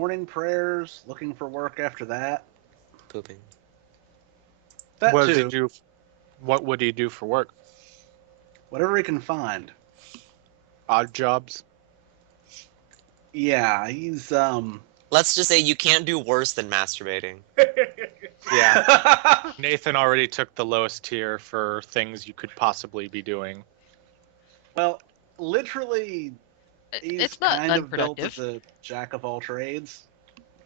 morning prayers, looking for work after that. Pooping. That What does he too. do? What would he do for work? Whatever he can find. Odd jobs? Yeah, he's Let's just say you can't do worse than masturbating. Yeah. Nathan already took the lowest tier for things you could possibly be doing. Well, literally, he's It's not kind of built unproductive. as a jack of all trades,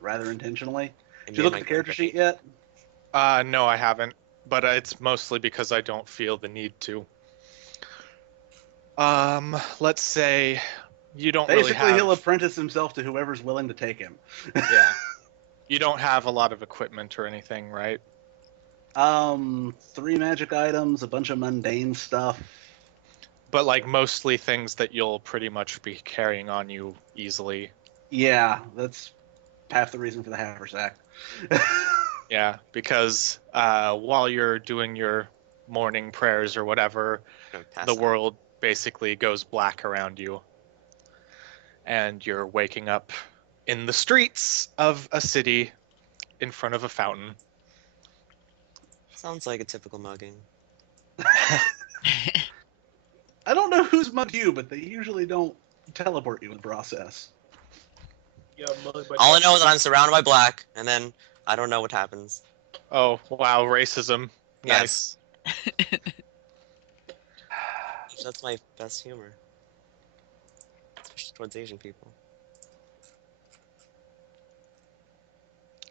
rather intentionally. I Did you made look my at the character character sheet yet? No, I haven't, but it's mostly because I don't feel the need to. Let's say you don't Basically, really have... he'll apprentice himself to whoever's willing to take him. Yeah. You don't have a lot of equipment or anything, right? 3 magic items, a bunch of mundane stuff. But like mostly things that you'll pretty much be carrying on you easily. Yeah, that's half the reason for the haversack. Yeah, because while you're doing your morning prayers or whatever, the world basically goes black around you. And you're waking up in the streets of a city in front of a fountain. Sounds like a typical mugging. I don't know who's mugged you, but they usually don't teleport you in the process. All I know is that I'm surrounded by black, and then I don't know what happens. Oh, wow, racism. Nice. Yes. That's my best humor. Especially towards Asian people.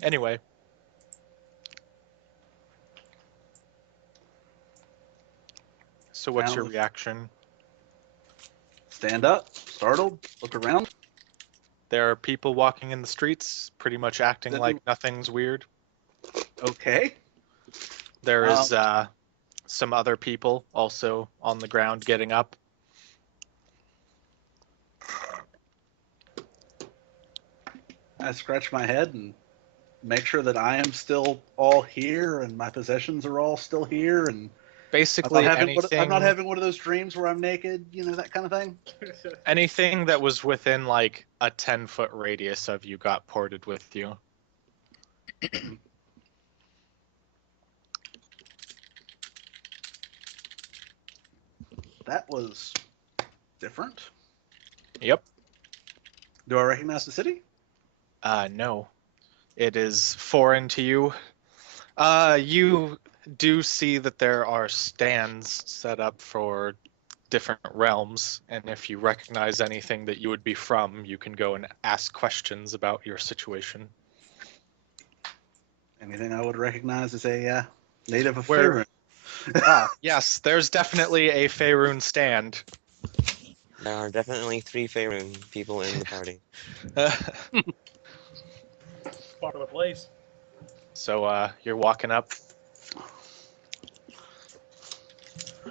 Anyway. So what's your reaction? Stand up, startled, look around. There are people walking in the streets, pretty much acting like nothing's weird. Okay. There is some other people also on the ground getting up. I scratch my head and make sure that I am still all here and my possessions are all still here, and basically I'm not having one of those dreams where I'm naked, you know, that kind of thing. Anything that was within like a 10-foot radius of you got ported with you. That was different. Yep. Do I recognize the city? No. It is foreign to you. You do see that there are stands set up for different realms, and if you recognize anything that you would be from, you can go and ask questions about your situation. Anything I would recognize as a native of Where- Faerun? Yes, there's definitely a Faerun stand. There are definitely 3 Faerun people in the party. Part of the place. So you're walking up.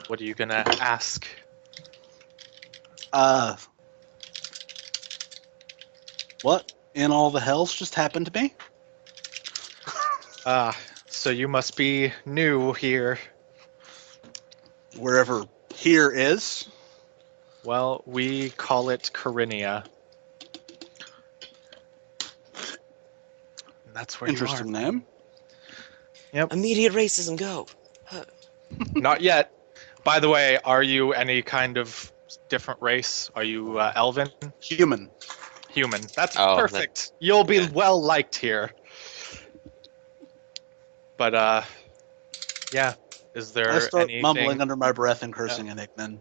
What are you gonna ask? What in all the hell's just happened to me? So you must be new here. Wherever here is. Well, we call it Corinia. That's where Interesting you are. name. Yep. Immediate racism, go! Not yet. By the way, are you any kind of different race? Are you elven? Human. Human. That's Oh, perfect. You'll be well liked here. But yeah. Is there I start anything, mumbling under my breath and cursing in Ignan.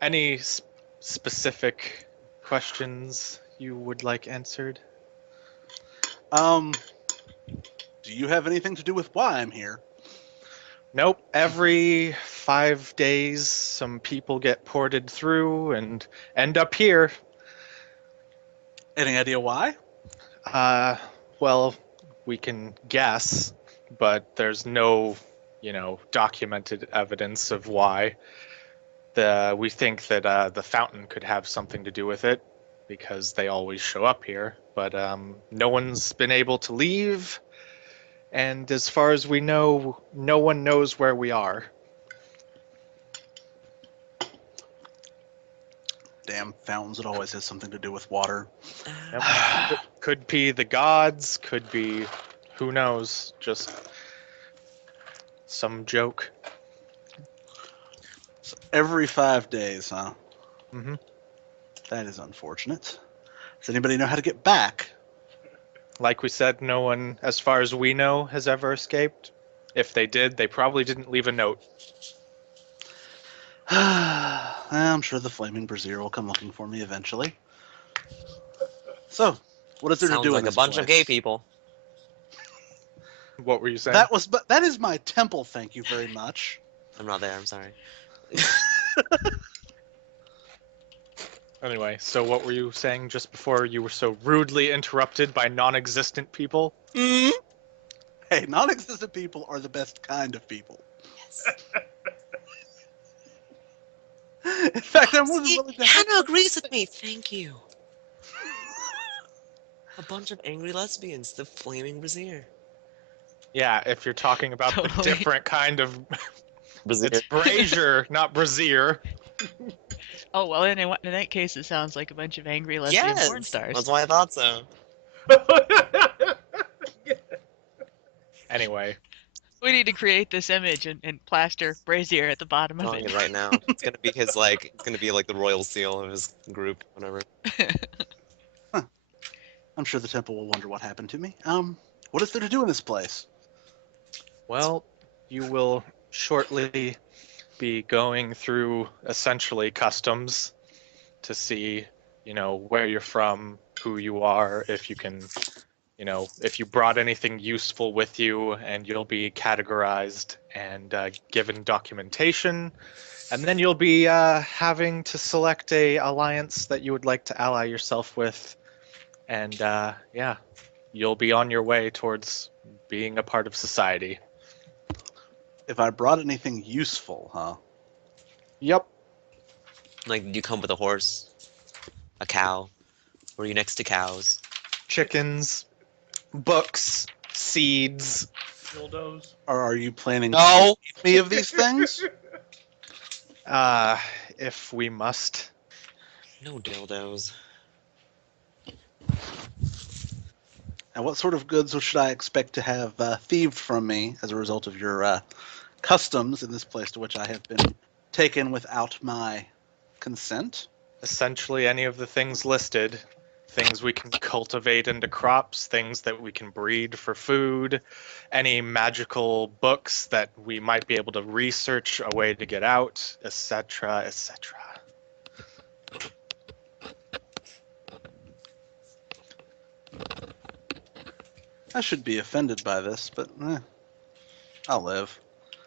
any specific questions you would like answered? Do you have anything to do with why I'm here? Nope. Every 5 days, some people get ported through and end up here. Any idea why? Well, we can guess, but there's no, documented evidence of why. We think that the fountain could have something to do with it, because they always show up here, but no one's been able to leave, and as far as we know, no one knows where we are. Damn fountains, it always has something to do with water. Yep. Could be the gods, could be, who knows, just some joke. So every 5 days, huh? Hmm. That is unfortunate. Does anybody know how to get back? Like we said, no one, as far as we know, has ever escaped. If they did, they probably didn't leave a note. I'm sure the flaming brazier will come looking for me eventually. So, what is there to Sounds do like in a this bunch of place? gay people. What were you saying? That is my temple. Thank you very much. I'm not there. I'm sorry. Anyway, so what were you saying just before you were so rudely interrupted by non-existent people? Hey, non-existent people are the best kind of people. Yes. In fact, I'm more than See, willing to help. Hannah agrees with me. Thank you. A bunch of angry lesbians. The flaming brazier. Yeah, if you're talking about the Totally. different kind of... Brazier. It's brazier, not brazier. Oh, well, in that case, it sounds like a bunch of angry lesbian porn stars. That's why I thought so. Anyway, We need to create this image and plaster Brazier at the bottom of Telling it. it right now. It's gonna be his like. It's gonna be like the royal seal of his group. Whatever. I'm sure the temple will wonder what happened to me. What is there to do in this place? well, you will shortly be going through essentially customs to see, where you're from, who you are, if you can, if you brought anything useful with you, and you'll be categorized and given documentation. And then you'll be having to select a alliance that you would like to ally yourself with. And yeah, you'll be on your way towards being a part of society. If I brought anything useful, huh? Yep. Like, did you come with a horse, a cow? Were you next to cows? Chickens, books, seeds. Dildos. Or are you planning to No. relieve me of these things? If we must. No dildos. And what sort of goods should I expect to have thieved from me as a result of your customs in this place to which I have been taken without my consent? Essentially any of the things listed. Things we can cultivate into crops, things that we can breed for food, any magical books that we might be able to research a way to get out, etc., etc. I should be offended by this, but I'll live.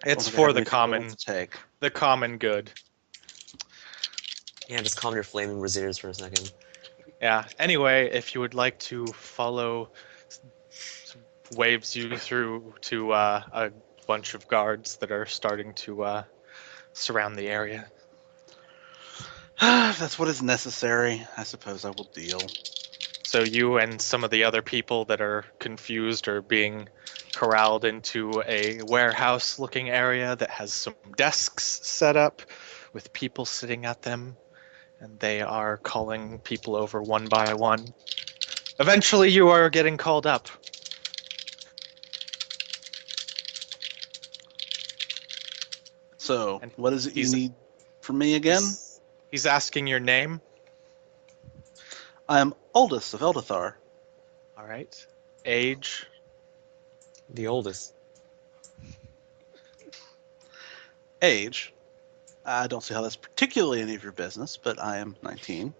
It's Don't think I for have the anything common, else to take. the common good. Yeah, just calm your flaming braziers for a second. Yeah. Anyway, if you would like to follow, waves you through to a bunch of guards that are starting to surround the area. If that's what is necessary, I suppose I will deal. So you and some of the other people that are confused are being corralled into a warehouse-looking area that has some desks set up with people sitting at them, and they are calling people over one by one. Eventually you are getting called up. So, And what is it you he's- need from me again? He's asking your name. I am Aldous of Eldathar. All right. Age. The oldest. Age. I don't see how that's particularly any of your business, but I am 19.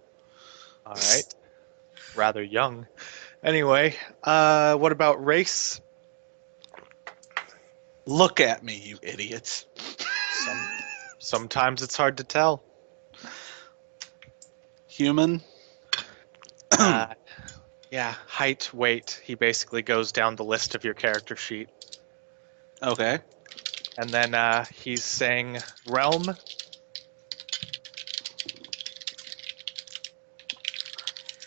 All right. Rather young. Anyway, what about race? Look at me, you idiots. Sometimes it's hard to tell. Human. Yeah, height, weight. He basically goes down the list of your character sheet. Okay. And then he's saying realm.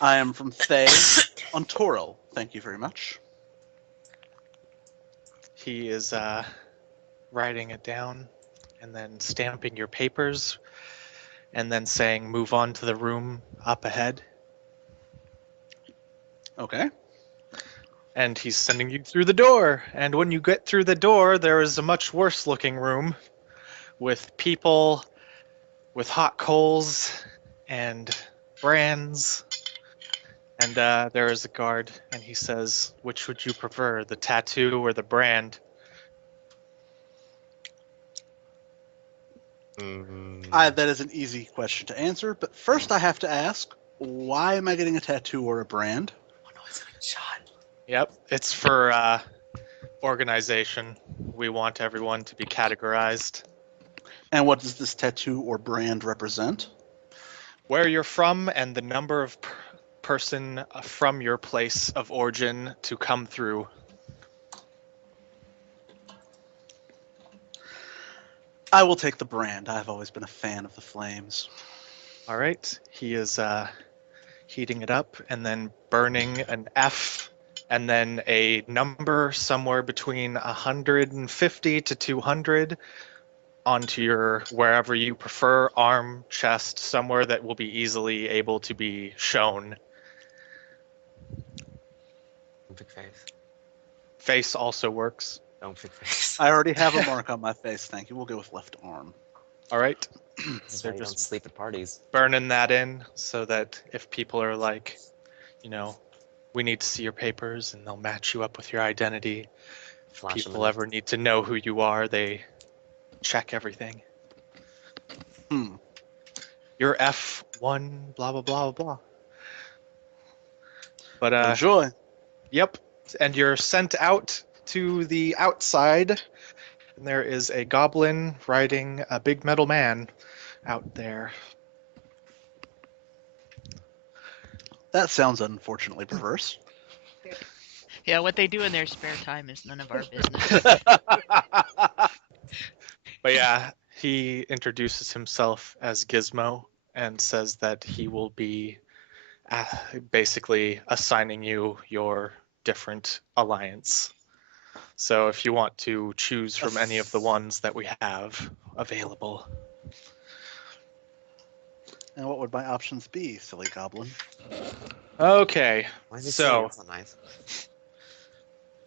I am from Thay on Toril. Thank you very much. He is writing it down and then stamping your papers. and then saying, "Move on to the room up ahead." Okay. And he's sending you through the door. And when you get through the door, there is a much worse looking room with people with hot coals and brands. And there is a guard, and he says, "Which would you prefer, the tattoo or the brand?" That is an easy question to answer, but first I have to ask, why am I getting a tattoo or a brand? Oh no, it's gonna get shot. Yep, it's for organization. We want everyone to be categorized. And what does this tattoo or brand represent? Where you're from and the number of person from your place of origin to come through. I will take the brand. I've always been a fan of the flames. All right, he is heating it up and then burning an F and then a number somewhere between 150 to 200 onto your wherever you prefer, arm, chest, somewhere that will be easily able to be shown. Don't pick face. Face also works. Don't pick face. I already have a mark on my face, thank you. We'll go with left arm. All right, This is They're why you don't just- sleep at parties. burning that in so that if people are like, we need to see your papers and they'll match you up with your identity. Flash People them in. ever need to know who you are, they check everything. Hmm. You're F1, blah, blah, blah, blah. But, Enjoy. yep. And you're sent out to the outside, and there is a goblin riding a big metal man out there. That sounds unfortunately perverse. Yeah, what they do in their spare time is none of our business. But yeah, he introduces himself as Gizmo and says that he will be basically assigning you your different alliance. So if you want to choose from any of the ones that we have available. And what would my options be, silly goblin? Okay, Why is he So- saying it's not nice?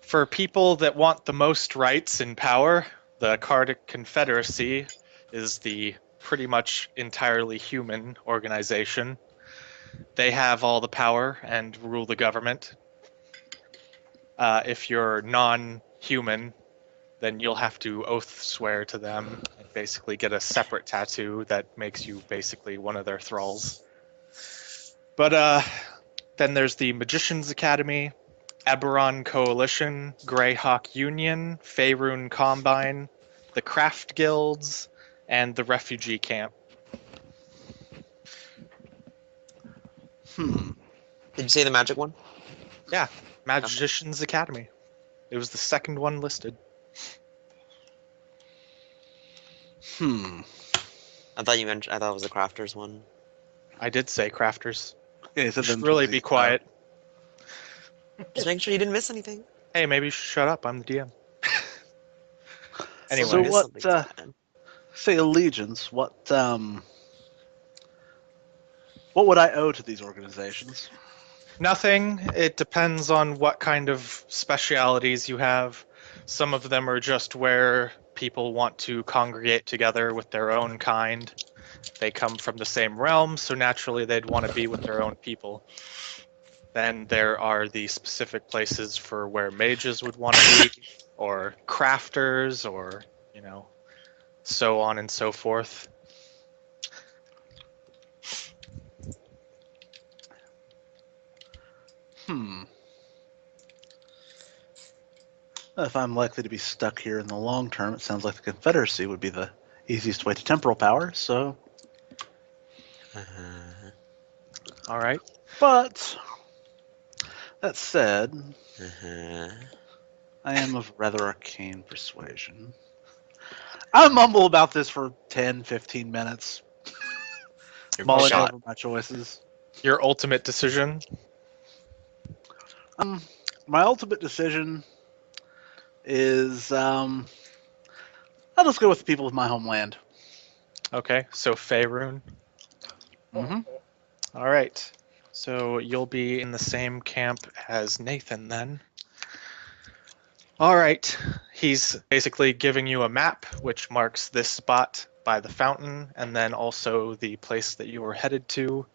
for people that want the most rights and power, the Cardic Confederacy is the pretty much entirely human organization. They have all the power and rule the government. If you're non-human, then you'll have to oath swear to them and basically get a separate tattoo that makes you basically one of their thralls. But then there's the Magicians Academy, Eberron Coalition, Greyhawk Union, Faerun Combine, the Craft Guilds, and the Refugee Camp. Hmm. Did you say the magic one? Magicians Academy. It was the second one listed. Hmm. I thought it was the crafters one. I did say crafters. Yeah, he You said should them really twinsies. be quiet. Just making sure you didn't miss anything. Hey, maybe you should shut up. I'm the DM. Anyway. So Miss what, something's bad. say allegiance, what would I owe to these organizations? Nothing. It depends on what kind of specialities you have. Some of them are just where people want to congregate together with their own kind. They come from the same realm, so naturally they'd want to be with their own people. Then there are the specific places for where mages would want to be, or crafters, or, so on and so forth. Hmm. If I'm likely to be stuck here in the long term, it sounds like the Confederacy would be the easiest way to temporal power, so... All right. But, that said, Uh-huh. I am of rather arcane persuasion. I'll mumble about this for 10, 15 minutes, You're mulling shot. over my choices. Your ultimate decision. My ultimate decision is, I'll just go with the people of my homeland. Okay, so Faerun. Mhm. All right. So you'll be in the same camp as Nathan then. All right. He's basically giving you a map which marks this spot by the fountain and then also the place that you were headed to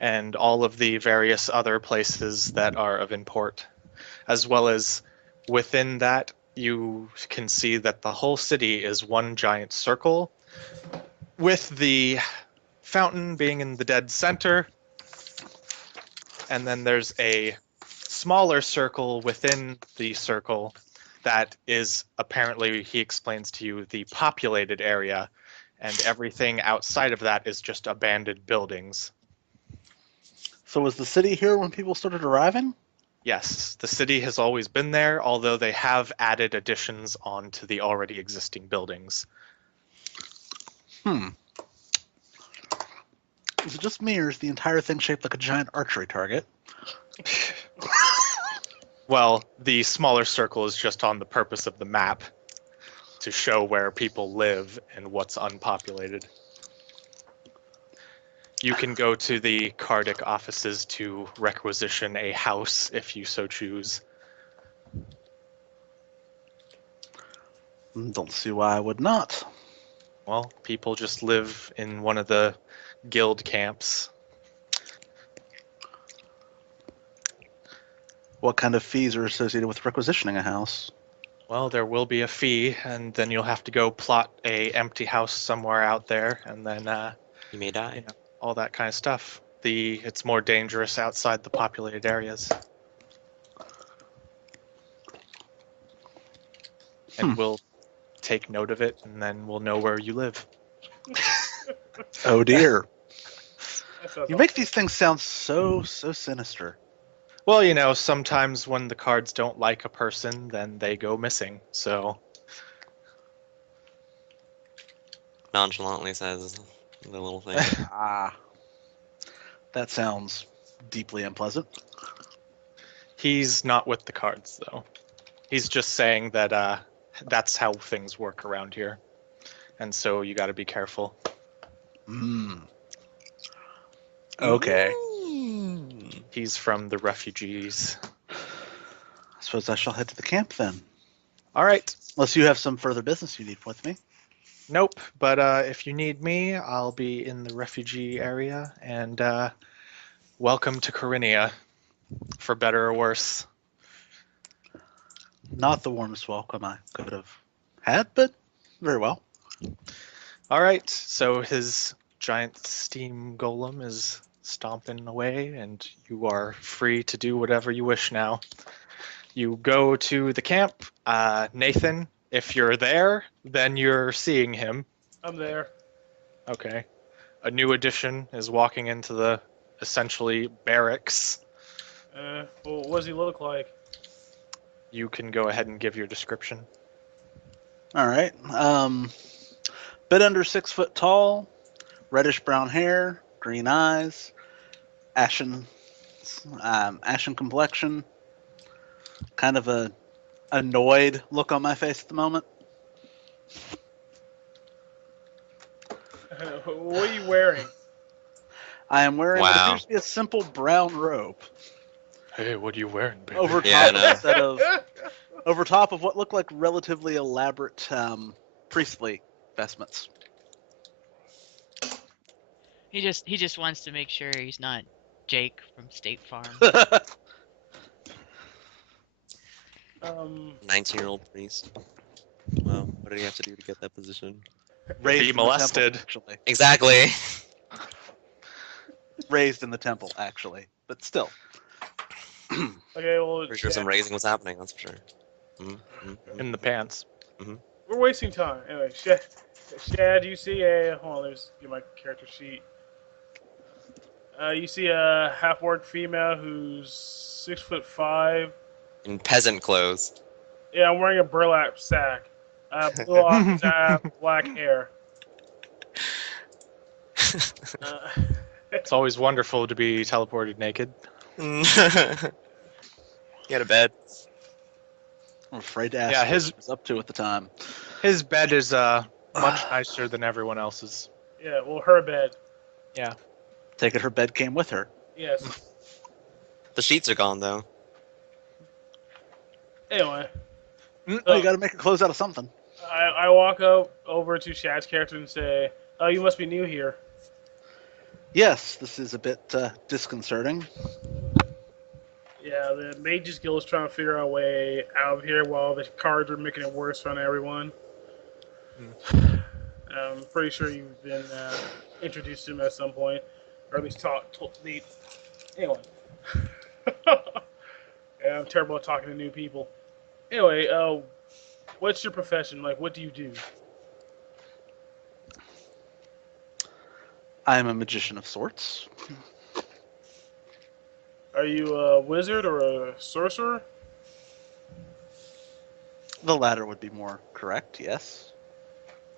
and all of the various other places that are of import. As well as within that, you can see that the whole city is one giant circle with the fountain being in the dead center. And then there's a smaller circle within the circle that is apparently, he explains to you, the populated area, and everything outside of that is just abandoned buildings. So was the city here when people started arriving? Yes, the city has always been there, although they have added additions onto the already existing buildings. Hmm. Is it just me, or is the entire thing shaped like a giant archery target? Well, the smaller circle is just on the purpose of the map to show where people live and what's unpopulated. You can go to the Cardic offices to requisition a house if you so choose. Don't see why I would not. Well, people just live in one of the guild camps. What kind of fees are associated with requisitioning a house? Well, there will be a fee, and then you'll have to go plot a empty house somewhere out there, and then You may die. all that kind of stuff. It's more dangerous outside the populated areas. And we'll take note of it, and then we'll know where you live. Oh dear. That sounds You make these things sound so sinister. Well, sometimes when the cards don't like a person, then they go missing. So, Nonchalantly says the little thing. Ah. That sounds deeply unpleasant. he's not with the cards, though. He's just saying that that's how things work around here. And so you got to be careful. Okay. He's from the refugees. I suppose I shall head to the camp then. All right. Unless you have some further business you need with me. Nope. But if you need me, I'll be in the refugee area. And welcome to Corinia, for better or worse. Not the warmest welcome I could have had, but very well. All right. So his giant steam golem is stomping away, and you are free to do whatever you wish now. You go to the camp. Nathan, if you're there, then you're seeing him. I'm there. Okay. A new addition is walking into the essentially barracks. Well, what does he look like? You can go ahead and give your description. All right. Bit under 6 foot tall, reddish brown hair, green eyes, ashen complexion. Kind of a annoyed look on my face at the moment. What are you wearing? I am wearing what Wow. appears to be a simple brown robe Hey, what are you wearing, baby? over Yeah, I top know. over top of what look like relatively elaborate priestly vestments. He just wants to make sure he's not Jake from State Farm. 19-year-old priest. Well, what did he have to do to get that position? Raised Be in the temple, molested. actually. Exactly. Raised in the temple, actually, but still. Okay, well, Pretty sure some raising was happening, that's for sure. In the pants. we're wasting time. Anyway, Shad, you see hold on, let me just get my character sheet. You see a half-orc female who's 6'5". In peasant clothes. Yeah, I'm wearing a burlap sack. Blue eyes, black hair. It's always wonderful to be teleported naked. Get a bed. I'm afraid to ask Yeah, what his- he was up to at the time. His bed is much nicer than everyone else's. Yeah, well, her bed. Yeah. Take it her bed came with her. Yes. The sheets are gone though. Anyway, Oh, you got to make a clothes out of something. I walk up over to Shad's character and say, "Oh, you must be new here." Yes, this is a bit disconcerting. Yeah, the Mages Guild is trying to figure out a way out of here while the cards are making it worse on everyone. I'm pretty sure you've been introduced to him at some point, or at least told the. Anyway. Yeah, I'm terrible at talking to new people. Anyway, what's your profession? Like, what do you do? I am a magician of sorts. Are you a wizard or a sorcerer? The latter would be more correct, yes.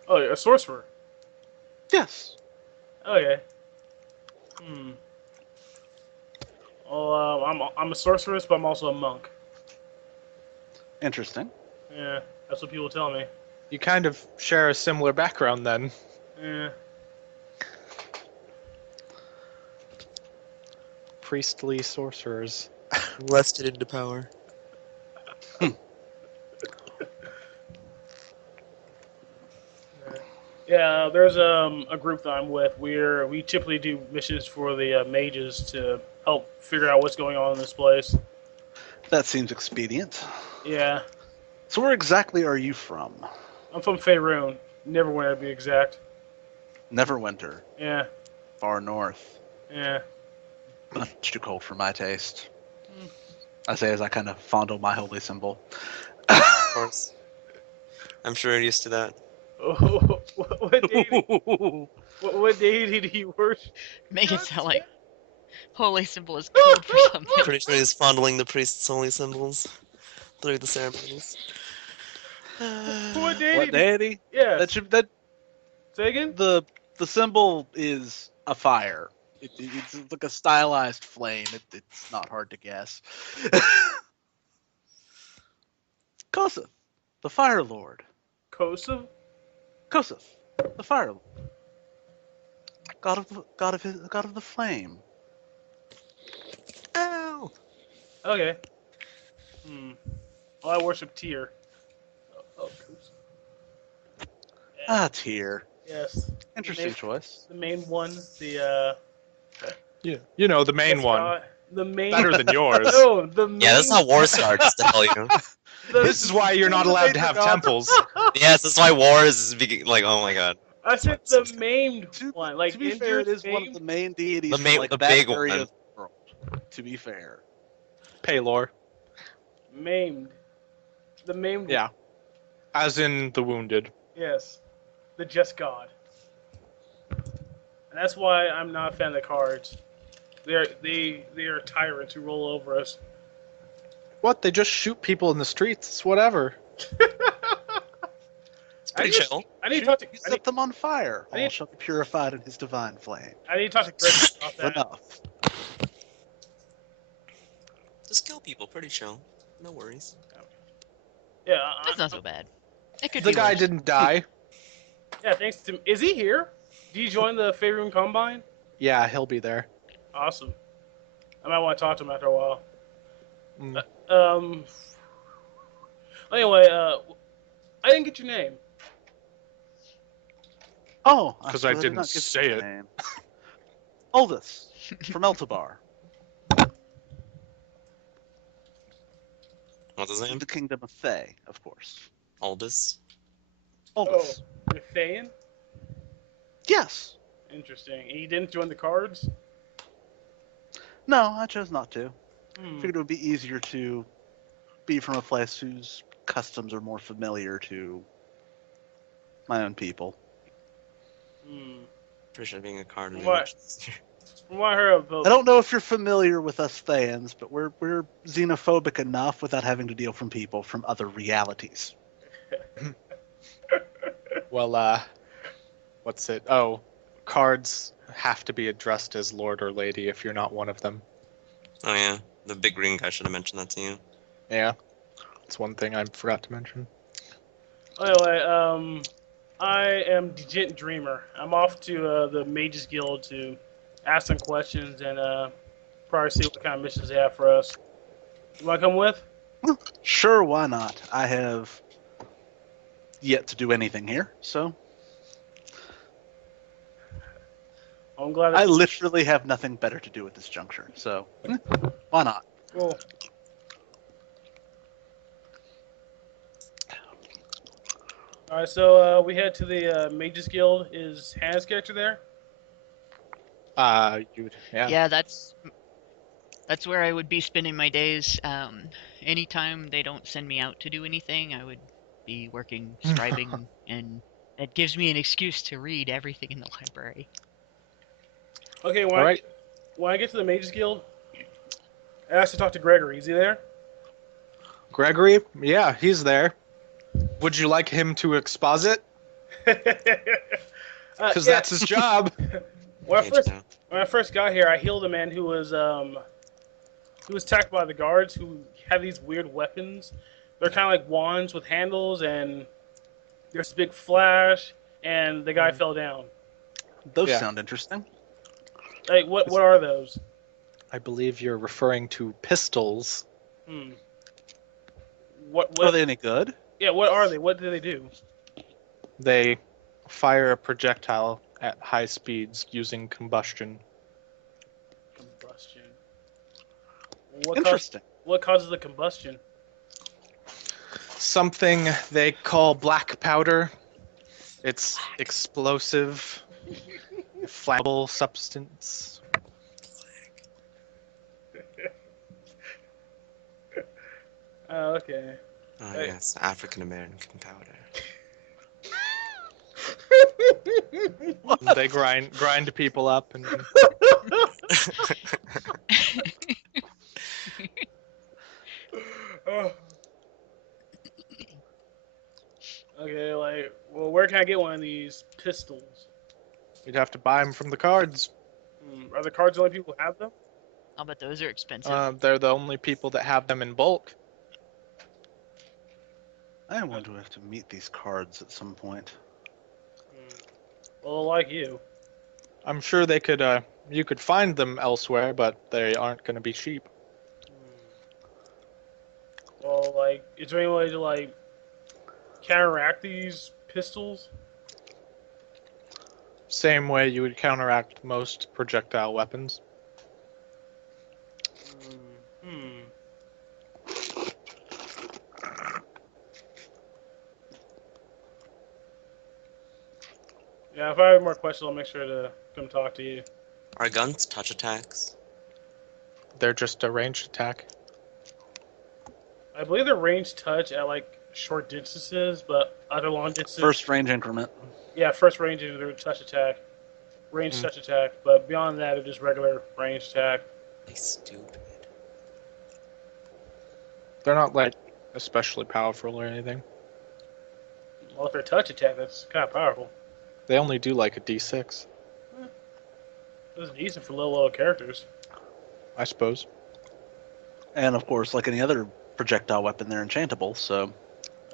Oh, you're a sorcerer. Yes. Okay. Well, I'm a sorceress, but I'm also a monk. Interesting. Yeah, that's what people tell me. You kind of share a similar background then. Yeah. Priestly sorcerers. Wrested into power. Yeah, there's a group that I'm with. We typically do missions for the mages to help figure out what's going on in this place. That seems expedient. Yeah, So where exactly are you from? I'm from Faerun. Neverwinter, to be exact. Neverwinter. Yeah, Far north. yeah. Much too cold for my taste. I say as I kind of fondle my holy symbol. Of course. I'm sure you're used to that. What deity do you worship? Make it sound like holy symbol is code for something. Pretty sure he's fondling the priest's holy symbols through the ceremonies. What deity? What deity? Yeah. That Say again? the symbol is a fire. It's like a stylized flame. It's not hard to guess. Koseth, the Fire Lord. Kosov? Koseth, the Fire Lord. God of the flame. Ow! Okay. Well, I worship Tyr. Oh, Kosov. Ah, Tyr. Yes. Interesting choice. The main one. The Yeah. You know, the main yes, one. God, the main. Better than yours. No, the main. Yeah, that's how war starts, to tell you. This is why you're not allowed to have temples. Yes, that's why war is like, oh my god. I said the maimed one. Like to be fair, it is Indra's one of the main deities. The main- from, like, the that big area one. of the world. To be fair. Paylor. maimed. The maimed. Yeah. As in the wounded. Yes. The just God. And that's why I'm not a fan of the cards. They are tyrants who roll over us. What? They just shoot people in the streets. It's whatever. It's pretty chill. I need to talk to. You set them on fire. I need- All shall be purified in his divine flame. I need to talk to Greg about that. Enough. Just kill people, pretty chill. No worries. Yeah. That's not so bad. It could The be guy worse. didn't die. Yeah. Thanks to. Is he here? Do you join the Faerun Combine? Yeah, he'll be there. Awesome. I might want to talk to him after a while. Mm. Anyway, I didn't get your name. Oh, 'Cause I did didn't not give say you a it. name. Aldous from Eltabar, What's his name? the Kingdom of Thay, of course. Aldous. Aldous. Oh, you're Thayan? Yes. Interesting. And you didn't join the cards? No, I chose not to. Hmm. Figured it would be easier to be from a place whose customs are more familiar to my own people. Hmm. Pretty sure being a card would be What? much easier. From what I heard about, I don't know if you're familiar with us Thayans, but we're xenophobic enough without having to deal from people from other realities. Well, what's it? Oh, cards have to be addressed as Lord or Lady if you're not one of them. Oh yeah, the big green guy should have mentioned that to you. Yeah. That's one thing I forgot to mention. Anyway, I am Dejent Dreamer. I'm off to the Mages Guild to ask some questions and probably see what kind of missions they have for us. You want to come with? Sure, why not? I have yet to do anything here, so I'm glad. I literally have nothing better to do at this juncture. So why not? Cool. All right, so we head to the Mages Guild. Is Hannah's character there? Yeah, that's where I would be spending my days. Anytime they don't send me out to do anything, I would be working, scribing, and it gives me an excuse to read everything in the library. Okay, All right. when I get to the Mages Guild, I asked to talk to Gregory. Is he there? Gregory? Yeah, he's there. Would you like him to exposit? Because Yeah. that's his job. When Page now. I first got here, I healed a man who was attacked by the guards who have these weird weapons. They're kind of like wands with handles, and there's a big flash, and the guy fell down. Those Yeah. sound interesting. Like, what are those? I believe you're referring to pistols. What Are they any good? Yeah, what are they? What do they do? They fire a projectile at high speeds using combustion. Combustion. What Interesting. what causes the combustion? Something they call black powder. It's explosive, flammable substance. Oh, okay. Oh, Hey. yes, African American powder. They grind people up and Oh. Okay, like, well, where can I get one of these pistols? you'd have to buy them from the cards. Are the cards the only people who have them? I'll bet those are expensive. They're the only people that have them in bulk. I want to have to meet these cards at some point. Well, like you. I'm sure they could. You could find them elsewhere, but they aren't going to be cheap. Well, like, is there any way to, like, counteract these pistols? Same way you would counteract most projectile weapons. Yeah, if I have more questions, I'll make sure to come talk to you. Are guns touch attacks? They're just a ranged attack. I believe they're range touch at, like, short distances, but other long distances... First range increment. Yeah, first range is their touch attack. Range touch attack, but beyond that, they're just regular range attack. Like stupid. They're not like especially powerful or anything. Well, if they're touch attack, that's kind of powerful. They only do like a d6, This is decent for low-level characters. I suppose. And of course, like any other projectile weapon, they're enchantable, so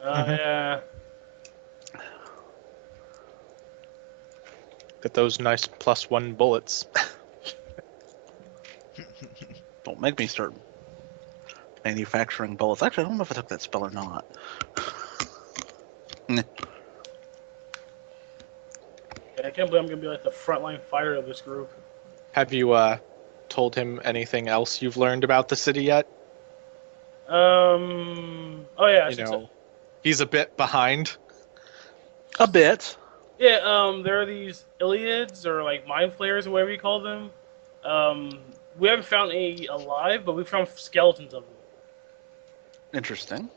Yeah. Get those nice +1 bullets. don't make me start manufacturing bullets. Actually, I don't know if I took that spell or not. Yeah, I can't believe I'm gonna be like the frontline fighter of this group. Have you told him anything else you've learned about the city yet? Oh yeah, I You should know, say. he's a bit behind. A bit. Yeah, there are these Iliads, or like mind flayers, or whatever you call them. We haven't found any alive, but we found skeletons of them. Interesting.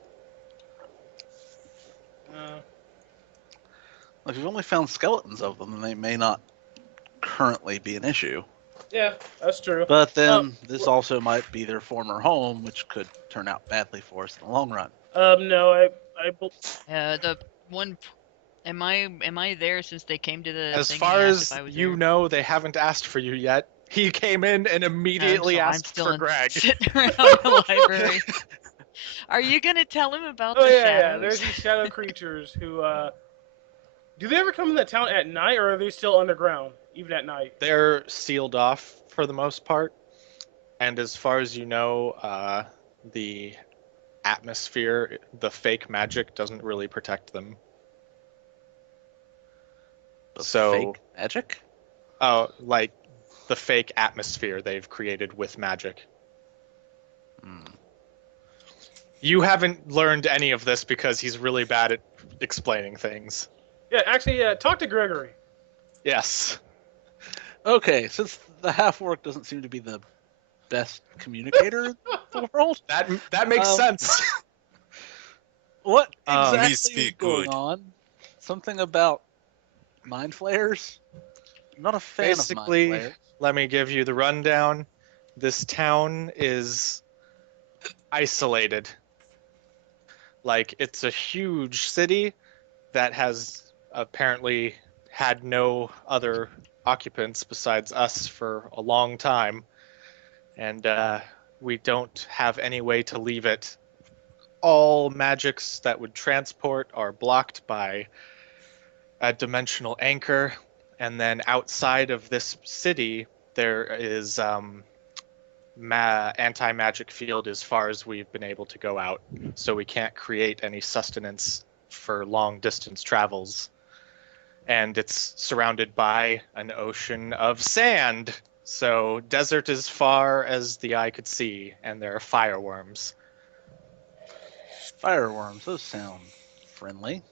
Uh, If you've only found skeletons of them, then they may not currently be an issue. yeah, that's true. But then this also might be their former home, which could turn out badly for us in the long run. No, The one. Am I there since they came to the? As thing far and asked as if I was you there? know, they haven't asked for you yet. He came in and immediately So I'm asked still for in- Greg. sitting around the library. Are you gonna tell him about Oh the yeah, shadows? there's these shadow creatures who Do they ever come in that town at night, or are they still underground, even at night? They're sealed off for the most part, and as far as you know, the atmosphere, the fake magic doesn't really protect them. The So, fake magic? like the fake atmosphere they've created with magic. Hmm. You haven't learned any of this because he's really bad at explaining things. Yeah, actually, talk to Gregory. Yes. Okay, since the half-orc doesn't seem to be the best communicator in the world, That makes sense. what Um, exactly Please is speak going good. on? Something about mind flayers? I'm not a fan of Basically, mind flayers. let me give you the rundown. This town is isolated. Like, it's a huge city that has apparently had no other occupants besides us for a long time. And we don't have any way to leave it. All magics that would transport are blocked by a dimensional anchor. And then outside of this city, there is anti-magic field as far as we've been able to go out. So we can't create any sustenance for long distance travels. And it's surrounded by an ocean of sand. So desert as far as the eye could see, and there are fireworms. Fireworms, those sound friendly.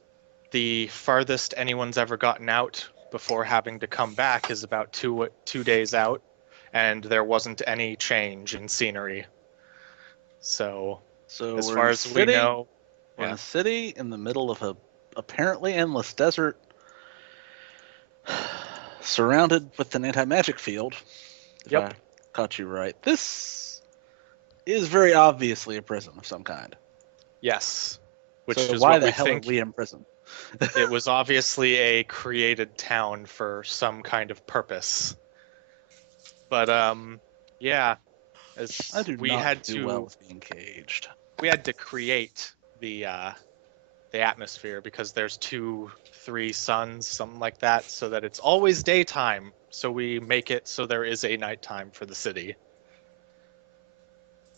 The farthest anyone's ever gotten out before having to come back is about two days out, and there wasn't any change in scenery. So, So as we're far in a as we city, know, we're in yeah. a city in the middle of a apparently endless desert, surrounded with an anti-magic field. If Yep. I caught you right, this is very obviously a prison of some kind. Yes, which so is why what the we hell think. are we in prison? It was obviously a created town for some kind of purpose. But yeah, as I do we not had do to well with being caged. we had to create the atmosphere because there's 2-3 suns, something like that, so that it's always daytime. So we make it so there is a nighttime for the city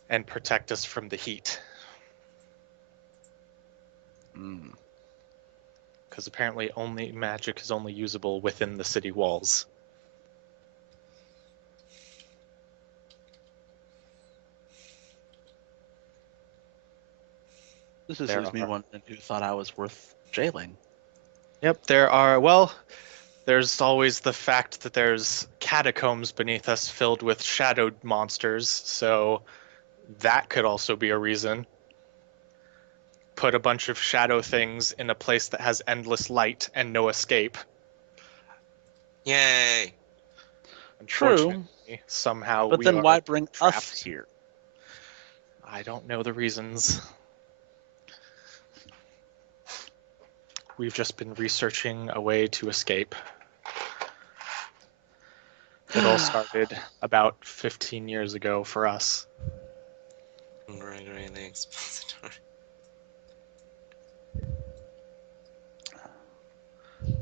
and protect us from the heat. Mm. Because apparently only magic is only usable within the city walls. This just There leaves me are. wondering who thought I was worth jailing. Yep, there are. Well, there's always the fact that there's catacombs beneath us filled with shadowed monsters, so that could also be a reason. Put a bunch of shadow things in a place that has endless light and no escape. Yay! True, Unfortunately, somehow but we then are why bring us trapped. here? I don't know the reasons. We've just been researching a way to escape. It all started about 15 years ago for us. Gregory the Expositor.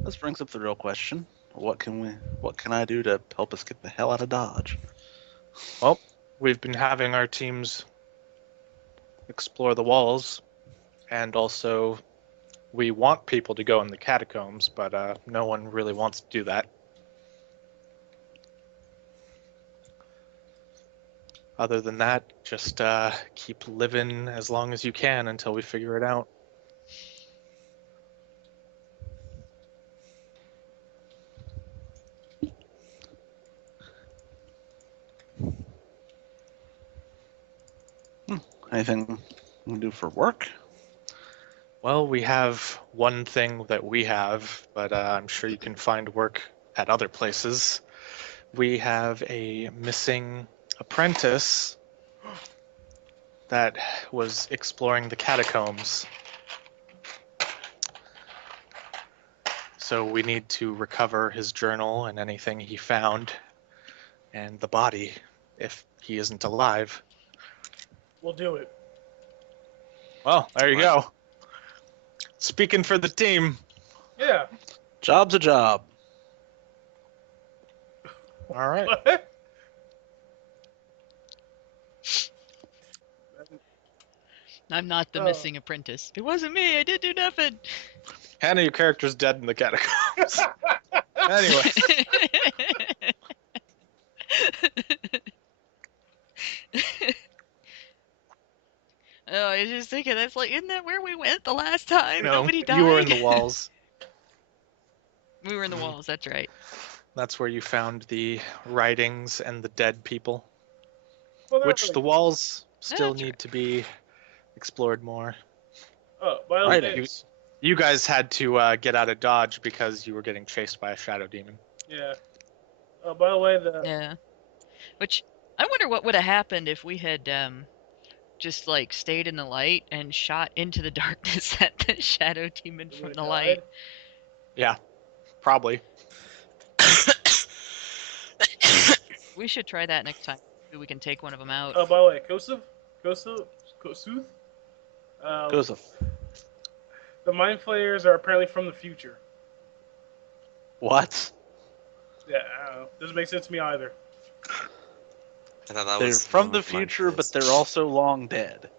This brings up the real question: What can I do to help us get the hell out of Dodge? Well, we've been having our teams explore the walls, and also we want people to go in the catacombs, but no one really wants to do that. Other than that, just keep living as long as you can until we figure it out. Anything we can do for work? Well, we have one thing that we have, but I'm sure you can find work at other places. We have a missing apprentice that was exploring the catacombs. So we need to recover his journal and anything he found, and the body, if he isn't alive. We'll do it. Well, there you go. Speaking for the team. Yeah. Job's a job. All right. What? I'm not the Oh. missing apprentice. It wasn't me. I did do nothing. Hannah, your character's dead in the catacombs. Anyway. Oh, I was just thinking, that's like, isn't that where we went the last time? No, Nobody died. you were in the walls. We were in the walls. That's right. That's where you found the writings and the dead people, Well, they're which really- the walls still That's need right. to be explored more. Oh, by the Right. way, You guys had to get out of Dodge because you were getting chased by a shadow demon. yeah. Oh, by the way, the Yeah. Which, I wonder what would have happened if we had just, like, stayed in the light and shot into the darkness at the shadow demon from the light. Yeah, probably. We should try that next time. Maybe we can take one of them out. Oh, by the way, Kosuth. Joseph. The mind flayers are apparently from the future. What? Yeah, I don't know. Doesn't make sense to me either. I thought that They're was from the one of my future, but first. they're also long dead.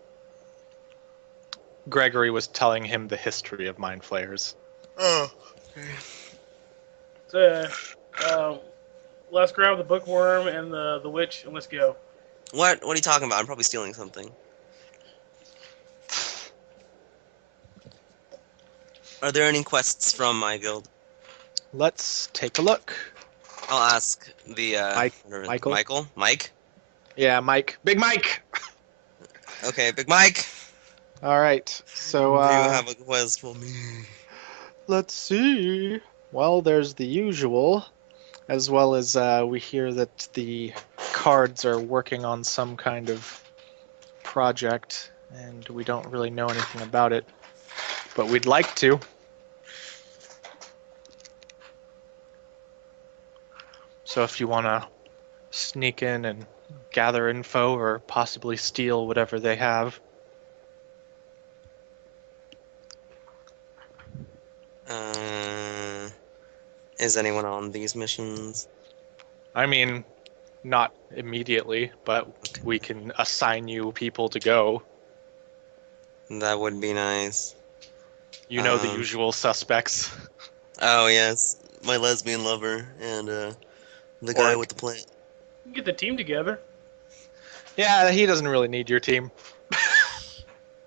Gregory was telling him the history of mind flayers. Oh. So, let's grab the bookworm and the witch, and let's go. What are you talking about? I'm probably stealing something. Are there any quests from my guild? Let's take a look. I'll ask the Michael? Mike? Yeah, Mike. Big Mike! Okay, Big Mike. All right, so Do you have a quest for me? let's see. Well, there's the usual, as well as we hear that the cards are working on some kind of project, and we don't really know anything about it, but we'd like to. So if you want to sneak in and gather info or possibly steal whatever they have. Is anyone on these missions? I mean, not immediately, but we can assign you people to go. That would be nice. You know the Um, usual suspects. Oh yes, my lesbian lover and the guy Orc. with the plant. You can get the team together. Yeah, he doesn't really need your team.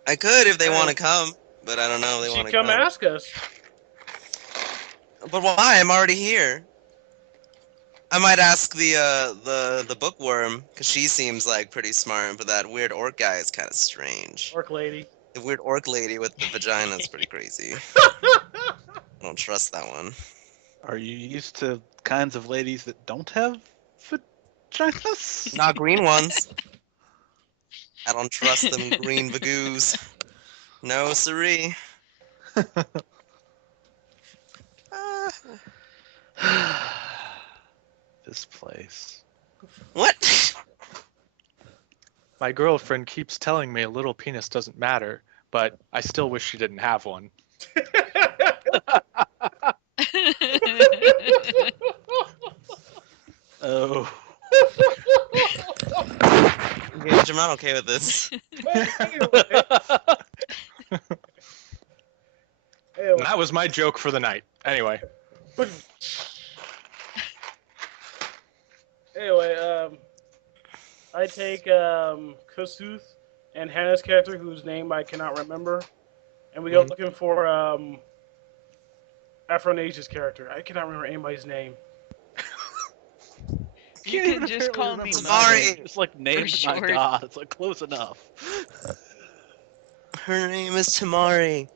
I could if they Uh, want to come, but I don't know if they She want to come come. ask us. But why? I'm already here. I might ask the bookworm because she seems like pretty smart, but that weird orc guy is kind of strange. Orc lady. The weird orc lady with the vagina is pretty crazy. I don't trust that one. Are you used to kinds of ladies that don't have vaginas? Not green ones. I don't trust them green vagoos. No, siree. This place. What? My girlfriend keeps telling me a little penis doesn't matter, but I still wish she didn't have one. Oh. Gage, I'm not okay with this. Anyway, And that was my joke for the night. Anyway, I take Kosuth and Hannah's character, whose name I cannot remember, and we go looking for Afronasia's character. I cannot remember anybody's name. You can just call me remember Mo. Sorry. It's like named my short. god. It's like close enough. Her name is Tamari.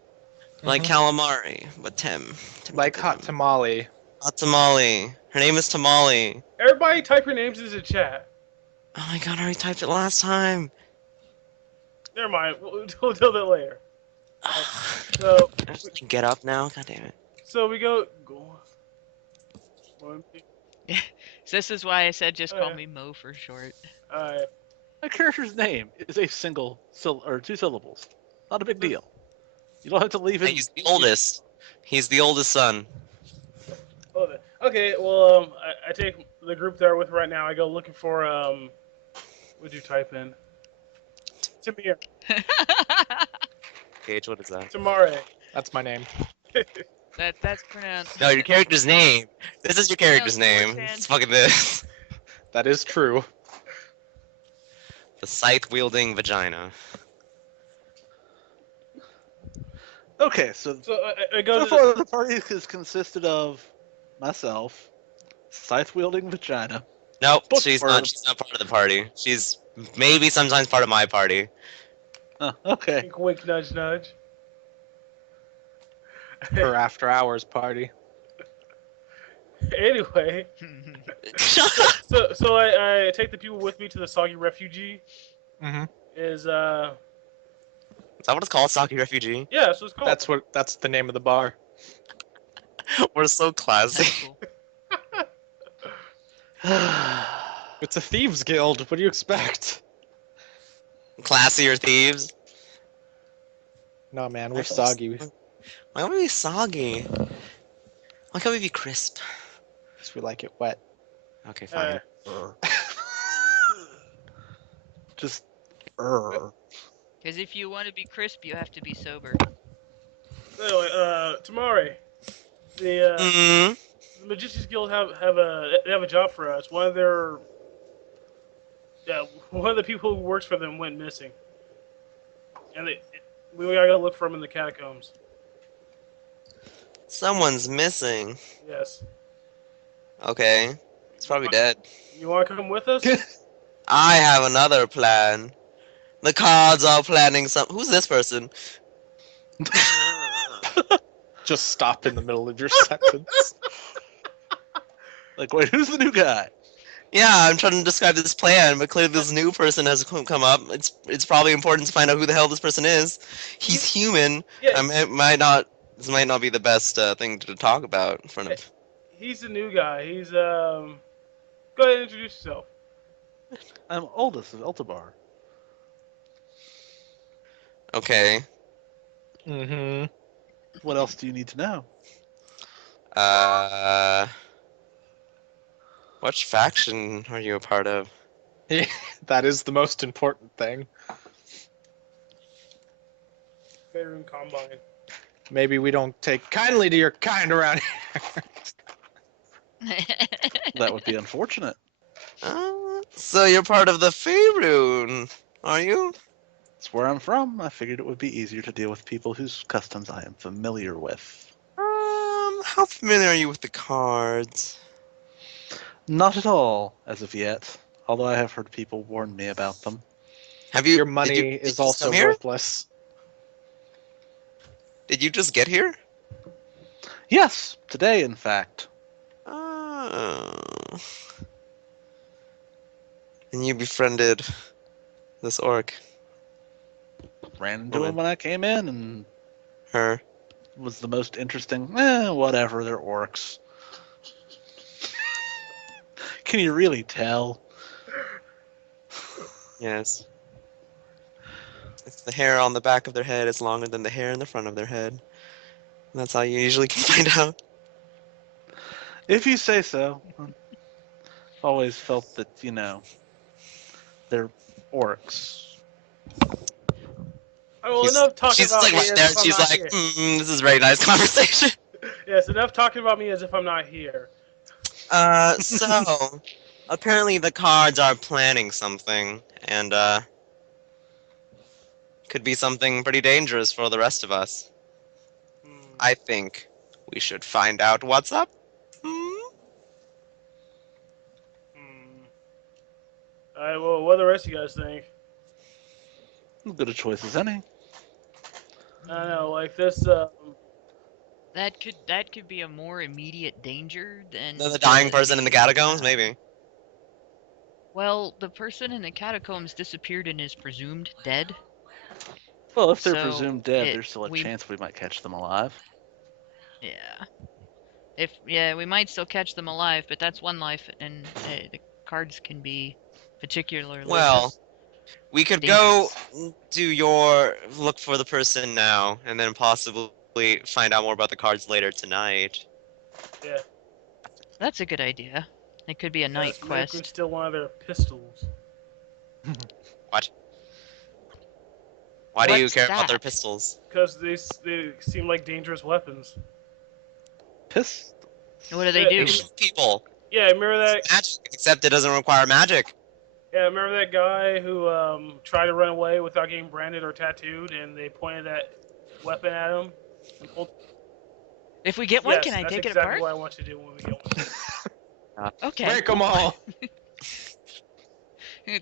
Like calamari, but Tim. like hot tamale. Hot tamale. Her name is Tamale. Everybody type your names into the chat. Oh my god, I already typed it last time. Never mind. We'll do that later. So, I just get up now? God damn it. so we go. So this is why I said just call Okay. me Mo for short. A character's name is a single or two syllables. Not a big deal. You don't have to leave it. He's the oldest. He's the oldest son. Oh, okay. Well, I take the group that are with right now. I go looking for what'd you type in? Tamir. Gage, what is that? Tamare. That's my name. That's pronounced. No, your character's name. This is your character's Pronounced name. Forchan. It's fucking this. That is true. The scythe-wielding vagina. Okay, so So I go so to far the party has consisted of myself, scythe-wielding vagina. Nope, she's Bookworm. not. She's not part of the party. She's maybe sometimes part of my party. Okay. wink, wink, nudge, nudge. Her after hours party. Anyway, so I take the people with me to the Soggy Refugee. Mm-hmm. Is Is that what it's called, Saki Refugee? yeah, that's what it's called. That's the name of the bar. We're so classy. That's cool. It's a thieves guild. What do you expect? Classier thieves. No, man, we're soggy. Why would we be soggy? Why can't we be crisp? Because we like it wet. Okay, fine. Just Because if you want to be crisp, you have to be sober. Anyway, Tamare, the Mm-hmm. the Magicians Guild have a job for us. One of the people who works for them went missing, and we gotta go look for him in the catacombs. Someone's missing. Yes. Okay. He's probably dead. You want to come with us? I have another plan. The cards are planning some. Who's this person? Just stop in the middle of your sentence. like, wait, who's the new guy? Yeah, I'm trying to describe this plan, but clearly this new person has come up. It's probably important to find out who the hell this person is. He's human. Yeah. This might not be the best thing to talk about in front of. He's the new guy. He's Go ahead and introduce yourself. I'm Oldest of Eltabar. Okay. Mm-hmm. What else do you need to know? Which faction are you a part of? That is the most important thing. Bedroom Combine. Maybe we don't take kindly to your kind around here. That would be unfortunate. So you're part of the Faerun, are you? It's where I'm from. I figured it would be easier to deal with people whose customs I am familiar with. How familiar are you with the cards? Not at all, as of yet. Although I have heard people warn me about them. Have you? Your money did is you also come here? worthless. Did you just get here? Yes, today, in fact. Oh. And you befriended this orc, Ran into Woman. him when I came in, and her. was the most interesting. Whatever, they're orcs. Can you really tell? Yes. It's the hair on the back of their head is longer than the hair in the front of their head. And that's how you usually can find out. If you say so. I've always felt that, they're orcs. Oh, well, enough talking She's about like me right as there. if I'm She's not like, here. this is a very nice conversation. Yes, enough talking about me as if I'm not here. So apparently the cards are planning something, and could be something pretty dangerous for the rest of us. I think we should find out what's up. Alright, well, what do the rest of you guys think? As good a choice as any. I don't know, like this, That could be a more immediate danger than The dying person in the catacombs, maybe. Well, the person in the catacombs disappeared and is presumed dead. Well, if they're So, presumed dead, there's still a we- chance we might catch them alive. Yeah. We might still catch them alive, but that's one life, and the cards can be particularly. Well, we could go do your look for the person now, and then possibly find out more about the cards later tonight. yeah. That's a good idea. It could be a night Maybe we can quest. steal one of their pistols. What? Why do you What's care about their that? pistols? Because they seem like dangerous weapons. Piss. What do they Yeah, do? They shoot people. Yeah, remember that? It's magic, except it doesn't require magic. Yeah, remember that guy who tried to run away without getting branded or tattooed, and they pointed that weapon at him and pulled. If we get one, Yes, can I that's take it exactly apart? what I want you to do when we get one. Okay. Break them all.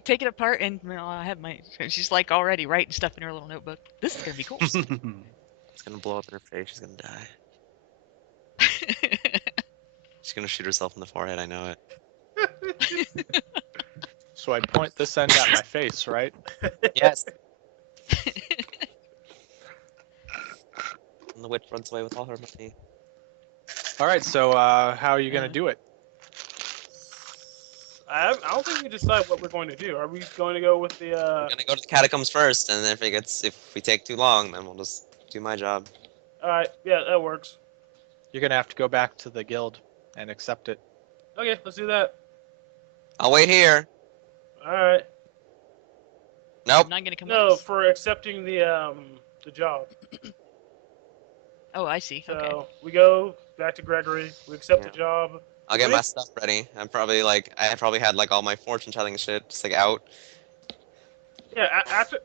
Take it apart, and I'll have my. She's like already writing stuff in her little notebook. This is gonna be cool. It's gonna blow up in her face. She's gonna die. She's gonna shoot herself in the forehead. I know it. So I point this end at my face, right? Yes. And the witch runs away with all her money. All right. So how are you gonna do it? I don't think we decide what we're going to do. Are we going to go with the? I'm gonna go to the catacombs first, and then if we take too long, then we'll just do my job. All right, yeah, that works. You're gonna have to go back to the guild and accept it. Okay, let's do that. I'll wait here. All right. Nope. I'm not gonna come No, with us. for accepting the job. Oh, I see. So Okay. we go back to Gregory. We accept Yeah. the job. I'll get Wait. my stuff ready. I probably had like all my fortune telling shit just like out. Yeah,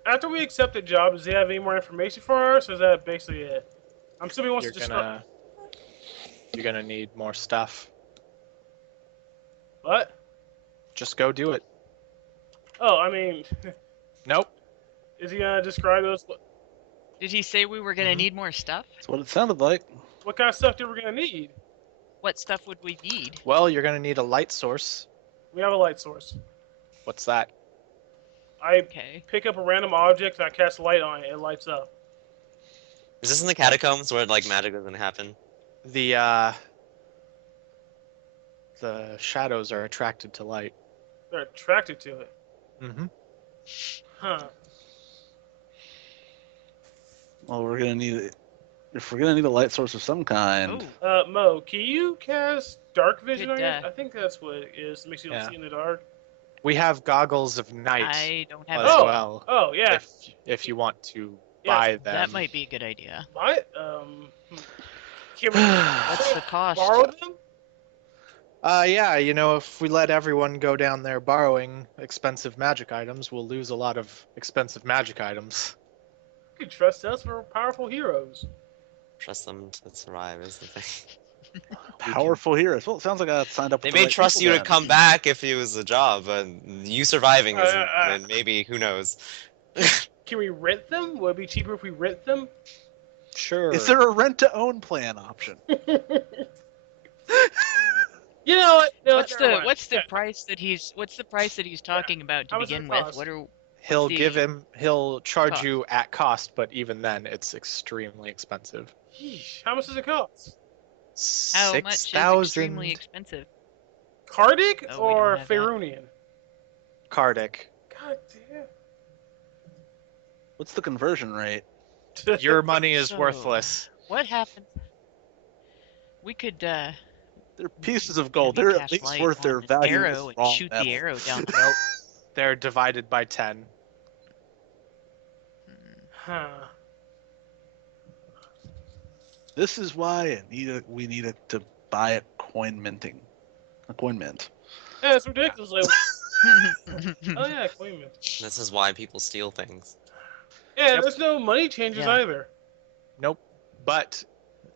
after we accept the job, does he have any more information for us, or is that basically it? I'm assuming he wants You're to just you're gonna need more stuff. What? Just go do it. Oh, I mean, Nope. is he gonna describe those? Did he say we were gonna Mhm. need more stuff? That's what it sounded like. What kind of stuff do we gonna need? What stuff would we need? Well, you're gonna need a light source. We have a light source. What's that? I Okay. pick up a random object and I cast light on it. It lights up. Is this in the catacombs where like magic doesn't happen? The shadows are attracted to light. They're attracted to it. Mm-hmm. Huh. Well, we're gonna need it. If we're gonna need a light source of some kind, Oh, Mo, can you cast dark vision Good, on it? I think that's what it is. It makes you Yeah. see in the dark. We have goggles of night I don't have as that. well. Oh yeah. If you want to Yeah, buy them. That might be a good idea. What? Can we What's the cost? borrow them? Yeah, you know, if we let everyone go down there borrowing expensive magic items, we'll lose a lot of expensive magic items. You can trust us. We're powerful heroes. Trust them to survive is the thing. powerful heroes. Well, it sounds like I signed up. They with the may right trust people you to then. come back if it was a job, but you surviving isn't. Uh, And maybe who knows? Can we rent them? Would it be cheaper if we rent them? Sure. Is there a rent-to-own plan option? You know what? No, What's never the mind. what's the price that he's talking about to How much does begin it with? cost? What are He'll charge cost? you at cost, but even then, it's extremely expensive. Yeesh, how much does it cost? how much is 6,000 extremely expensive? Cardic Oh, we don't or have that. Faerunian? Cardic. God What's the conversion rate? damn. Your money is So- worthless. What happened? We could They're pieces of gold. maybe They're at cast least light worth on their this value. in arrow this and raw shoot metal. the arrow down. Nope. They're divided by 10. Huh. This is why we needed to buy a coin minting. A coin mint. Yeah, it's ridiculous. Like, oh yeah, claimant. This is why people steal things. Yeah, Yep. there's no money changes Yeah. either. Nope. But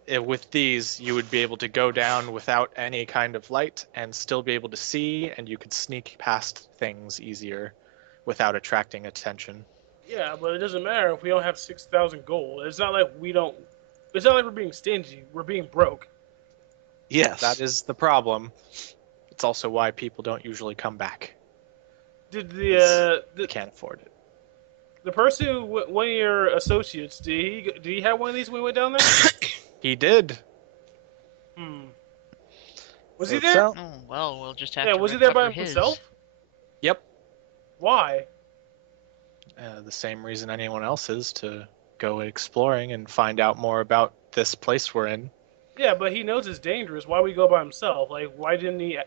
with these, you would be able to go down without any kind of light and still be able to see, and you could sneak past things easier without attracting attention. Yeah, but it doesn't matter if we don't have 6,000 gold. It's not like we don't. It's not like we're being stingy. We're being broke. Yes. That is the problem. It's also why people don't usually come back. Did They can't afford it. the person who one of your associates did he have one of these when we went down there? He did. Was So he it there? sound- Oh well, we'll just have Yeah, to was he there by recover his. himself? Yep. Why? The same reason anyone else is, to go exploring and find out more about this place we're in. Yeah, but he knows it's dangerous. Why would he go by himself? Like, why didn't he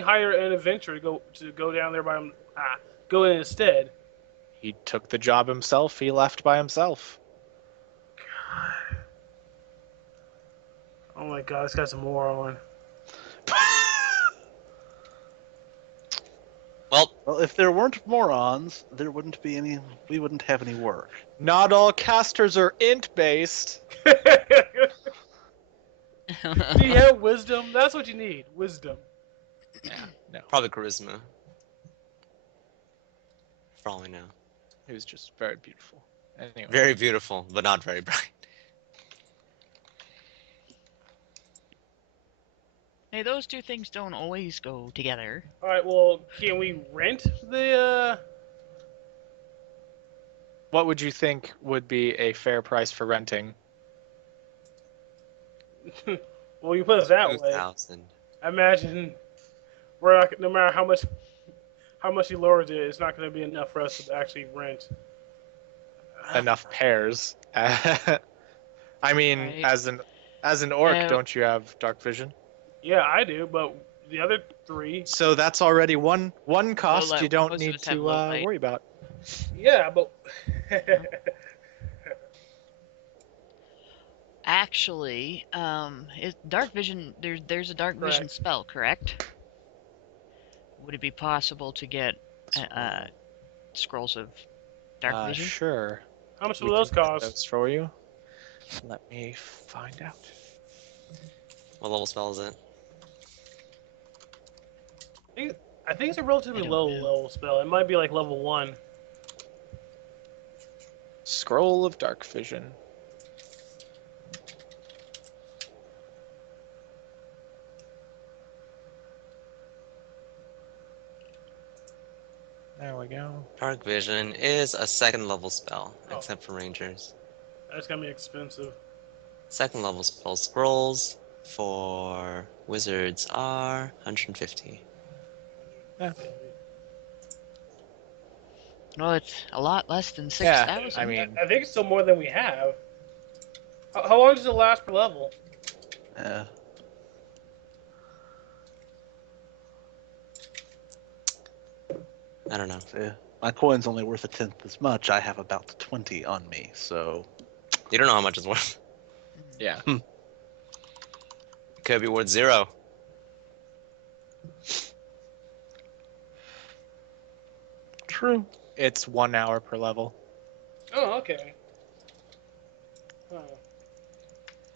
hire an adventurer to go down there by him? Go in instead. He took the job himself. He left by himself. Oh my god, this guy's a moron. Well, Well, if there weren't morons, there wouldn't be any. We wouldn't have any work. Not all casters are int based. Do you have wisdom? That's what you need. Wisdom. Yeah, no. probably charisma. For all we know. He was just very beautiful. Anyway. Very beautiful, but not very bright. Hey, those two things don't always go together. Alright, well, can we rent the, What would you think would be a fair price for renting? Well, you put it that way. 2,000. I imagine we're not, no matter how much he lowers it, it's not going to be enough for us to actually rent. Enough pairs. I mean, Right. as an orc, Uh, don't you have dark vision? Yeah, I do, but the other three... So that's already one cost light- you don't most of need us have to low light. worry about. Yeah, but... Actually, is dark vision? There's a dark vision Correct. spell, correct? Would it be possible to get scrolls of dark vision? Sure. How much We will those can get cost? those for you. Let me find out. What level spell is it? I think it's a relatively I don't low know. level spell. It might be like level 1. Scroll of dark vision. There we go. Dark Vision is a second level spell, Oh. except for rangers. That's going to be expensive. Second level spell scrolls for wizards are 150. Well, it's a lot less than Yeah, 6,000. I mean, I think it's still more than we have. How long does it last per level? Yeah. I don't know. Yeah. My coin's only worth a tenth as much. I have about 20 on me, so You don't know how much it's worth. yeah. It could be worth 0. true. It's 1 hour per level. Oh, okay. Huh.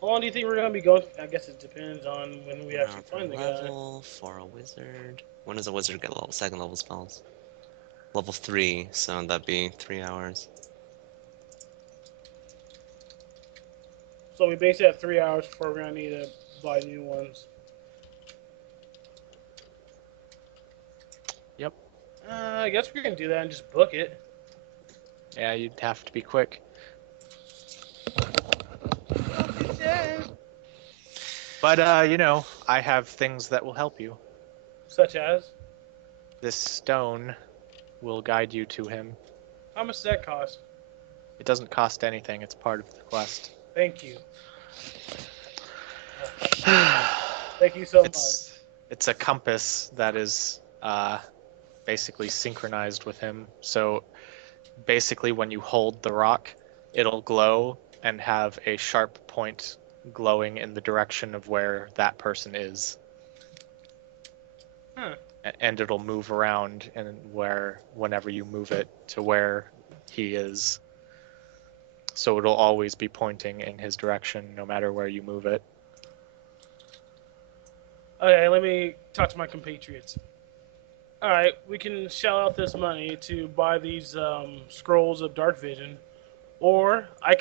How long do you think we're going to be going? I guess it depends on when we actually Per find the guy. level for a wizard. When does a wizard get level second level spells? Level 3, so that'd be 3 hours. So we basically have 3 hours before we're going to need to buy new ones. Yep. I guess we can do that and just book it. Yeah, you'd have to be quick. But, you know, I have things that will help you. Such as? This stone will guide you to him. How much does that cost? It doesn't cost anything, it's part of the quest. Thank you. Thank you so much. It's a compass that is basically synchronized with him. So basically when you hold the rock, it'll glow and have a sharp point glowing in the direction of where that person is. Huh. And it'll move around and whenever you move it to where he is. So it'll always be pointing in his direction no matter where you move it. Okay, let me talk to my compatriots. Alright, we can shell out this money to buy these scrolls of dark vision. Or I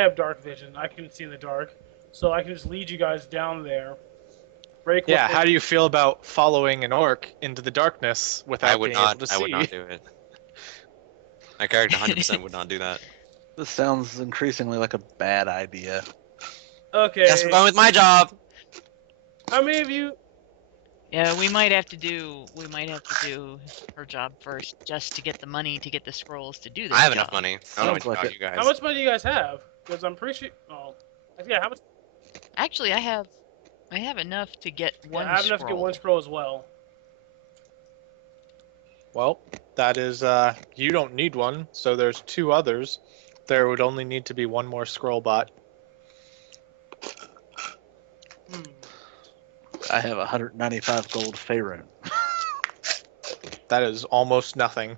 have dark vision. I can see in the dark. So I can just lead you guys down there. Break Yeah, how do you feel about following an orc into the darkness without I would being not. able to see? I would not do it. My character 100% would not do that. This sounds increasingly like a bad idea. Okay. Guess we're going with my job. How many of you... Yeah, we might have to do her job first, just to get the money to get the scrolls to do this. I have enough job. money. I don't know what Sounds like about it. you guys. How much money do you guys have? Because I'm pretty sure... Oh. Yeah, how much... Actually, I have enough to get one I have enough to get one scroll as well. Well, that is, you don't need one, so there's 2 others. There would only need to be 1 more scroll bot. I have 195 gold Faerun. That is almost nothing.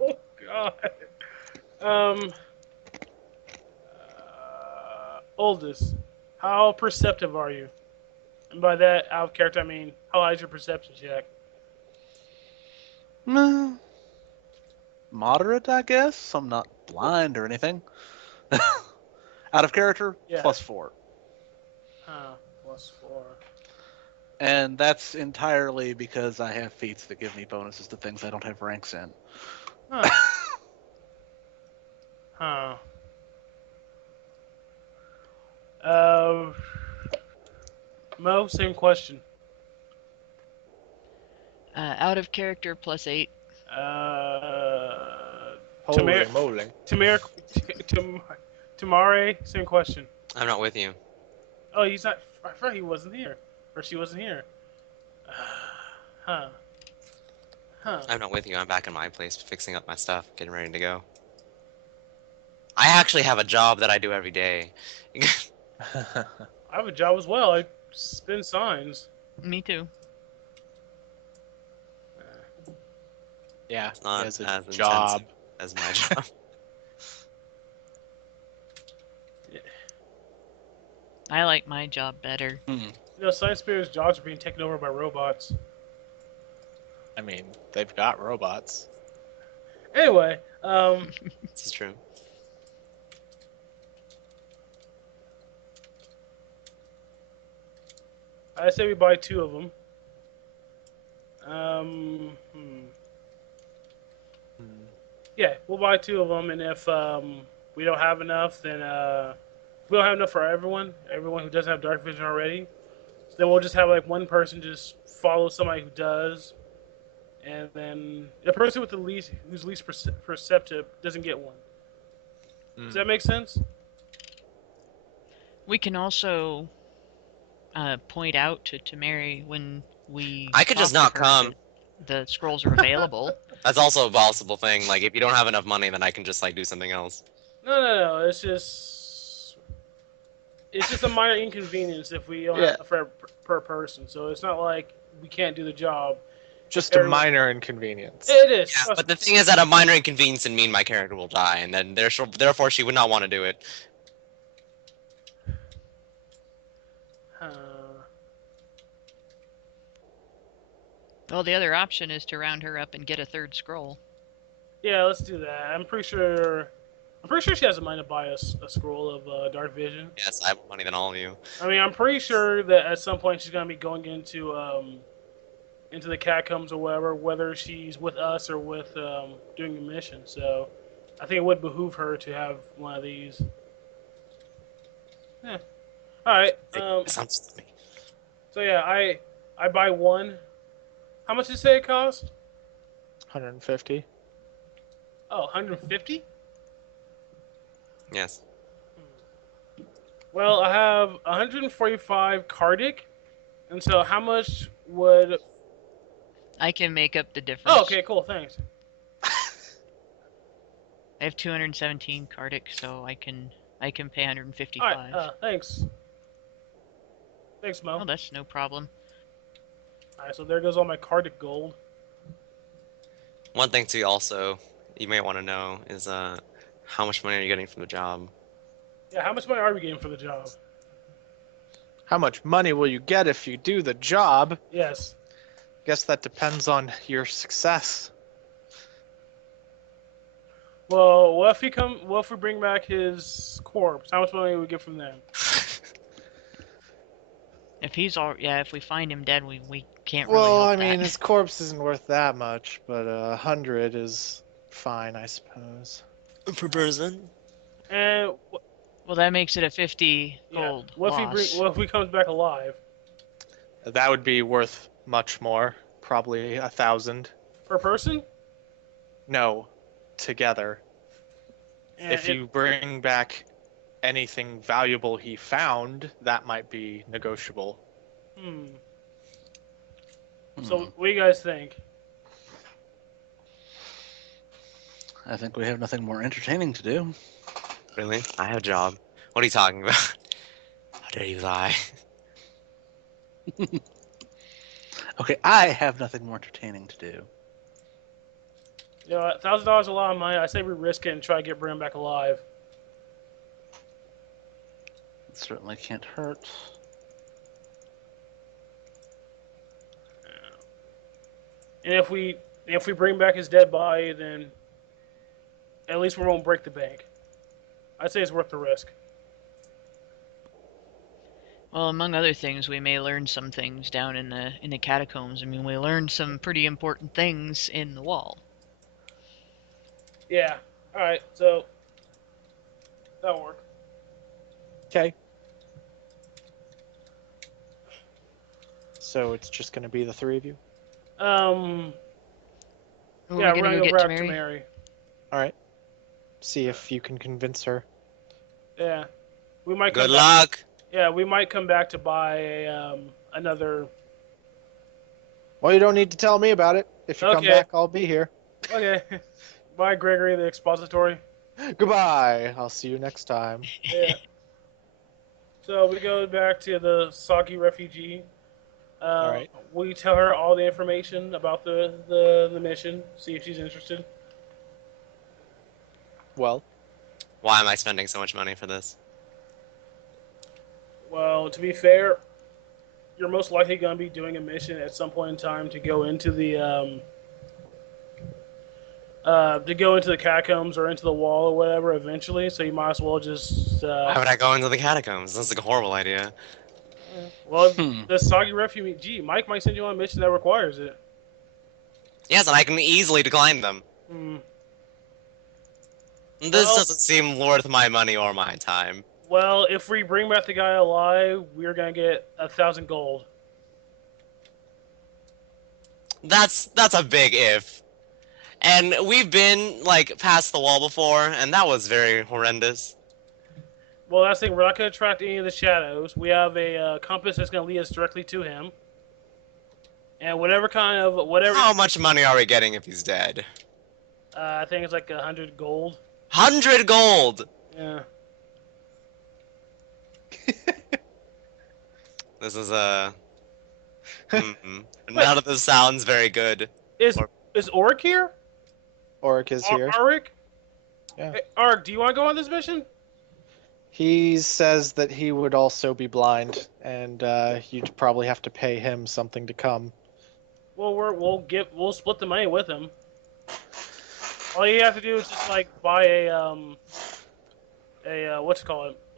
Oh God. Oldest, how perceptive are you? And by that, out of character, I mean, how high is your perception check? Moderate, I guess. I'm not blind or anything. Out of character, Yeah. +4. +4. And that's entirely because I have feats that give me bonuses to things I don't have ranks in. Huh. Huh. Mo, same question. Out of character +8. Holy moly. Tamare, same question. I'm not with you. Oh, he's not. I thought he wasn't here. Or she wasn't here. Huh. I'm not with you. I'm back in my place fixing up my stuff, getting ready to go. I actually have a job that I do every day. I have a job as well. I spin signs. Me too. Yeah, It's not he has a as job. intensive as my job. I like my job better. You know, science spear's jobs are being taken over by robots. I mean, they've got robots. Anyway, This is true. I say we buy 2 of them. Yeah, we'll buy 2 of them, and if we don't have enough, then we don't have enough for everyone who doesn't have dark vision already, then we'll just have like one person just follow somebody who does, and then the person with who's least perceptive doesn't get one. Does that make sense? We can also point out to Mary when we. I could just talk not to her come. that the scrolls are available. That's also a possible thing. Like, if you don't have enough money, then I can just like do something else. No. It's just a minor inconvenience if we don't have enough per person. So it's not like we can't do the job. Just a minor inconvenience. It is. Yeah, but the thing is that a minor inconvenience and mean my character will die, and then therefore she would not want to do it. Well, the other option is to round her up and get a 3rd scroll. Yeah, let's do that. I'm pretty sure she has a mind to buy a scroll of dark vision. Yes, I have more money than all of you. I mean, I'm pretty sure that at some point she's gonna be going into the catacombs or whatever, whether she's with us or with doing a mission. So I think it would behoove her to have one of these. Yeah. All right. Sounds to me. So yeah, I buy 1. How much did you say it cost? 150. Oh, 150? Yes. Well, I have 145 Cardic, and so how much would... I can make up the difference. Oh, okay, cool, thanks. I have 217 Cardic, so I can pay 155. Alright, thanks. Thanks, Mo. Oh, that's no problem. Alright, so there goes all my Cardic gold. One thing too, also, you may want to know is how much money are you getting from the job? Yeah, how much money are we getting for the job? How much money will you get if you do the job? Yes. Guess that depends on your success. Well, what if we bring back his corpse? How much money do we get from them? If if we find him dead, we can't Well, really I help mean, that. his corpse isn't worth that much, but 100 is fine, I suppose. Per person? And Well, that makes it a 50 gold what loss. if he comes back alive? That would be worth much more, probably 1,000. Per person? No, together. And If you bring back anything valuable he found, that might be negotiable. So, what do you guys think? I think we have nothing more entertaining to do. Really? I have a job. What are you talking about? How dare you lie? Okay, I have nothing more entertaining to do. You know, $1,000 is a lot of money. I say we risk it and try to get Brim back alive. It certainly can't hurt. And if we bring back his dead body, then at least we won't break the bank. I'd say it's worth the risk. Well, among other things, we may learn some things down in the catacombs. I mean, we learned some pretty important things in the wall. Yeah. All right. So that'll work. Okay. So it's just going to be the three of you? Are we Yeah, gonna we're gonna go get grab to to Mary? Mary. All right. See if you can convince her. Yeah. We might Good come back. luck. Yeah, we might come back to buy another. Well, you don't need to tell me about it. If you come Okay. back, I'll be here. Okay. Buy Gregory the Expository. Goodbye. I'll see you next time. Yeah. So we go back to the Soggy refugee. All right. We tell her all the information about the mission. See if she's interested. Well, Why am I spending so much money for this? Well, to be fair, you're most likely going to be doing a mission at some point in time to go into the catacombs or into the wall or whatever eventually. So you might as well just. Why would I go into the catacombs? That's like a horrible idea. Well, the Soggy refugee, Mike might send you on a mission that requires it. Yes, and I can easily decline them. This Well- doesn't seem worth my money or my time. Well, if we bring back the guy alive, we're gonna get 1,000 gold. That's a big if. And we've been, like, past the wall before, and that was very horrendous. Well, that's the thing. We're not gonna attract any of the shadows. We have a compass that's gonna lead us directly to him. And whatever. How much money are we getting if he's dead? I think it's like 100 gold. 100 gold! Yeah. This is none of this sounds very good. Is Oric here? Oric is here. Oric? Yeah. Hey, Oric, do you want to go on this mission? He says that he would also be blind, and you'd probably have to pay him something to come. Well, we'll split the money with him. All you have to do is just like buy a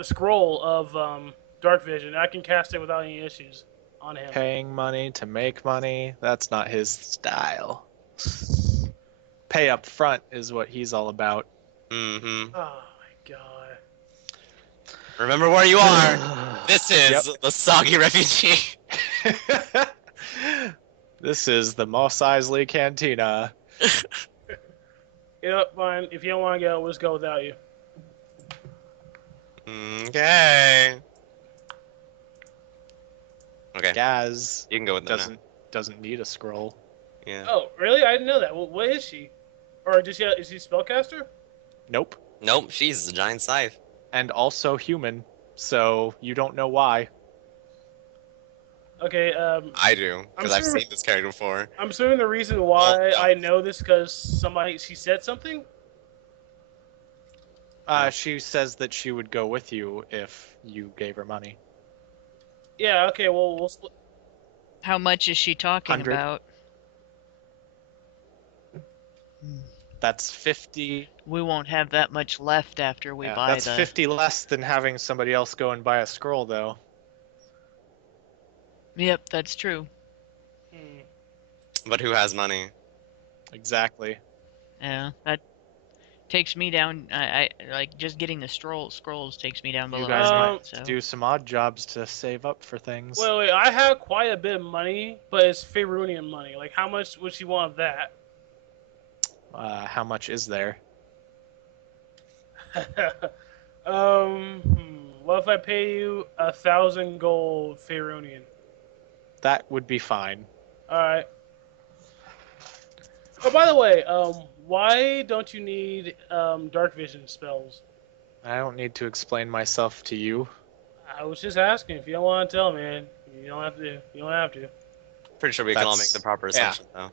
scroll of dark vision. I can cast it without any issues on him. Paying money to make money, that's not his style. Pay up front is what he's all about. Mm-hmm. Oh my god. Remember where you are. This is Yep. the Soggy refugee. This is the Mos Eisley Cantina. Yeah, fine. If you don't want to go, we'll just go without you. Okay. Okay. Gaz You can go with them now. doesn't need a scroll. Yeah. Oh, really? I didn't know that. Well, what is she? Or is she a spellcaster? Nope. Nope, she's a giant scythe. And also human, so you don't know why. Okay, I do, because I've sure- seen this character before. I'm assuming the reason why Oh, no. I know this because she said something? She says that she would go with you if you gave her money. Yeah, okay, well, we'll split. How much is she talking 100. about? That's 50. We won't have that much left after we Yeah, buy that's the. 50 less than having somebody else go and buy a scroll, though. Yep, that's true. But who has money? Exactly. Yeah, that takes me down. I like just getting the scrolls takes me down below. You guys Um, might so. do some odd jobs to save up for things. Wait, I have quite a bit of money, but it's Faerunian money. Like, how much would she want of that? How much is there? What if I pay you 1,000 gold Faeronian? That would be fine. All right. Oh, by the way, why don't you need dark vision spells? I don't need to explain myself to you. I was just asking. If you don't want to tell, man, you don't have to. You don't have to. Pretty sure we can all make That's- the proper yeah. assumption, though.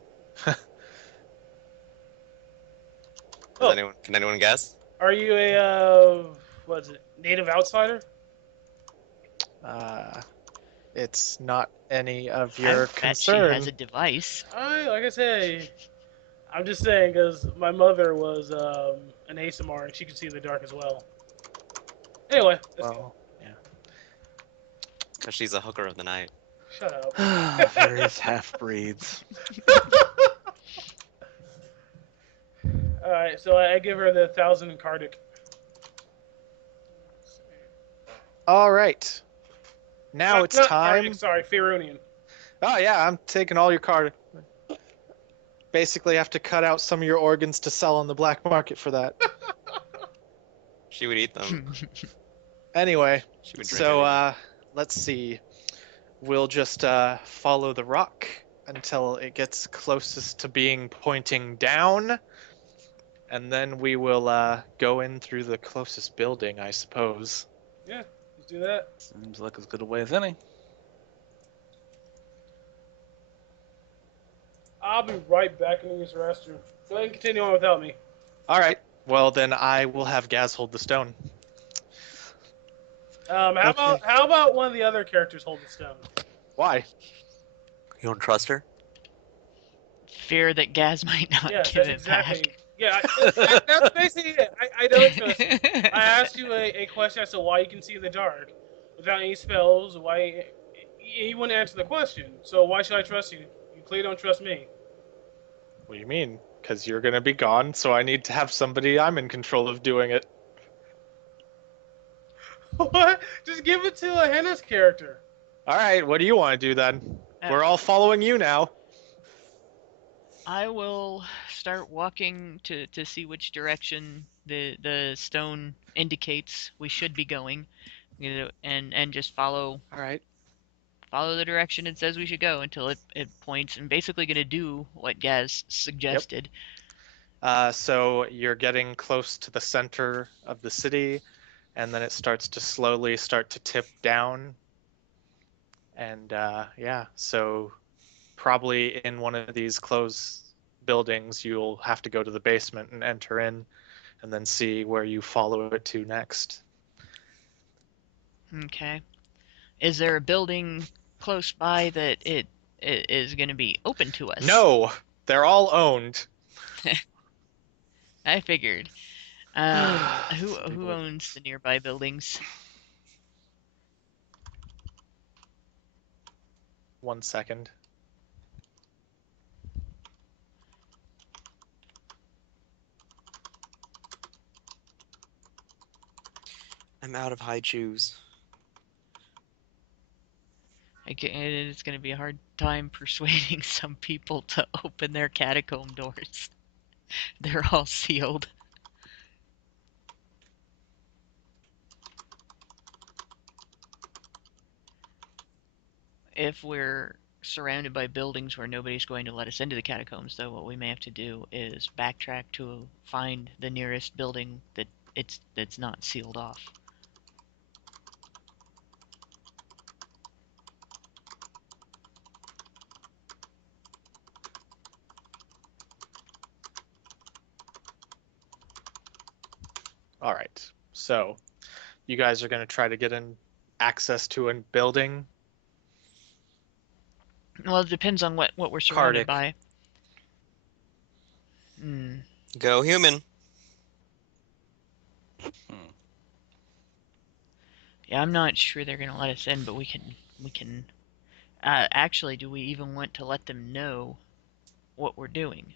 Oh. Can anyone guess? Are you a what's it? Native outsider? It's not any of I your bet she concern. has a device. Like I say, I'm just saying because my mother was an ASMR and she could see in the dark as well. Anyway, let's go. Well, yeah. Because she's a hooker of the night. Shut up. Various half-breeds. All right, so I give her the 1,000 Cardic. All right. Now it's Not time. Cardic, sorry, Faeronian. Oh yeah, I'm taking all your card. Basically, have to cut out some of your organs to sell on the black market for that. She would eat them. Anyway, She would drink so everything. let's see. We'll just follow the rock until it gets closest to being pointing down, and then we will go in through the closest building, I suppose. Yeah, let's do that. Seems like as good a way as any. I'll be right back in the restroom. Go ahead and continue on without me. All right. Well, then I will have Gaz hold the stone. How about one of the other characters hold the stone? Why? You don't trust her? Fear that Gaz might not Yes, give that's it back. exactly. Yeah, that's basically it. I don't trust you. I asked you a question as to why you can see in the dark without any spells. Why you wouldn't answer the question? So why should I trust you? You clearly don't trust me. What do you mean? Because you're gonna be gone, so I need to have somebody I'm in control of doing it. What? Just give it to a Henna's character. All right. What do you want to do then? We're all following you now. I will start walking to see which direction the stone indicates we should be going, and just follow All right. the direction it says we should go until it points, and basically going to do what Gaz suggested. So you're getting close to the center of the city, and then it starts to slowly start to tip down. And yeah, so probably in one of these closed buildings, you'll have to go to the basement and enter in, and then see where you follow it to next. Okay. Is there a building close by that it is going to be open to us? No, they're all owned. I figured. Who owns the nearby buildings? 1 second. I'm out of high shoes. It's going to be a hard time persuading some people to open their catacomb doors. They're all sealed. If we're surrounded by buildings where nobody's going to let us into the catacombs, though, what we may have to do is backtrack to find the nearest building that's not sealed off. All right. So you guys are going to try to get in access to a building. Well, it depends on what we're surrounded Cardic. by. Hmm. Go human. Yeah, I'm not sure they're gonna let us in, but we can. Actually, do we even want to let them know what we're doing?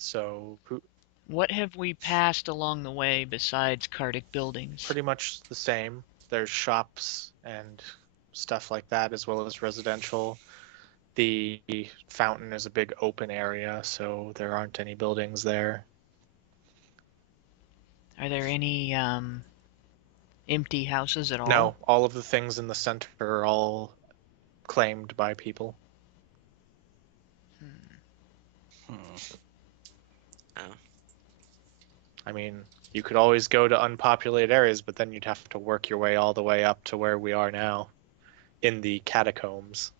So What have we passed along the way besides Cardic buildings? Pretty much the same. There's shops and stuff like that, as well as residential. The fountain is a big open area, so there aren't any buildings there. Are there any empty houses at all? No, all of the things in the center are all claimed by people. Hmm. Oh. I mean, you could always go to unpopulated areas, but then you'd have to work your way all the way up to where we are now, in the catacombs.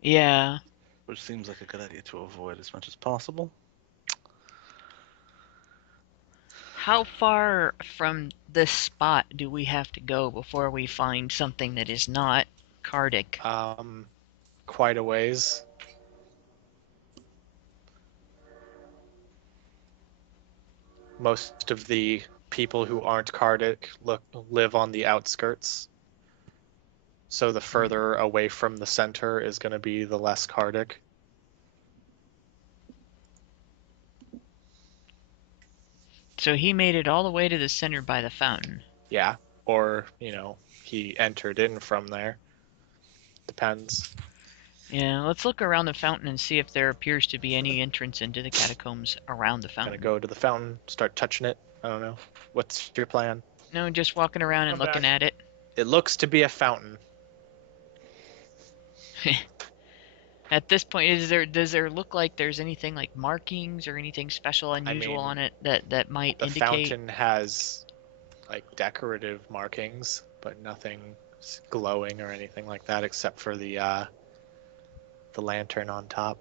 Yeah. Which seems like a good idea to avoid as much as possible. How far from this spot do we have to go before we find something that is not Cardic? Quite a ways. Most of the people who aren't Cardic live on the outskirts. So the further away from the center is going to be the less Cardic. So he made it all the way to the center by the fountain. Yeah, or, he entered in from there. Depends. Yeah, let's look around the fountain and see if there appears to be any entrance into the catacombs around the fountain. Gonna go to the fountain, start touching it. I don't know. What's your plan? No, just walking around and looking at it. It looks to be a fountain. At this point, does there look like there's anything like markings or anything special, unusual on it that might The indicate? fountain has like decorative markings, but nothing glowing or anything like that, except for the lantern on top.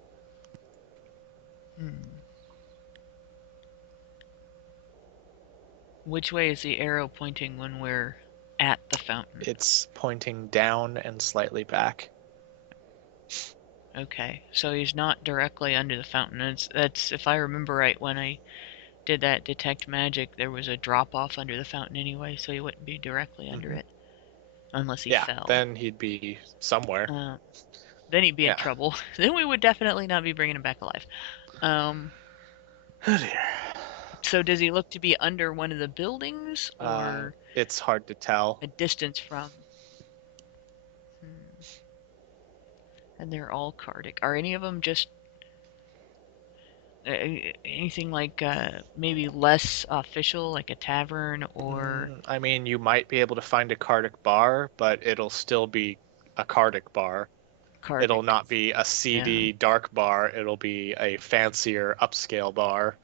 Which way is the arrow pointing when we're at the fountain? It's pointing down and slightly back. Okay, so he's not directly under the fountain. That's if I remember right, when I did that detect magic, there was a drop off under the fountain anyway, so he wouldn't be directly under it, unless he fell. Then he'd be somewhere. Then he'd be in trouble. Then we would definitely not be bringing him back alive. Oh dear. So does he look to be under one of the buildings, or it's hard to tell. a distance from? And they're all Cardic. Are any of them just anything like maybe less official, like a tavern, or? I mean, you might be able to find a Cardic bar, but it'll still be a Cardic bar. Cardic. It'll not be a seedy dark bar. It'll be a fancier upscale bar.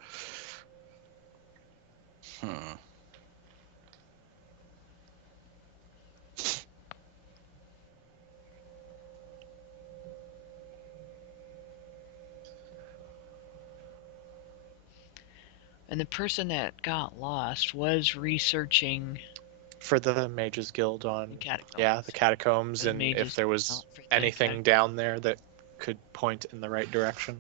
And the person that got lost was researching For the Mages Guild on the catacombs. Yeah, the catacombs, The and mages if there was for the anything catacombs. down there that could point in the right direction.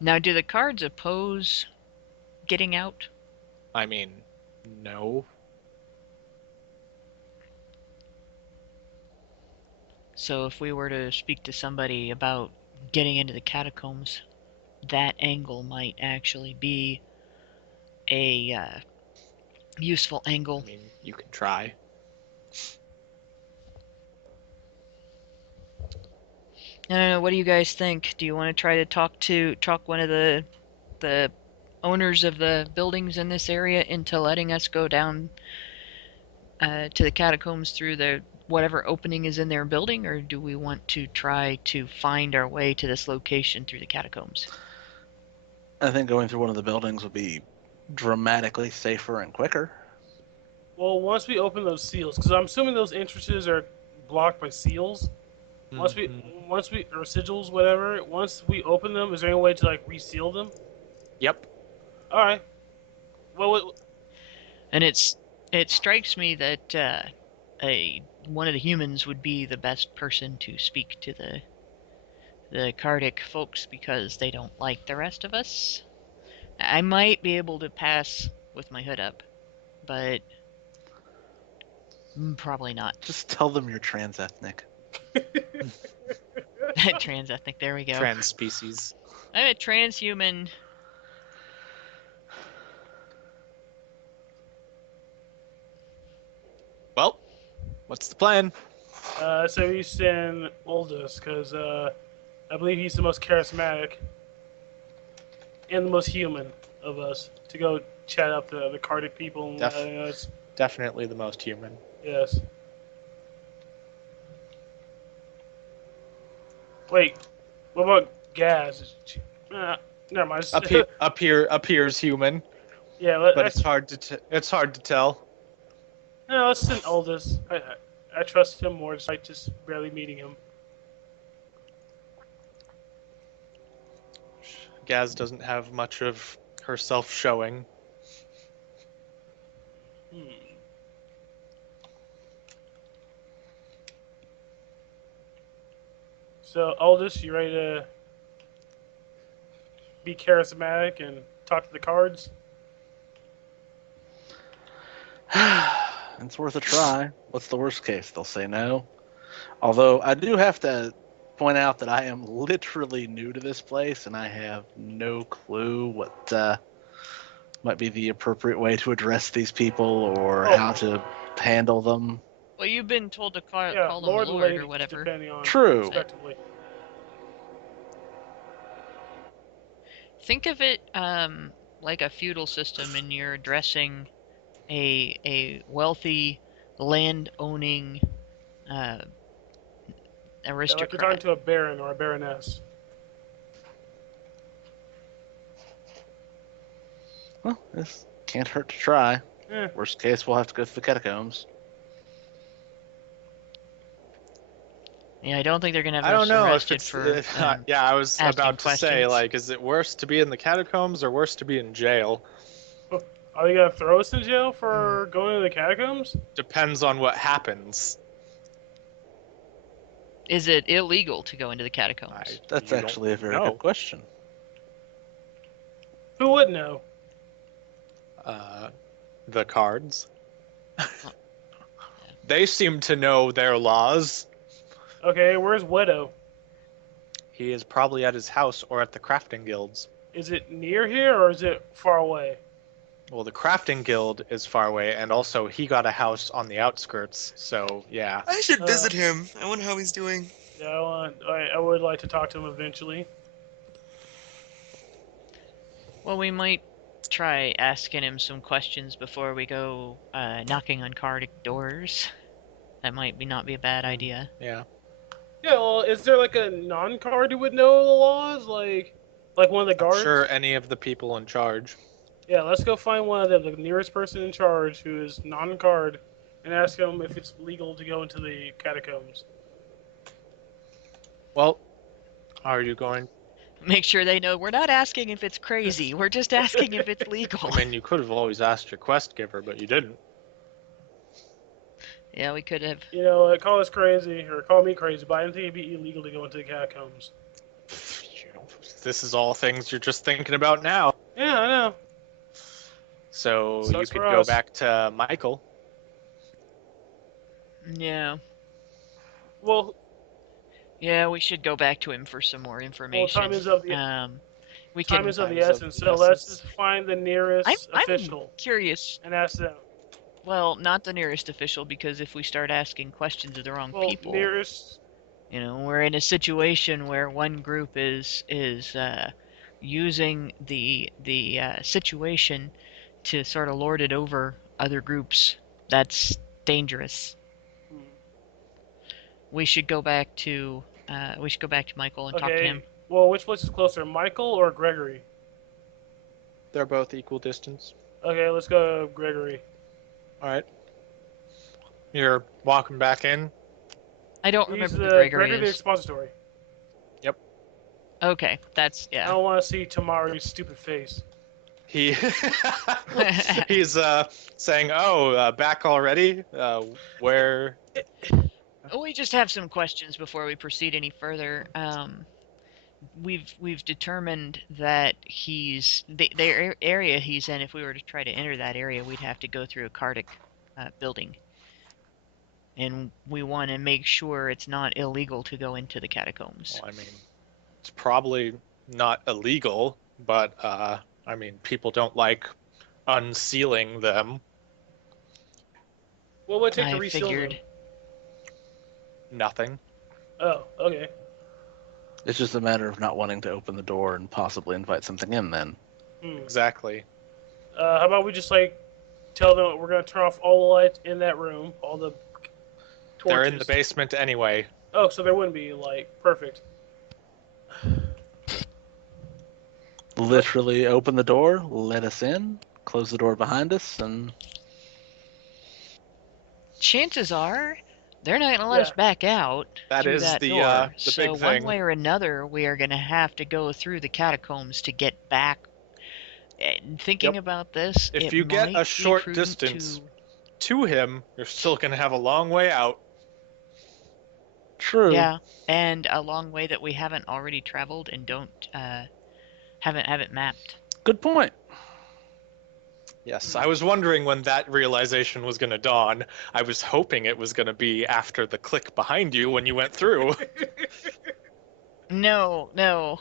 Now, do the cards oppose getting out? I mean, no. So if we were to speak to somebody about getting into the catacombs, that angle might actually be a useful angle. I mean, you can try. I don't know. What do you guys think? Do you want to try to talk one of the owners of the buildings in this area into letting us go down to the catacombs through the whatever opening is in their building, or do we want to try to find our way to this location through the catacombs? I think going through one of the buildings would be dramatically safer and quicker. Well, once we open those seals, because I'm assuming those entrances are blocked by seals. Once we or sigils, whatever. Once we open them, is there any way to like reseal them? Yep. All right. Well, And it strikes me that one of the humans would be the best person to speak to the Cardic folks, because they don't like the rest of us. I might be able to pass with my hood up, but probably not. Just tell them you're trans ethnic. Trans-ethnic, there we go. Trans species. I'm a transhuman. Well, what's the plan? So we send Oldest, because I believe he's the most charismatic and the most human of us, to go chat up the Cardiff people. And Definitely the most human. yes. Wait, what about Gaz? Never mind. Appears human, Yeah, but it's hard to tell. No, let's send Oldest. I trust him more, despite just barely meeting him. Gaz doesn't have much of herself showing. So, Oldest, you ready to be charismatic and talk to the cards? It's worth a try. What's the worst case? They'll say no. Although I do have to point out that I am literally new to this place and I have no clue what might be the appropriate way to address these people or how to handle them. Well, you've been told to call them Lord Lord Lady, or whatever. depending on True. respectively. Think of it like a feudal system, and you're addressing a wealthy, land-owning aristocrat. Like you're talking to a baron or a baroness. Well, this can't hurt to try. Eh. Worst case, we'll have to go through the catacombs. Yeah, I don't think they're gonna have I don't us know if arrested it's. for. Yeah, I was asking about to say, questions. like, is it worse to be in the catacombs or worse to be in jail? Are they gonna throw us in jail for going to the catacombs? Depends on what happens. Is it illegal to go into the catacombs? That's You don't actually a very know. good question. Who would know? The cards. They seem to know their laws. Okay, where's Widow? He is probably at his house or at the crafting guilds. Is it near here or is it far away? Well, the crafting guild is far away, and also he got a house on the outskirts, so yeah. I should visit him. I wonder how he's doing. Yeah, I would like to talk to him eventually. Well, we might try asking him some questions before we go knocking on card doors. That might not be a bad idea. Yeah. Yeah, well, is there like a non-card who would know the laws? Like one of the guards? Sure, any of the people in charge. Yeah, let's go find one of them, the nearest person in charge who is non-card, and ask him if it's legal to go into the catacombs. Well, are you going... Make sure they know we're not asking if it's crazy. We're just asking if it's legal. I mean, you could have always asked your quest giver, but you didn't. Yeah, we could have. You know, call us crazy, or call me crazy, but I didn't think it'd be illegal to go into the catacombs. This is all things you're just thinking about now. Yeah, I know. So Sucks you could for go us. back to Michael. Yeah. Well, Yeah, we should go back to him for some more information. time is of the we time can. is of the Time is of essence. the So let's essence. just find the nearest I'm official curious. and ask them. Well, not the nearest official, because if we start asking questions of the wrong Well, people, nearest. you know, we're in a situation where one group is using the situation to sort of lord it over other groups. That's dangerous. We should go back to Michael and talk to him. Well, which place is closer, Michael or Gregory? They're both equal distance. Okay, let's go Gregory. Alright. You're walking back in. I don't He's remember the who Gregory the is. expository. Okay, that's I yeah. don't want to see Tamari's stupid face. He's saying, "Oh, back already? Where?" We just have some questions before we proceed any further. We've determined that he's the area he's in. If we were to try to enter that area, we'd have to go through a Cardic building. and we want to make sure it's not illegal to go into the catacombs. Well, I mean, it's probably not illegal, but I mean, people don't like unsealing them. What would it take to I reseal them? figured. Nothing. Oh, okay. It's just a matter of not wanting to open the door and possibly invite something in then. Exactly. How about we just tell them we're gonna turn off all the lights in that room, all the torches. They're in the basement anyway. Oh, so there wouldn't be light. Perfect. Literally open the door, let us in, close the door behind us, and Chances are they're not going to let us back out That through is that the, door. the So big one thing. way or another, we are going to have to go through the catacombs to get back. And thinking Yep. about this, If it you get might a be short prudent distance to- to him, you're still going to have a long way out. true. Yeah, and a long way that we haven't already traveled and don't haven't mapped. Good point. Yes, I was wondering when that realization was going to dawn. I was hoping it was going to be after the click behind you when you went through. No,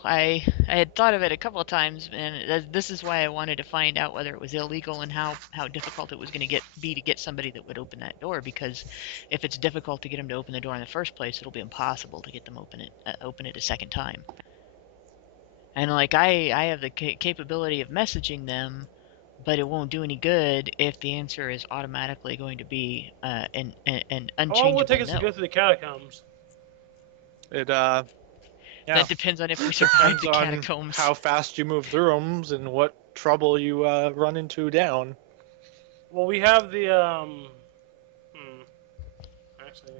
I had thought of it a couple of times, and this is why I wanted to find out whether it was illegal and how difficult it was going to be to get somebody that would open that door. Because if it's difficult to get them to open the door in the first place, it'll be impossible to get them open it a second time. And I have the capability of messaging them, but it won't do any good if the answer is automatically going to be an unchangeable How long would it take us no. to go through the catacombs? It That depends on if we survive depends the on catacombs. how fast you move through them and what trouble you run into down. Well, we have the Actually,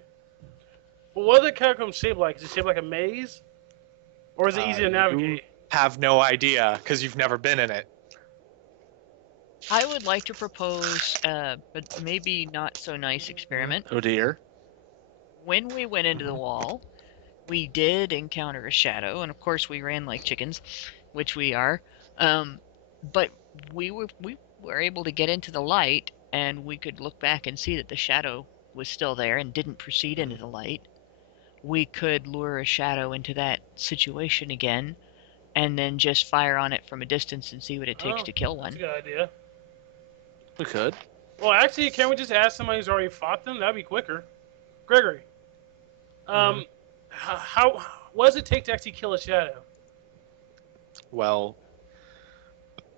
well, what are the catacombs shaped like? Is it shaped like a maze, or is it easy to navigate? Have no idea because you've never been in it. I would like to propose, but maybe not so nice experiment. Oh dear. When we went into the wall, we did encounter a shadow, and of course we ran like chickens, which we are. But we were able to get into the light, and we could look back and see that the shadow was still there and didn't proceed into the light. We could lure a shadow into that situation again, and then just fire on it from a distance and see what it takes to kill one. That's a good idea. We could. Well, actually, can't we just ask somebody who's already fought them? That'd be quicker. Gregory, what does it take to actually kill a shadow? Well,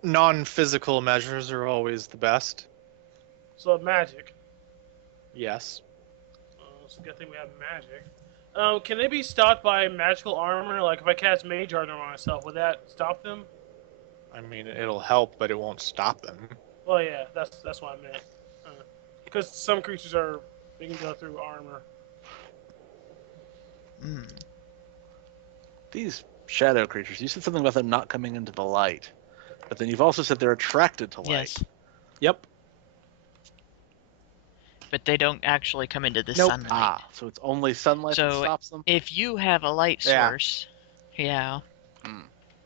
non-physical measures are always the best. So magic. Yes. It's a good thing we have magic. Can they be stopped by magical armor? Like if I cast mage armor on myself, would that stop them? I mean, it'll help, but it won't stop them. Well, yeah, that's what I meant. Because some creatures they can go through armor. These shadow creatures, you said something about them not coming into the light. But then you've also said they're attracted to light. Yes, Yep. but they don't actually come into the Nope. sunlight. Ah, so it's only sunlight that So stops them? if you have a light Yeah. source, yeah.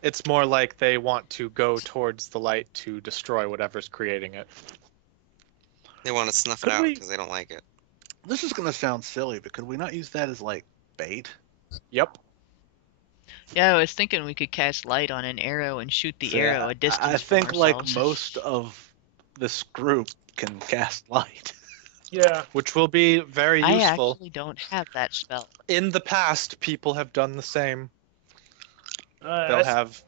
It's more like they want to go towards the light to destroy whatever's creating it. They want to snuff it Could out we- because they don't like it. This is going to sound silly, but could we not use that as, like, bait? Yep. Yeah, I was thinking we could cast light on an arrow and shoot the So, arrow a distance I from think, like, ourselves. most of this group can cast light. Yeah. Which will be very I useful. actually don't have that spell. In the past, people have done the same. They'll That's- have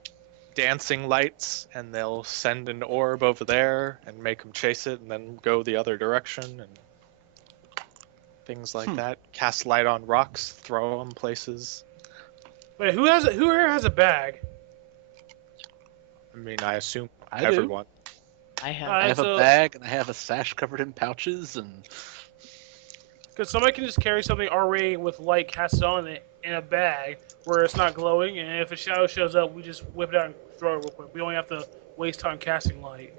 dancing lights, and they'll send an orb over there and make them chase it, and then go the other direction, and things like that. Cast light on rocks, throw them places. Wait, who here has a bag? I mean, I assume I do. everyone. I have. I have so- a bag, and I have a sash covered in pouches, and Because somebody can just carry something already with light cast on it in a bag where it's not glowing, and if a shadow shows up, we just whip it out and throw it real quick. We don't have to waste time casting light.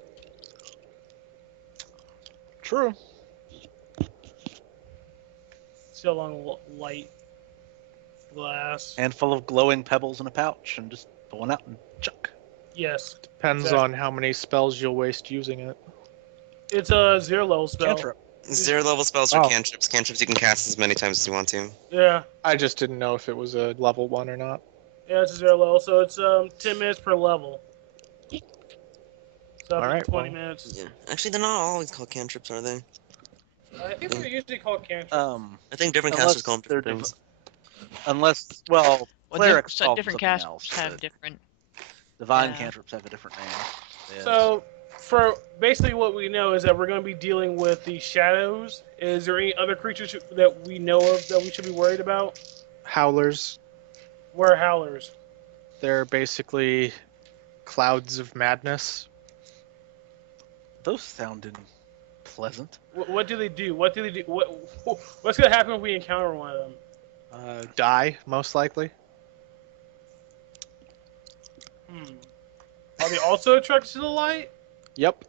true. See how long light glass. And full of glowing pebbles in a pouch, and just pull one out and chuck. Yes. Depends Exactly. on how many spells you'll waste using it. It's a 0 level spell. Cantrip. 0 level spells or Oh. cantrips. Cantrips you can cast as many times as you want to. Yeah, I just didn't know if it was a level 1 or not. yeah, it's a 0 level, so it's 10 minutes per level. So that'd be Alright, 20 well. minutes. Yeah. Actually, they're not always called cantrips, are they? I think they're usually called cantrips. I think different Unless casters call them they're different things. well, Well, clerics so call them different something casts else. have but different. divine yeah. cantrips have a different name. Yes. So, for basically what we know is that we're going to be dealing with the shadows. Is there any other creatures that we know of that we should be worried about? Howlers, We're howlers. they're basically clouds of madness. Those sounded pleasant. What do they do? What do they do? What's going to happen if we encounter one of them? Die, most likely. Are they also attracted to the light? Yep.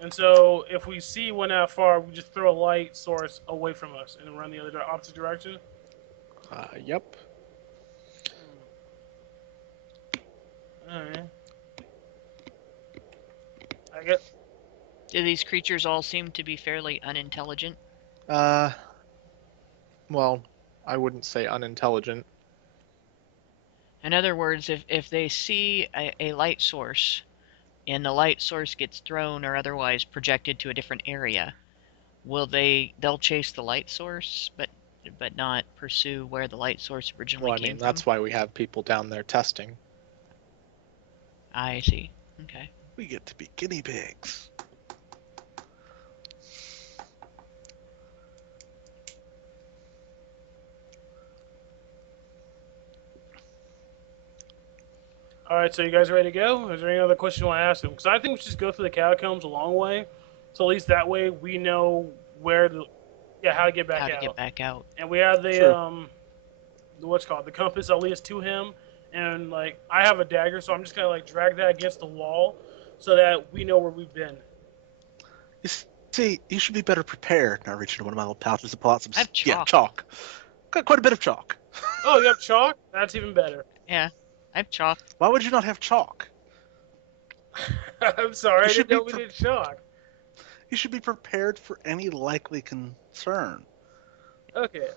And so, if we see one that far, we just throw a light source away from us and run the opposite direction? Yep. Alright. I guess. Do these creatures all seem to be fairly unintelligent? Well, I wouldn't say unintelligent. In other words, if they see a light source, and the light source gets thrown or otherwise projected to a different area, they'll chase the light source, but not pursue where the light source originally Well, I came mean, from? that's why we have people down there testing. I see. Okay. We get to be guinea pigs. Alright, so you guys ready to go? Is there any other question you want to ask them? Because I think we should just go through the catacombs a long way. So at least that way we know how to get back How out. to get back out. And we have the, Sure. the compass that leads to him. And, like, I have a dagger, so I'm just going to, like, drag that against the wall so that we know where we've been. You see, you should be better prepared. Now reach into one of my little pouches to pull out some I have Yeah, chalk. chalk. Got quite a bit of chalk. Oh, you have chalk? That's even better. Yeah, I have chalk. Why would you not have chalk? I'm sorry, I You should didn't know be we did chalk. You should be prepared for any likely concern. Okay.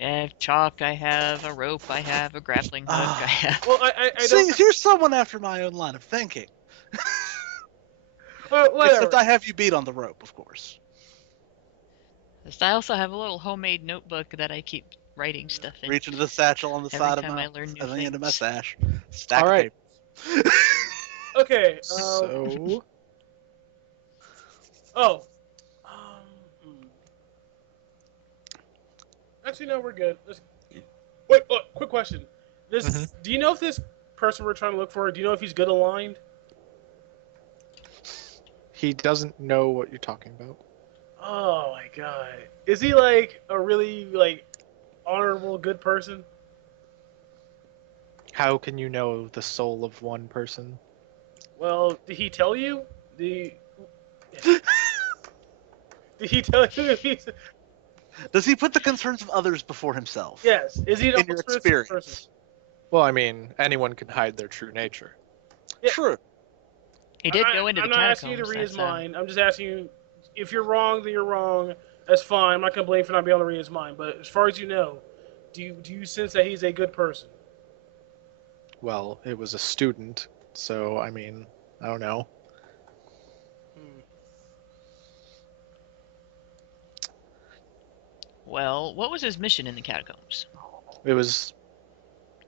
I have chalk, I have a rope, I have a grappling hook, Ah. I have... Well, I See, don't... you're someone after my own line of thinking. Well, whatever. Except I have you beat on the rope, of course. I also have a little homemade notebook that I keep writing stuff in. Reach into the satchel on the Every side of time my, I learn new and then into my things. sash. Stack All of right. papers. Okay, So, Oh. Actually, no, we're good. Wait, quick question. Do you know if this person we're trying to look for, do you know if he's good aligned? he doesn't know what you're talking about. Oh my god. Is he like a really like honorable good person? How can you know the soul of one person? Well, did he tell you? Did he tell you if he's Does he put the concerns of others before himself? Yes. Is he an In your altruistic experience. person? Well, I mean, anyone can hide their true nature. Yeah. True. He did go into I'm the not catacombs. asking you to read his that's, mind. I'm just asking you, if you're wrong, then you're wrong. That's fine. I'm not gonna blame you for not being able to read his mind. But as far as you know, do you sense that he's a good person? Well, it was a student, so I mean, I don't know. Well, what was his mission in the catacombs? It was,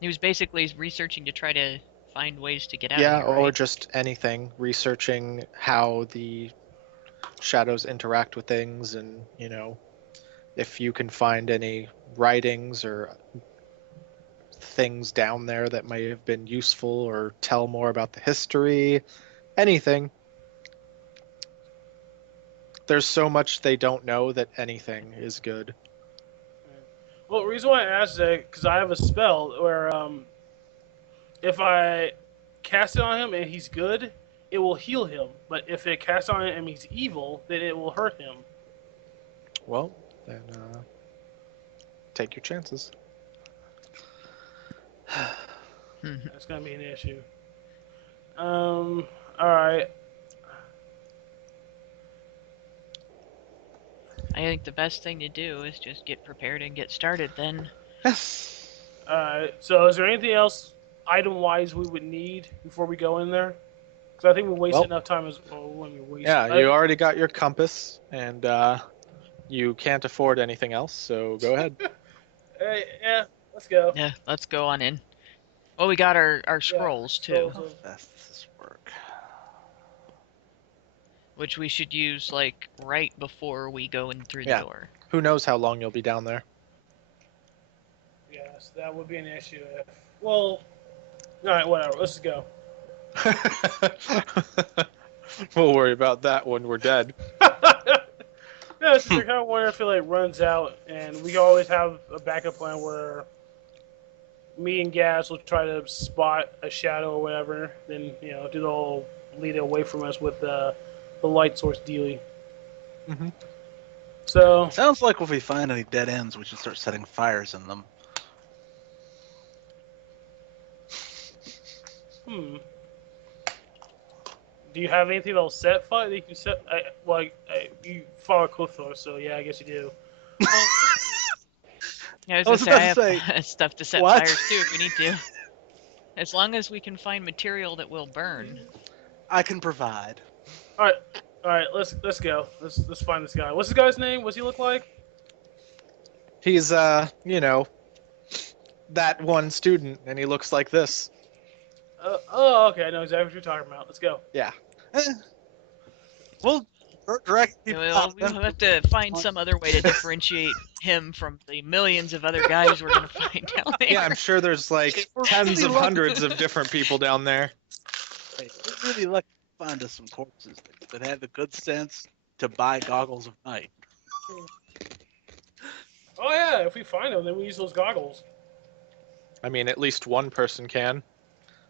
He was basically researching to try to find ways to get out yeah, of here, or right? just anything, researching how the shadows interact with things, and, you know, if you can find any writings or things down there that may have been useful or tell more about the history, anything. There's so much they don't know that anything is good. Well, the reason why I asked that because I have a spell where if I cast it on him and he's good, it will heal him. But if it casts on him and he's evil, then it will hurt him. Well, then take your chances. That's gonna be an issue. All right. I think the best thing to do is just get prepared and get started then. Yes. So is there anything else item-wise we would need before we go in there? Because I think we wasted Well, enough time as well. When we wasted. Yeah, you already got your compass, and you can't afford anything else, so go ahead. Yeah, let's go. Yeah, let's go on in. Well, we got our scrolls too, scrolls. How fast does this work? which we should use like right before we go in through the Yeah. door. Who knows how long you'll be down there? Yes, that would be an issue. Well, all right, whatever. Let's just go. We'll worry about that when we're dead. Yeah, it's just I kind of wonder if it like runs out, and we always have a backup plan where me and Gas will try to spot a shadow or whatever, then do the whole lead it away from us with the light source dealy. Mm-hmm. So Sounds like if we find any dead ends, we should start setting fires in them. do you have anything that'll set fire that you can set? You follow Clothor, so yeah, I guess you do. Yeah, I I was was gonna about say, I to have stuff to set what? fires too if we need to. As long as we can find material that will burn. I can provide. All right, let's go. Let's find this guy. What's this guy's name? What's he look like? He's, that one student, and he looks like this. Okay, I know exactly what you're talking about. Let's go. Yeah. We'll direct Yeah, people We'll out. have to find some other way to differentiate him from the millions of other guys we're gonna find down there. Yeah, I'm sure there's like We're tens really of lucky. hundreds of different people down there. Hey, we're really lucky to find us some corpses that had the good sense to buy goggles of night. Oh yeah, if we find him, then we use those goggles. I mean, at least one person can.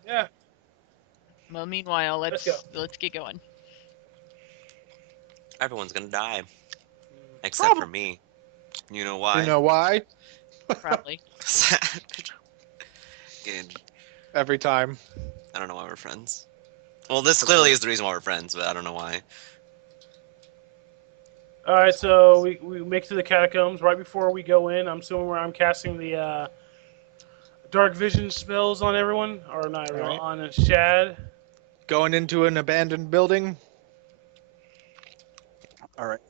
Yeah. Well, meanwhile, Let's let's get going. Everyone's gonna die. Except for me. You know why? You know why? Probably. Good. Every time. I don't know why we're friends. Well, this clearly is the reason why we're friends, but I don't know why. All right, so we make it to the catacombs right before we go in. I'm assuming where I'm casting the dark vision spells on everyone, or not everyone, Alright. on Shad. Going into an abandoned building. All right.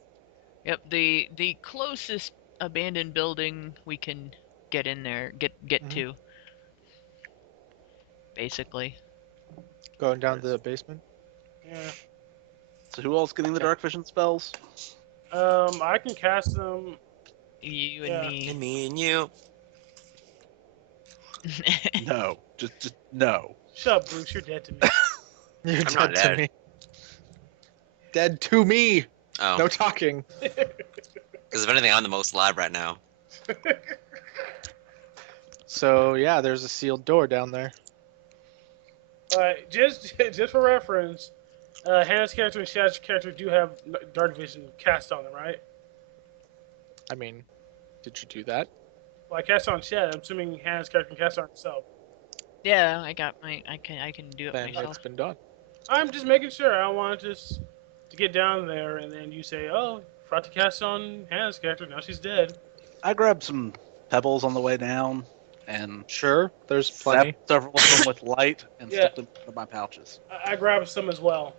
Yep, the closest abandoned building we can get in there, get to. Basically. Going down to the basement. Yeah. So who else getting the dark vision spells? I can cast them. You Yeah. and And me. me and you. No, just no. Shut up, Bruce. You're dead to me. You're I'm not dead to dead. me. Dead to me. Oh. No talking. Because if anything, I'm the most alive right now. So yeah, there's a sealed door down there. All right, just for reference, Hannah's character and Shad's character do have dark vision cast on them, right? I mean, did you do that? Well, I cast on Shad. I'm assuming Hannah's character can cast on himself. Yeah, I got my. I can do it Then myself. it's been done. I'm just making sure. I don't want to get down there and then you say, "Oh, forgot to cast on Hannah's character. Now she's dead." I grabbed some pebbles on the way down and Sure, there's plenty. zapped several of them with light and Yeah. stuck them into my pouches. I grabbed some as well.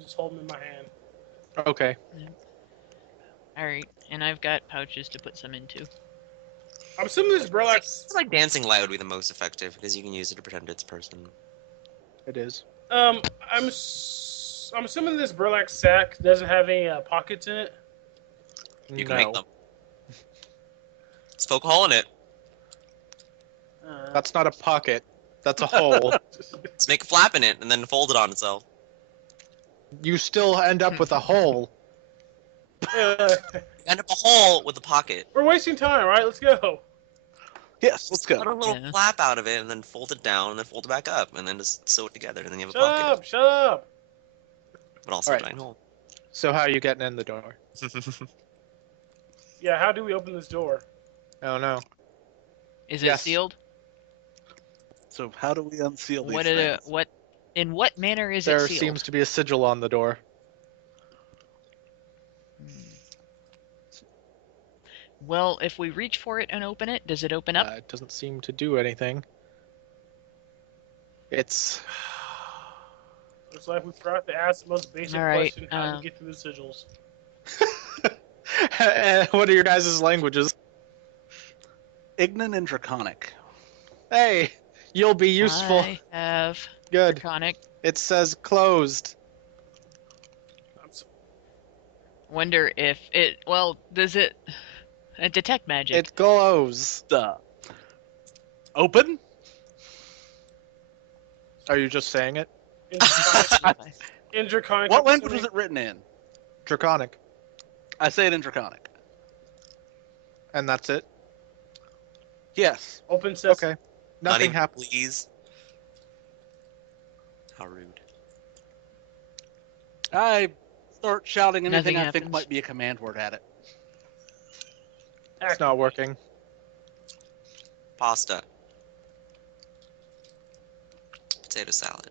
Just hold them in my hand. Okay. Alright, and I've got pouches to put some into. I'm assuming this burlap. I feel like dancing light would be the most effective because you can use it to pretend it's a person. It is. I'm assuming this burlap sack doesn't have any pockets in it. You can No. make them. Just poke a hole in it. That's not a pocket. That's a hole. Just make a flap in it and then fold it on itself. You still end up with a hole. End up a hole with a pocket. We're wasting time, right? Let's go. Yes, let's Cut go. a little Yeah. flap out of it and then fold it down and then fold it back up and then just sew it together and then you have a Shut pocket. up! Shut up! But also Alright. a giant hole. So how are you getting in the door? Yeah, how do we open this door? I don't know. Is it Yes. sealed? So how do we unseal these What things? in what manner is There it sealed? seems to be a sigil on the door. Well, if we reach for it and open it, does it open up? It doesn't seem to do anything. It's... Looks like we forgot to ask the most basic All right, question: how do we get through the sigils? What are your guys' languages? Ignan and Draconic. Hey, you'll be useful. I have Good. Draconic. It says closed. Wonder if it. Well, does it detect magic? It glows. Open? Are you just saying it? In Draconic. What language was it written in? Draconic. I say it in Draconic. And that's it? Yes. Open sesame. Okay. Nothing Honey, happens. please. How rude. I start shouting anything Nothing I think happens. might be a command word at it. It's not working. Pasta. Potato salad.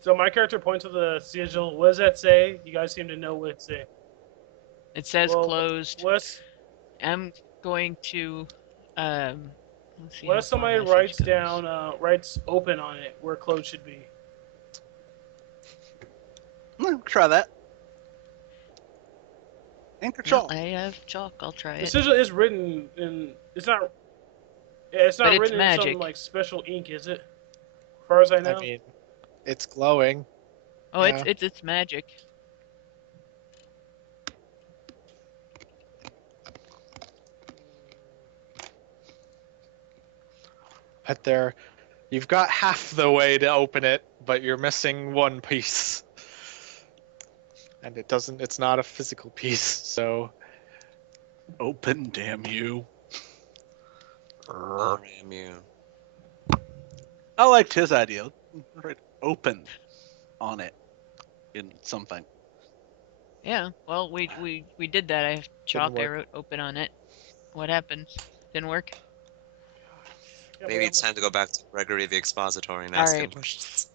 So my character points to the sigil. What does that say? You guys seem to know what it says. It says Well, closed. What I'm going to. Let's see. if how somebody far message writes goes. down, writes open on it, where closed should be? Try that. Ink or Well, chalk? I have chalk. I'll try The it. sigil is written in. It's not. Yeah, it's not But it's written in some magic. like special ink, is it? As far as I know. I mean, it's glowing. Oh, yeah. it's magic. But there, you've got half the way to open it, but you're missing one piece. And it's not a physical piece, so... Open, damn you. Oh, damn you. I liked his idea. Right, open on it in something. Yeah. Well, we did that. I have chalk. I work. wrote open on it. What happened? Didn't work. Yeah, Maybe but it's time to go back to Gregory the Expositor and All ask him right. questions.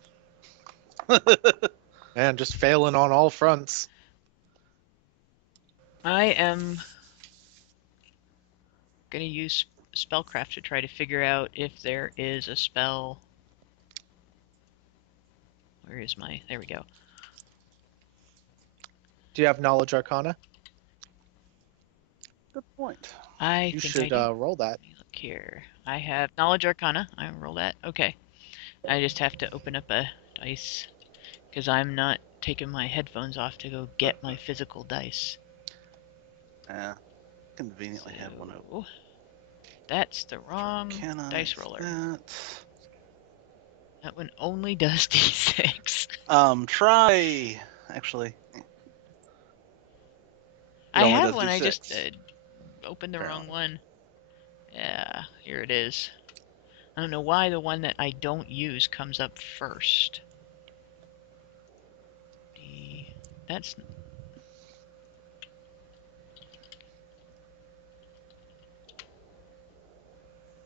Man, just failing on all fronts. I am gonna use spellcraft to try to figure out if there is a spell. Where is my? There we go. Do you have Knowledge Arcana? Good point. I You think should I do. roll that. Let me look here. I have Knowledge Arcana. I roll that. Okay. I just have to open up a dice because I'm not taking my headphones off to go get my physical dice. Conveniently have one open. So, that's the wrong Can I dice use roller. that? That one only does d6. Try. Actually, I only have does one. I just D6. opened the wrong Apparently. one. Yeah, here it is. I don't know why the one that I don't use comes up first. That's...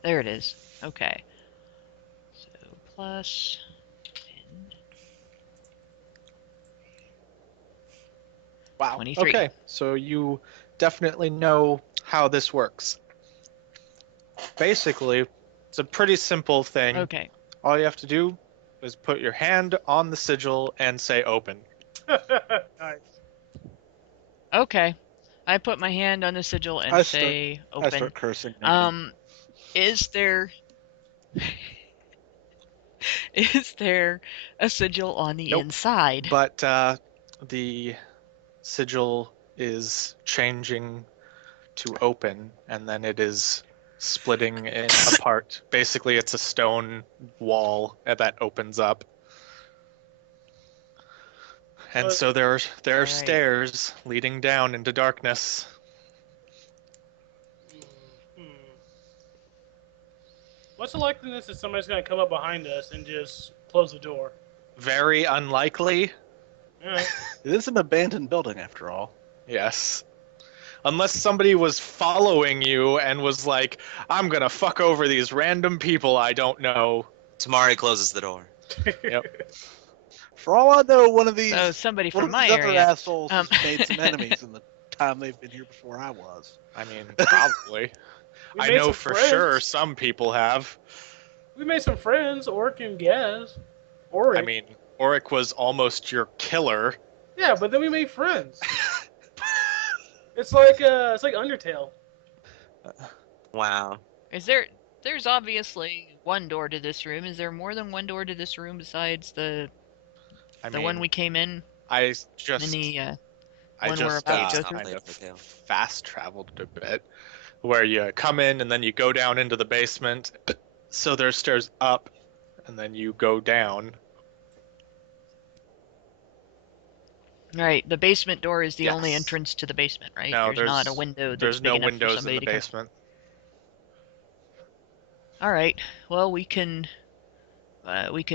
There it is. Okay. So plus 10. Wow. 23. Okay, so you definitely know how this works. Basically, it's a pretty simple thing. Okay. All you have to do is put your hand on the sigil and say open. Nice. Okay. I put my hand on the sigil and I say I open. start cursing. Is there is there a sigil on the Nope. inside? But the sigil is changing to open, and then it is splitting it apart. Basically, it's a stone wall that opens up. And so there are Alright. stairs leading down into darkness. What's the likeliness that somebody's gonna come up behind us and just close the door? Very unlikely. Alright. It is an abandoned building, after all. Yes. Unless somebody was following you and was like, I'm gonna fuck over these random people I don't know. Tamari closes the door. Yep. For all I know, one of these, So somebody one from of my these other area. assholes has made some enemies in the time they've been here before I was. I mean, probably. We I made know some for friends. sure some people have. We made some friends. Orc and Gaz. Oric. I mean, Auric was almost your killer. Yeah, but then we made friends. It's like Undertale. Wow. There's obviously one door to this room. Is there more than one door to this room besides the one we came in? I just In the I one we're just about to go kind through? of fast traveled a bit, where you come in and then you go down into the basement. So there's stairs up, and then you go down. Right, the basement door is the only Yes. entrance to the basement, right? No, there's not a window that's There's big no enough for windows in somebody the to come. basement. All right. Well, we can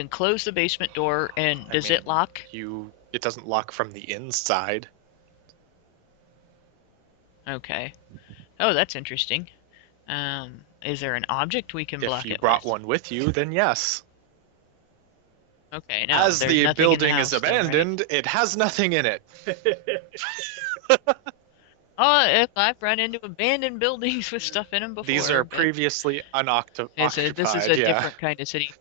close the basement door, and I does mean, it lock? It doesn't lock from the inside. Okay. Oh, that's interesting. Is there an object we can block If you it brought with? one with you, then yes. Okay. No, As there's the nothing in building is house then, right? abandoned, it has nothing in it. Oh, if I've run into abandoned buildings with stuff in them before. These are but previously unoccupied. this is a different kind of city.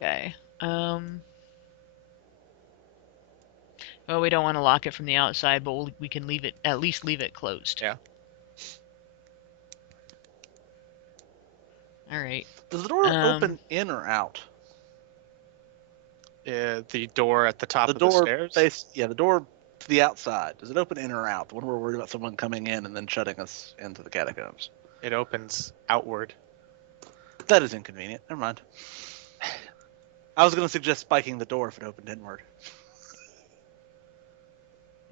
Okay. Well, we don't want to lock it from the outside, but we can at least leave it closed. Yeah. All right. Does the door open in or out? The door at the top The of the door stairs. the door to the outside. Does it open in or out? The one where we're worried about someone coming in and then shutting us into the catacombs. It opens outward. That is inconvenient. Never mind. I was going to suggest spiking the door if it opened inward.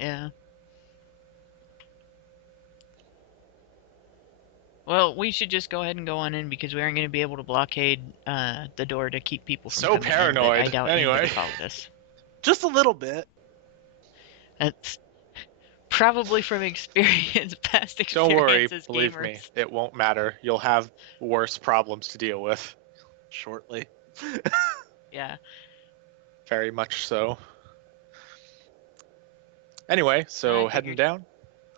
Yeah. Well, we should just go ahead and go on in because we aren't going to be able to blockade the door to keep people from So coming in, but paranoid. I doubt Anyway. anybody followed us. Just a little bit. That's probably from experience, past Don't worry, experiences. believe gamers. me, it won't matter. You'll have worse problems to deal with. Shortly. Yeah. Very much so. Anyway, so I heading figured. down.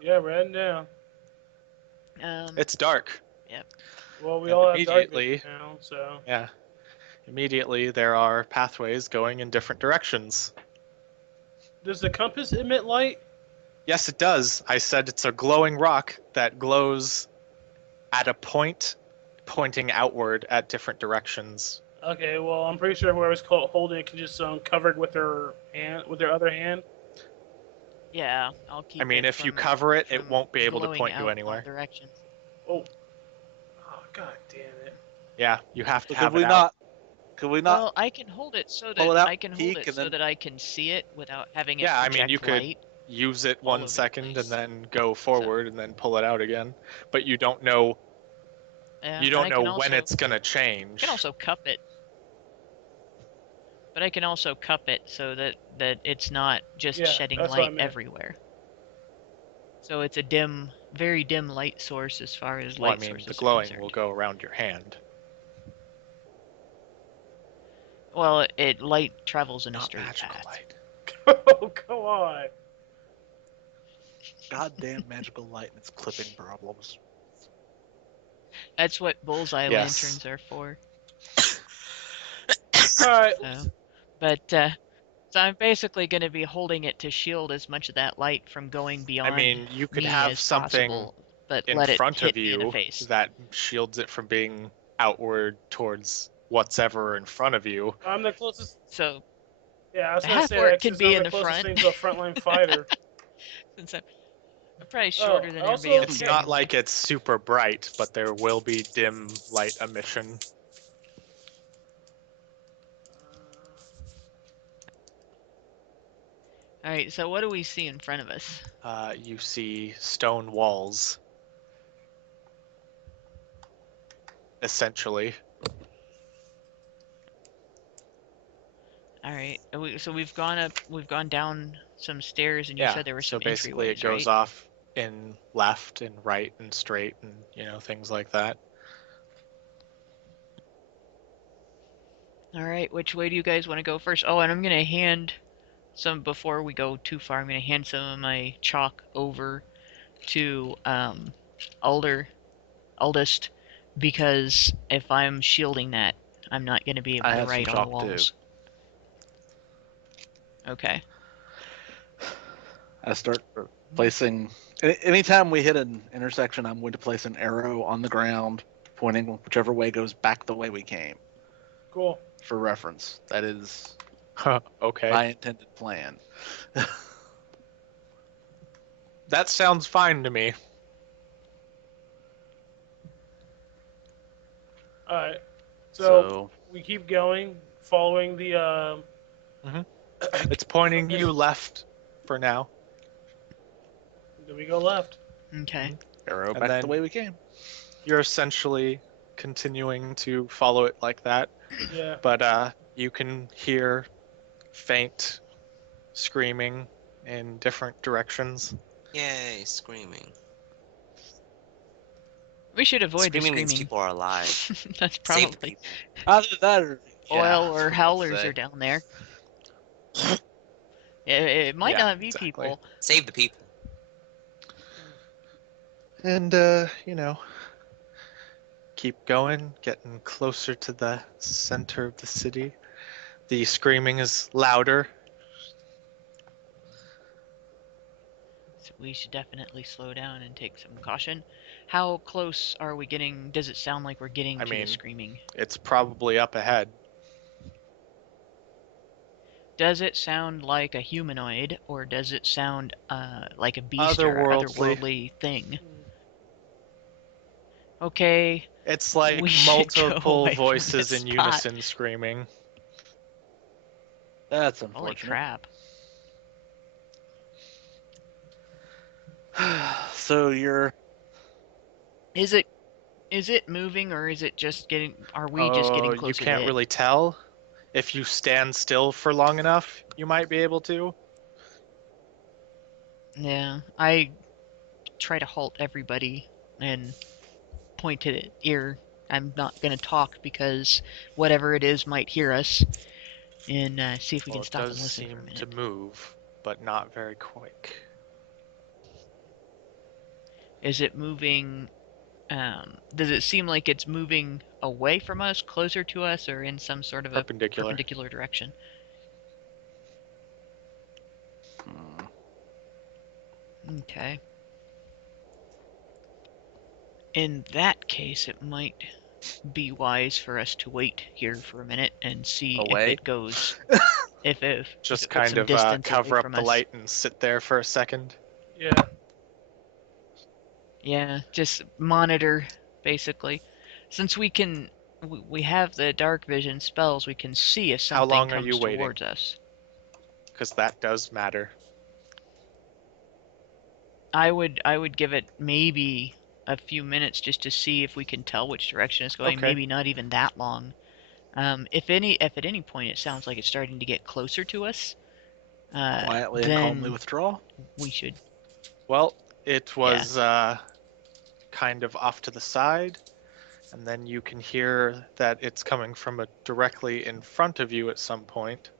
Yeah, we're heading down. It's dark. Well, we And all have immediately- darkness now, so. Yeah. Immediately there are pathways going in different directions. Does the compass emit light? Yes, it does. I said it's a glowing rock that glows at a point pointing outward at different directions. Okay, well, I'm pretty sure whoever's holding it can just cover it with their other hand. Yeah, I'll keep. I mean, it if you from- cover it, it from won't be able to glowing point out you all anywhere. directions. Oh, god damn it! Yeah, you have to So have could we it out. not? Could we not? Well, I can hold it so pull that it out, I can hold peek, it and so then- that I can see it without having it Yeah, I project mean, you could light. use it all one over the second and place. then go forward and then pull it out again. But you don't know Yeah, you and don't I know can when also- it's gonna I change. can also cup it. But I can also cup it so that it's not just Yeah, shedding that's what I light meant. everywhere. So it's a very dim light source as far as Well, I light mean, sources the are glowing concerned. will go around your hand. Well, light travels in a Not straight magical path. light. Oh, come on! Goddamn magical light and its clipping problems. That's what bullseye Yes. lanterns are for. Alright, So, but so I'm basically going to be holding it to shield as much of that light from going beyond I mean, you could me have as something possible, but in let it front hit of me in the you face. that shields it from being outward towards what's ever in front of you. I'm the closest. So Yeah, I was The gonna say half-orc that could 'cause be I'm in the the closest front. thing to a frontline fighter. since I'm probably shorter than also- everybody else. It's Okay. not like it's super bright, but there will be dim light emission. All right. So what do we see in front of us? You see stone walls. Essentially. All right. So we've gone down some stairs, and you Yeah, said there were so some basically it entryways, goes right? off in left and right and straight and, things like that. All right. Which way do you guys want to go first? Oh, and I'm gonna hand some before we go too far, I'm gonna hand some of my chalk over to Aldest, because if I'm shielding that, I'm not gonna be able I to have some write on the chalk, too. walls. Okay. I start placing. Anytime we hit an intersection, I'm going to place an arrow on the ground, pointing whichever way goes back the way we came. Cool. For reference, that is Okay. my intended plan. That sounds fine to me. All right. So So we keep going, following the. It's pointing you left for now. Then we go left. Okay. arrow And back then- the way we came. You're essentially continuing to follow it like that, Yeah. but you can hear faint screaming in different directions. Yay, screaming. We should avoid Screaming the means screaming. people are alive. That's Save the probably people. Either that or oil yeah, or that's what howlers I'll say. are down there. It might Yeah, not be exactly. people. Save the people. And, keep going, getting closer to the center of the city. The screaming is louder. So we should definitely slow down and take some caution. How close are we getting? Does it sound like we're getting I to mean- the screaming? It's probably up ahead. Does it sound like a humanoid, or does it sound like a beast or Otherworldly. otherworldly thing? Okay, It's like We should go multiple away from voices this in spot. unison screaming. That's holy unfortunate. crap. So you're Is it moving, or is it just getting? Are we just getting closer You to can't it? really tell. If you stand still for long enough, you might be able to. Yeah, I try to halt everybody and point to the ear. I'm not gonna talk because whatever it is might hear us, and see if we Well, can it stop and does listen for a seem minute. to move, but not very quick. Is it moving? Does it seem like it's moving away from us, closer to us, or in some sort of a Perpendicular. perpendicular direction? Okay. In that case, it might be wise for us to wait here for a minute and see Away? if it goes. if Just it puts kind some of distance cover away up from the us. light and sit there for a second. Yeah. Yeah, just monitor, basically. Since we have the dark vision spells, we can see if How something long are comes you waiting? towards us. Because that does matter. I would give it maybe a few minutes just to see if we can tell which direction it's going. Okay. Maybe not even that long. If at any point it sounds like it's starting to get closer to us, quietly and then calmly withdraw. we should. Well, it was kind of off to the side, and then you can hear that it's coming from directly in front of you at some point,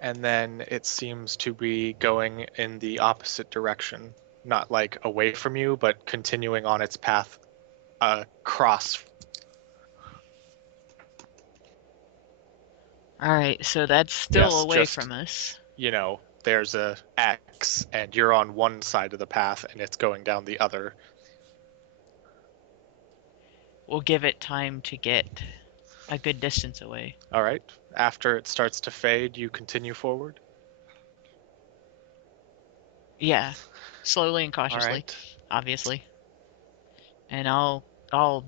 and then it seems to be going in the opposite direction, not like away from you, but continuing on its path across. All right, so that's still Yes, away just- from us. There's a X, and you're on one side of the path, and it's going down the other. We'll give it time to get a good distance away. All right. After it starts to fade, you continue forward. Yeah, slowly and All cautiously, right. obviously. And I'll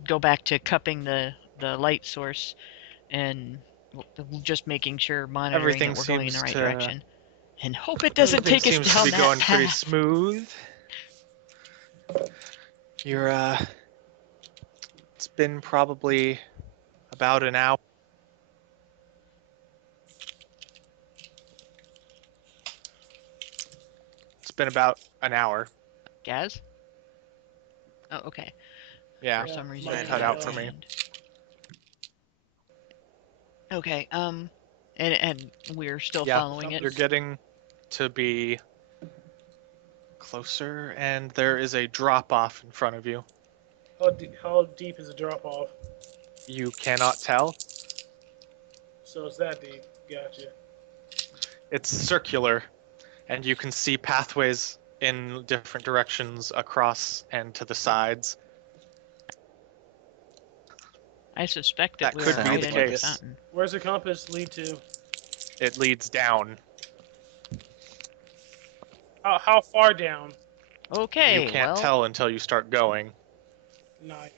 go back to cupping the light source and just making sure, monitoring Everything that we're going in the seems right to- direction, and hope it doesn't Everything take us seems down to be that going path. pretty smooth. You're it's been probably about an hour. It's been about an hour. Gaz? Oh, okay. Yeah. For some reason, mine it cut out for didn't me. end. Okay. And we're still Yeah, following you're it. getting to be closer, and there is a drop-off in front of you. How deep is the drop off? You cannot tell. So it's that deep. Gotcha. It's circular, and you can see pathways in different directions across and to the sides. I suspect That that we could were be right the under the case. fountain. Where's the compass lead to? It leads down. How far down? Okay, You can't well, tell until you start going. Nice.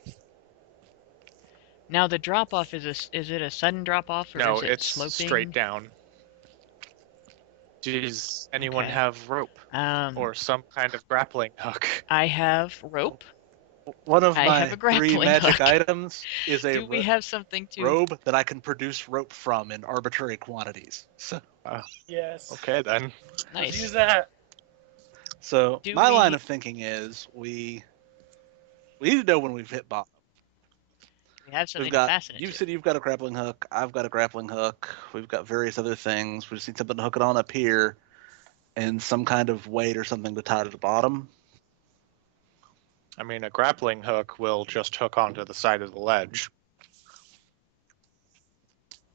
now the drop off is it a sudden drop off or No, is it it's sloping? straight down. Does anyone Okay. have rope or some kind of grappling hook? I have rope. One of I my have a 3 grappling magic hook. items is a Do we have something to? robe that I can produce rope from in arbitrary quantities. Yes. Okay then. Let's use Nice. that. So Do my line we- of thinking is we need to know when we've hit bottom. We have something We've to got. fasten it You to. said you've got a grappling hook. I've got a grappling hook. We've got various other things. We just need something to hook it on up here, and some kind of weight or something to tie to the bottom. I mean, a grappling hook will just hook onto the side of the ledge.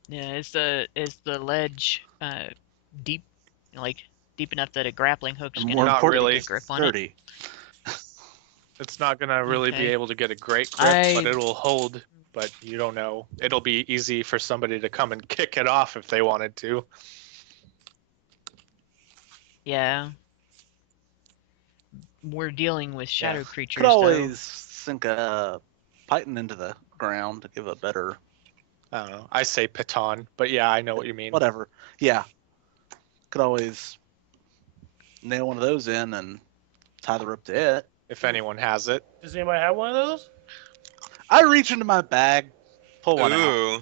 Yeah, is the ledge deep, deep enough that a grappling hook's And gonna more Not importantly, really. get a grip on it? sturdy. It's not gonna really be Okay. able to get a great grip, but I- it'll hold. But you don't know. It'll be easy for somebody to come and kick it off if they wanted to. Yeah. We're dealing with shadow Yeah. creatures, Could though. always sink a python into the ground to give a better I don't know. I say piton, but yeah, I know what you mean. whatever. Yeah. Could always nail one of those in and tie the rope to it. If anyone has it. Does anybody have one of those? I reach into my bag, pull one out. Ooh.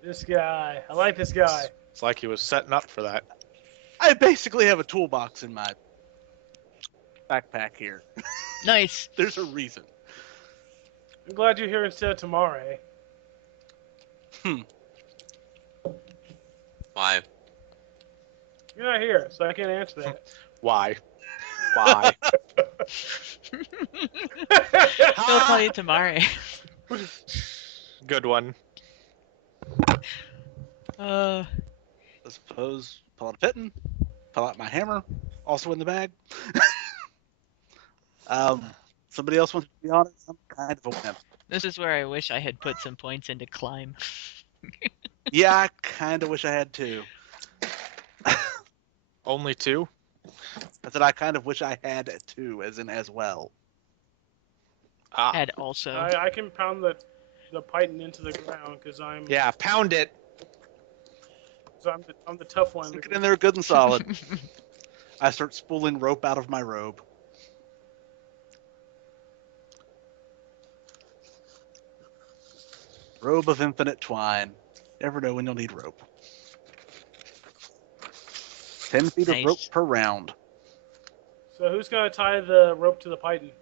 This guy. I like this guy. It's like he was setting up for that. I basically have a toolbox in my backpack here. Nice. There's a reason. I'm glad you're here instead of Tamare. Why? You're not here, so I can't answer that. Why? Why? He'll tell you tomorrow. Good one. I suppose pull out a piton, pull out my hammer, also in the bag. Somebody else wants to be on it. I'm kind of a wimp. This is where I wish I had put some points into climb. Yeah, I kind of wish I had two. Only two? I said I kind of wish I had two, as in as well. Ah. And also, I can pound the python into the ground because I'm Yeah, pound it. I'm the tough one. Stick it in there good and solid. I start spooling rope out of my robe. Robe of infinite twine. Never know when you'll need rope. 10 feet Nice. of rope per round. So who's gonna tie the rope to the python?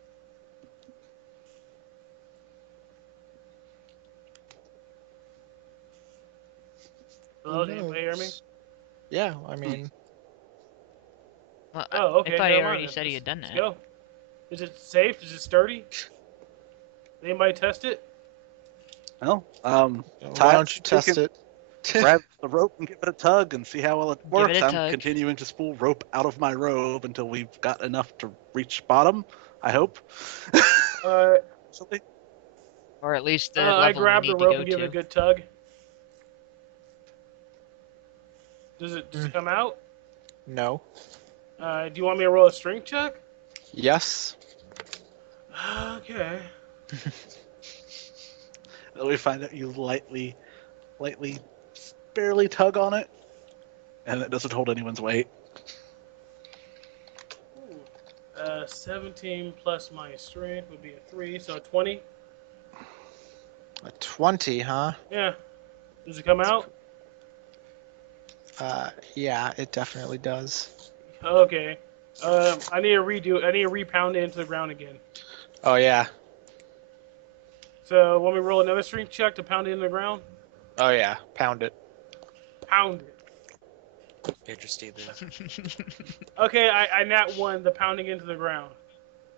Hello, did anybody hear me? Yeah, I mean, well, Oh, okay. I thought he never mind already then. said he had done Let's that. go. Is it safe? Is it sturdy? Did anybody test it? Well, why Ty- don't you test can- it? grab the rope and give it a tug and see how well it works. it a I'm tug. continuing to spool rope out of my robe until we've got enough to reach bottom, I hope. Something. Or at least the I level grab we the need to rope go and give it a to. good tug. Does it come out? No. Do you want me to roll a strength check? Yes. Okay. Then we find out you lightly, barely tug on it, and it doesn't hold anyone's weight. 17 plus my strength would be a 3, so 20. A 20, huh? Yeah. Does it come out? Yeah, it definitely does. Okay. I need to redo. I need to repound it into the ground again. Oh, yeah. So, want me to roll another strength check to pound it in the ground? Oh, yeah. Pound it. pound it. You're stupid. Okay, I nat 1 the pounding into the ground.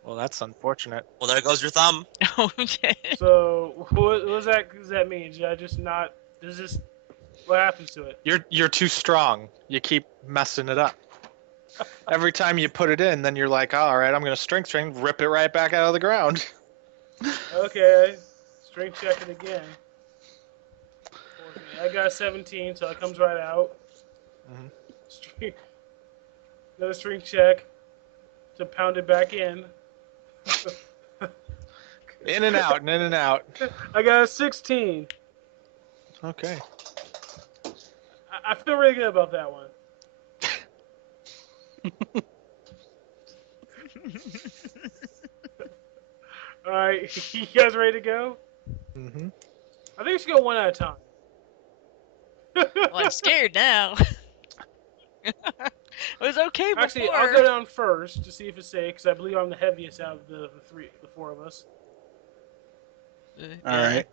Well, that's unfortunate. Well, there goes your thumb. Oh shit. So what does that mean? Should I just not? Does this? What happens to it? You're too strong. You keep messing it up. Every time you put it in, then you're like, all right, I'm gonna strength train, rip it right back out of the ground. Okay, strength check it again. I got a 17, so it comes right out. Mhm. Another strength check to pound it back in. In and out, and in and out. I got a 16. Okay. I feel really good about that one. All right, you guys ready to go? Mm-hmm. I think we should go one at a time. Well, I'm scared now. It was okay before. Actually, I'll go down first to see if it's safe, because I believe I'm the heaviest out of the four of us. All right.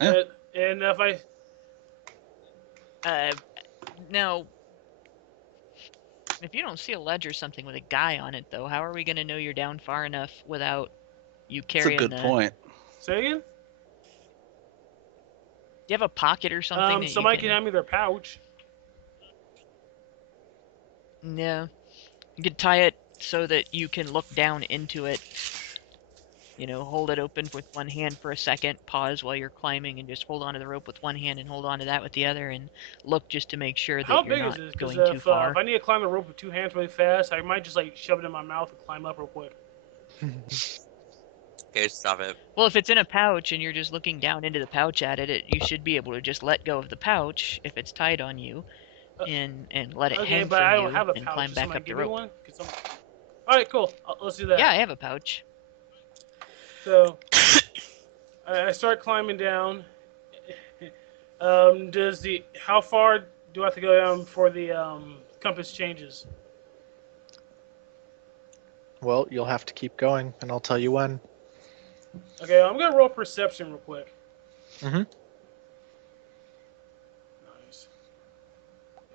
Yeah. And if I Now, if you don't see a ledge or something with a guy on it, though, how are we going to know you're down far enough without you That's a carrying good point. say again, Do you have a pocket or something? That somebody you can hand me their pouch. No. You could tie it so that you can look down into it. You know, hold it open with one hand for a second, pause while you're climbing, and just hold onto the rope with one hand and hold onto that with the other, and look just to make sure that How you're big not is this? Because going too far. if I need to climb the rope with 2 hands really fast, I might just like shove it in my mouth and climb up real quick. Okay, stop it. Well, if it's in a pouch and you're just looking down into the pouch at it, you should be able to just let go of the pouch if it's tied on you, and let it Okay, hang but from I you don't have a and pouch. climb Does back somebody up the give me rope. one? All right, cool. Let's do that. Yeah, I have a pouch. So I start climbing down. How far do I have to go down before the compass changes? Well, you'll have to keep going, and I'll tell you when. Okay, I'm gonna roll perception real quick. Mm-hmm. Nice.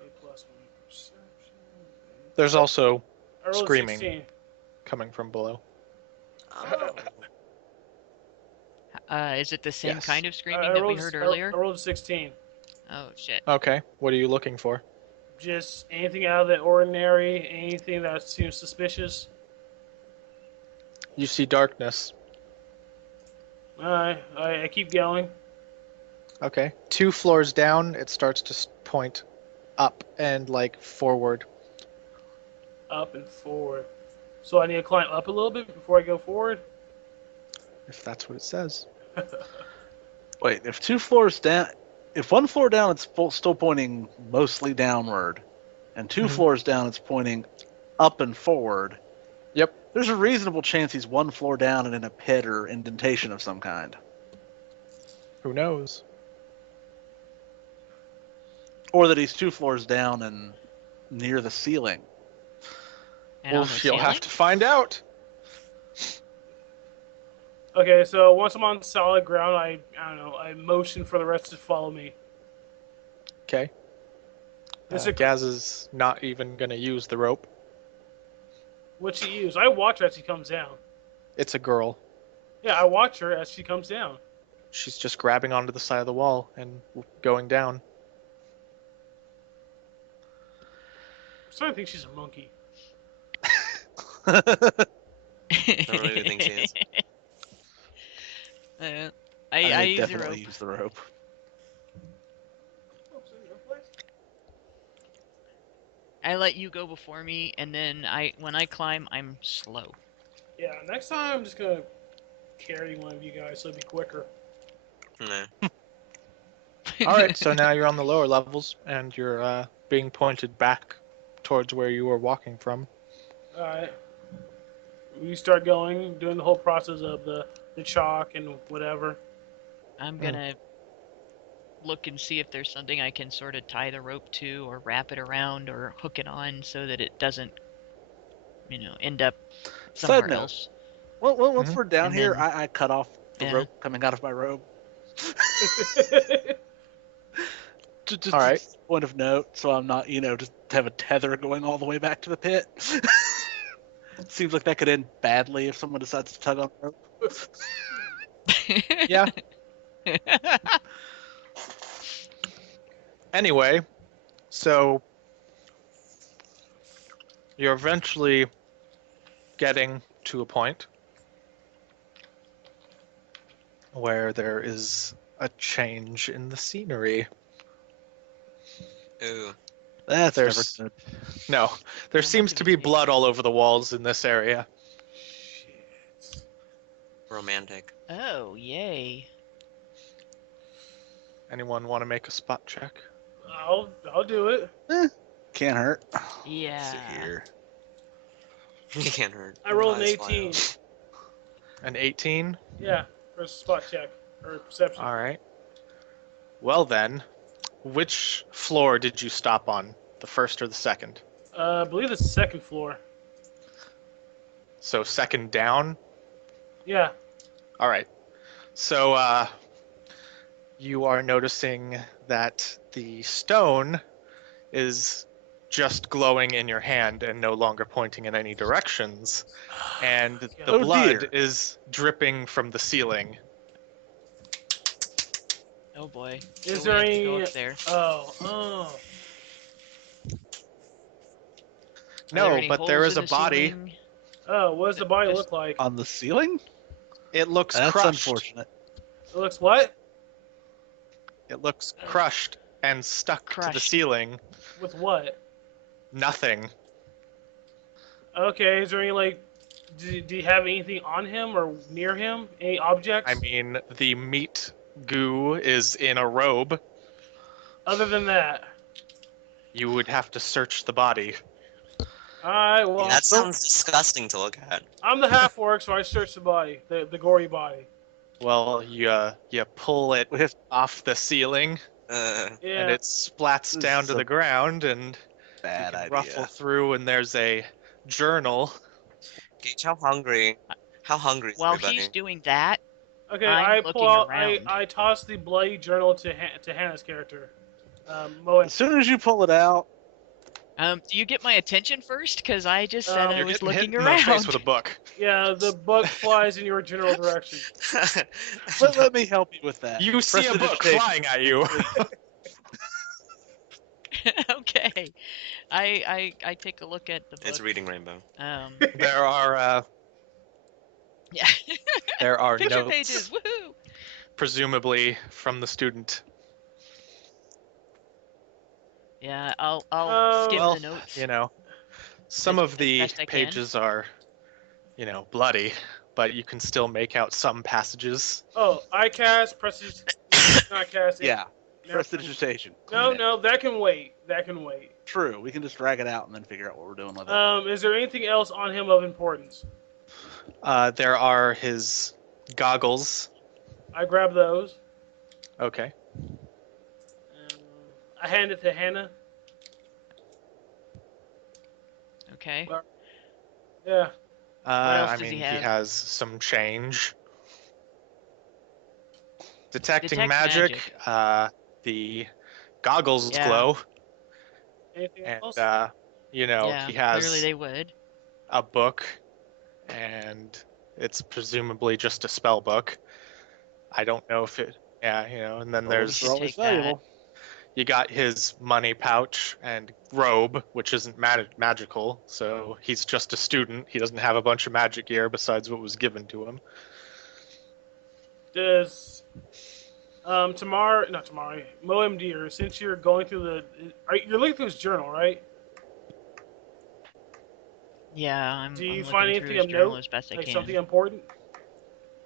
A plus 1 perception. There's also I rolled screaming. 16. coming from below. Oh. Is it the same Yes. kind of screaming that we heard earlier? I rolled a 16. Oh shit. Okay, what are you looking for? Just anything out of the ordinary, anything that seems suspicious. You see darkness. Alright, I keep going. Okay. 2 floors down, it starts to point up and like forward. Up and forward. So I need to climb up a little bit before I go forward? If that's what it says. Wait, if 2 floors down, if 1 floor down, it's still pointing mostly downward, and 2 Mhm. floors down, it's pointing up and forward. Yep. There's a reasonable chance he's 1 floor down and in a pit or indentation of some kind, Who knows? or that he's 2 floors down and near the ceiling. And Well, on the you'll have ceiling? to find out. Okay, so once I'm on solid ground, I don't know, I motion for the rest to follow me. Okay. Is it- Gaz is not even going to use the rope. What'd she use? I watch her as she comes down. It's a girl. Yeah, I watch her as she comes down. She's just grabbing onto the side of the wall and going down. I'm starting to think she's a monkey. I don't really think she is. I use the definitely rope. use the rope. I let you go before me, and then when I climb, I'm slow. Yeah, next time I'm just gonna carry one of you guys so it'll be quicker. Nah. All right, so now you're on the lower levels and you're being pointed back towards where you were walking from. Alright. We start going, doing the whole process of the chalk and whatever. I'm gonna look and see if there's something I can sort of tie the rope to, or wrap it around, or hook it on so that it doesn't, end up somewhere Side note. else. Well, once Mhm. we're down And here, then- I cut off the Yeah. rope coming out of my robe. Just All right. point of note, so I'm not, just have a tether going all the way back to the pit. Seems like that could end badly if someone decides to tug on the rope. Yeah. Anyway, so you're eventually getting to a point where there is a change in the scenery. Ooh. That's never There's good. no, there Well, seems that's to a be good thing. blood all over the walls in this area. Shit. Romantic. Oh, yay. Anyone want to make a spot check? I'll do it. Can't hurt. Yeah. Let's see here. You can't hurt. I rolled an Eyes fly 18. out. An 18? Yeah, for a spot check or perception. All right. Well then, which floor did you stop on? The first or the second? I believe it's the second floor. So second down? Yeah. All right. So you are noticing that the stone is just glowing in your hand and no longer pointing in any directions, and the Oh, blood dear. is dripping from the ceiling. Oh boy. Is So we there have to go any- up there? Oh. Are No, there any but there holes is in a the body. ceiling? Oh, what does the body Just- look like? On the ceiling? It looks That's crushed. unfortunate. It looks what? It looks crushed and stuck to the Crushed. ceiling. With what? Nothing. Okay, is there any, do you have anything on him or near him? Any objects? I mean, the meat goo is in a robe. Other than that. You would have to search the body. Alright, well, That sounds disgusting to look at. I'm the half-orc, so I search the body. The gory body. Well, you pull it We have off the ceiling, Uh, Yeah. and it splats This down is to a the ground, and bad you can idea. ruffle through, and there's a journal. Gage, how hungry is While everybody? he's doing that, Okay, I'm I looking pull out. around. I toss the bloody journal to Hannah's character. Moen. As soon as you pull it out, do you get my attention first? Because I just said I You're was getting hit looking in the face around. with a book. Yeah, the book flies in your general direction. let me help you with that. You see a book Prestidigitation. flying at you. Okay. I take a look at the book. It's reading Rainbow. There are Yeah. there are Picture notes, pages. Woohoo! presumably from the student. Yeah, I'll Oh. skim Well, the notes. you know, some As- of the as best I can. pages are, bloody, but you can still make out some passages. Oh, I cast not cast. Yeah, No, prestidigitation. no, that can wait. That can wait. True. We can just drag it out and then figure out what we're doing with it. Is there anything else on him of importance? There are his goggles. I grab those. Okay. I hand it to Hannah. Okay. Yeah. else I does mean, he he have? has some change. Detecting Detect magic. The goggles Yeah. glow, Anything and else? Yeah, he has clearly they would. a book, and it's presumably just a spell book. I don't know if it. Yeah, and then there's They're always take that. valuable. you got his money pouch and robe, which isn't magical, so he's just a student. He doesn't have a bunch of magic gear besides what was given to him. Does not tomorrow, Moem dear, since you're going through you're looking through his journal, right? Yeah, I'm. Do you I'm find looking through anything his of journal note? as best I Like can. something important?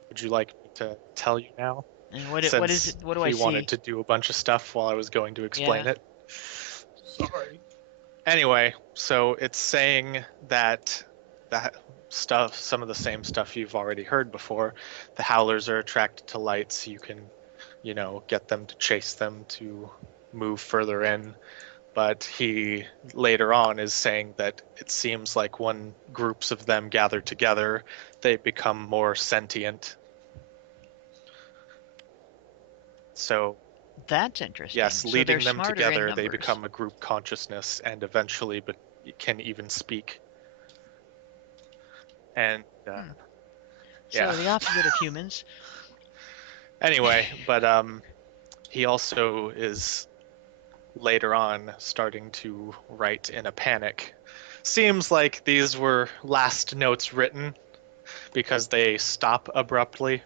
Would you like me to tell you now? And what is Since it? What do I he see? wanted to do a bunch of stuff while I was going to explain Yeah. it. Sorry. Anyway, so it's saying that stuff, some of the same stuff you've already heard before. The howlers are attracted to light, so you can, get them to chase them to move further in. But he later on is saying that it seems like when groups of them gather together, they become more sentient. So That's interesting. Yes, So leading they're them smarter in together, they numbers. become a group consciousness and eventually can even speak. And yeah. So the opposite of humans. Anyway, but he also is later on starting to write in a panic. Seems like these were last notes written because they stop abruptly.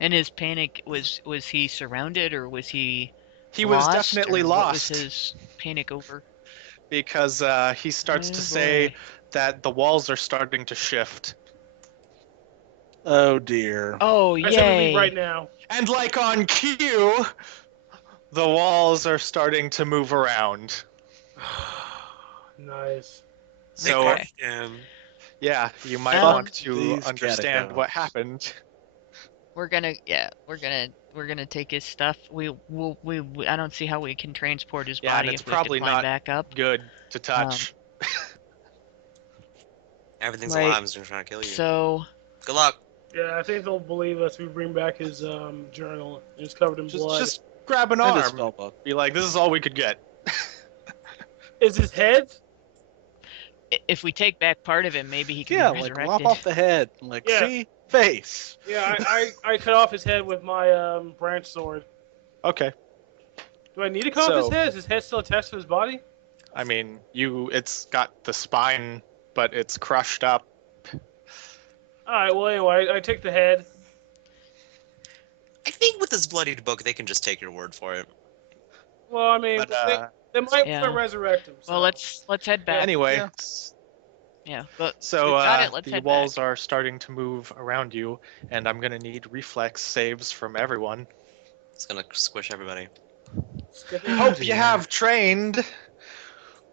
And his panic was he surrounded or was he He lost, was definitely or lost. What was his panic over? Because he starts Oh, to say boy. that the walls are starting to shift. Oh dear. Oh, I said we leave yay. right now. And like on cue, the walls are starting to move around. Nice. So, Okay. yeah, you might Fuck want to these understand what catacombs. happened. We're gonna take his stuff. I don't see how we can transport his Yeah, and body it's if we have to probably climb not back up. good to touch. Everything's Right. alive and they're trying to kill you. So Good luck. Yeah, I think they'll believe us if we bring back his journal. It's covered in blood. Just grab an And a arm. spell book. Be like, this is all we could get. Is his head? if we take back part of him, maybe he can Yeah, be like resurrected. lop off the head. Like, Yeah. see? Face. Yeah, I cut off his head with my branch sword. Okay. Do I need to cut off his So- head? Is his head still attached to his body? I mean, it's got the spine, but it's crushed up. Alright, well anyway, I take the head. I think with this bloodied book, they can just take your word for it. Well, I mean, But, they might Yeah. want to resurrect him. So. Well, let's head back. anyway, Yeah. Yeah, but so we've got it. Let's the head walls back. are starting to move around you, and I'm going to need reflex saves from everyone. It's gonna squish everybody. Hope you have trained.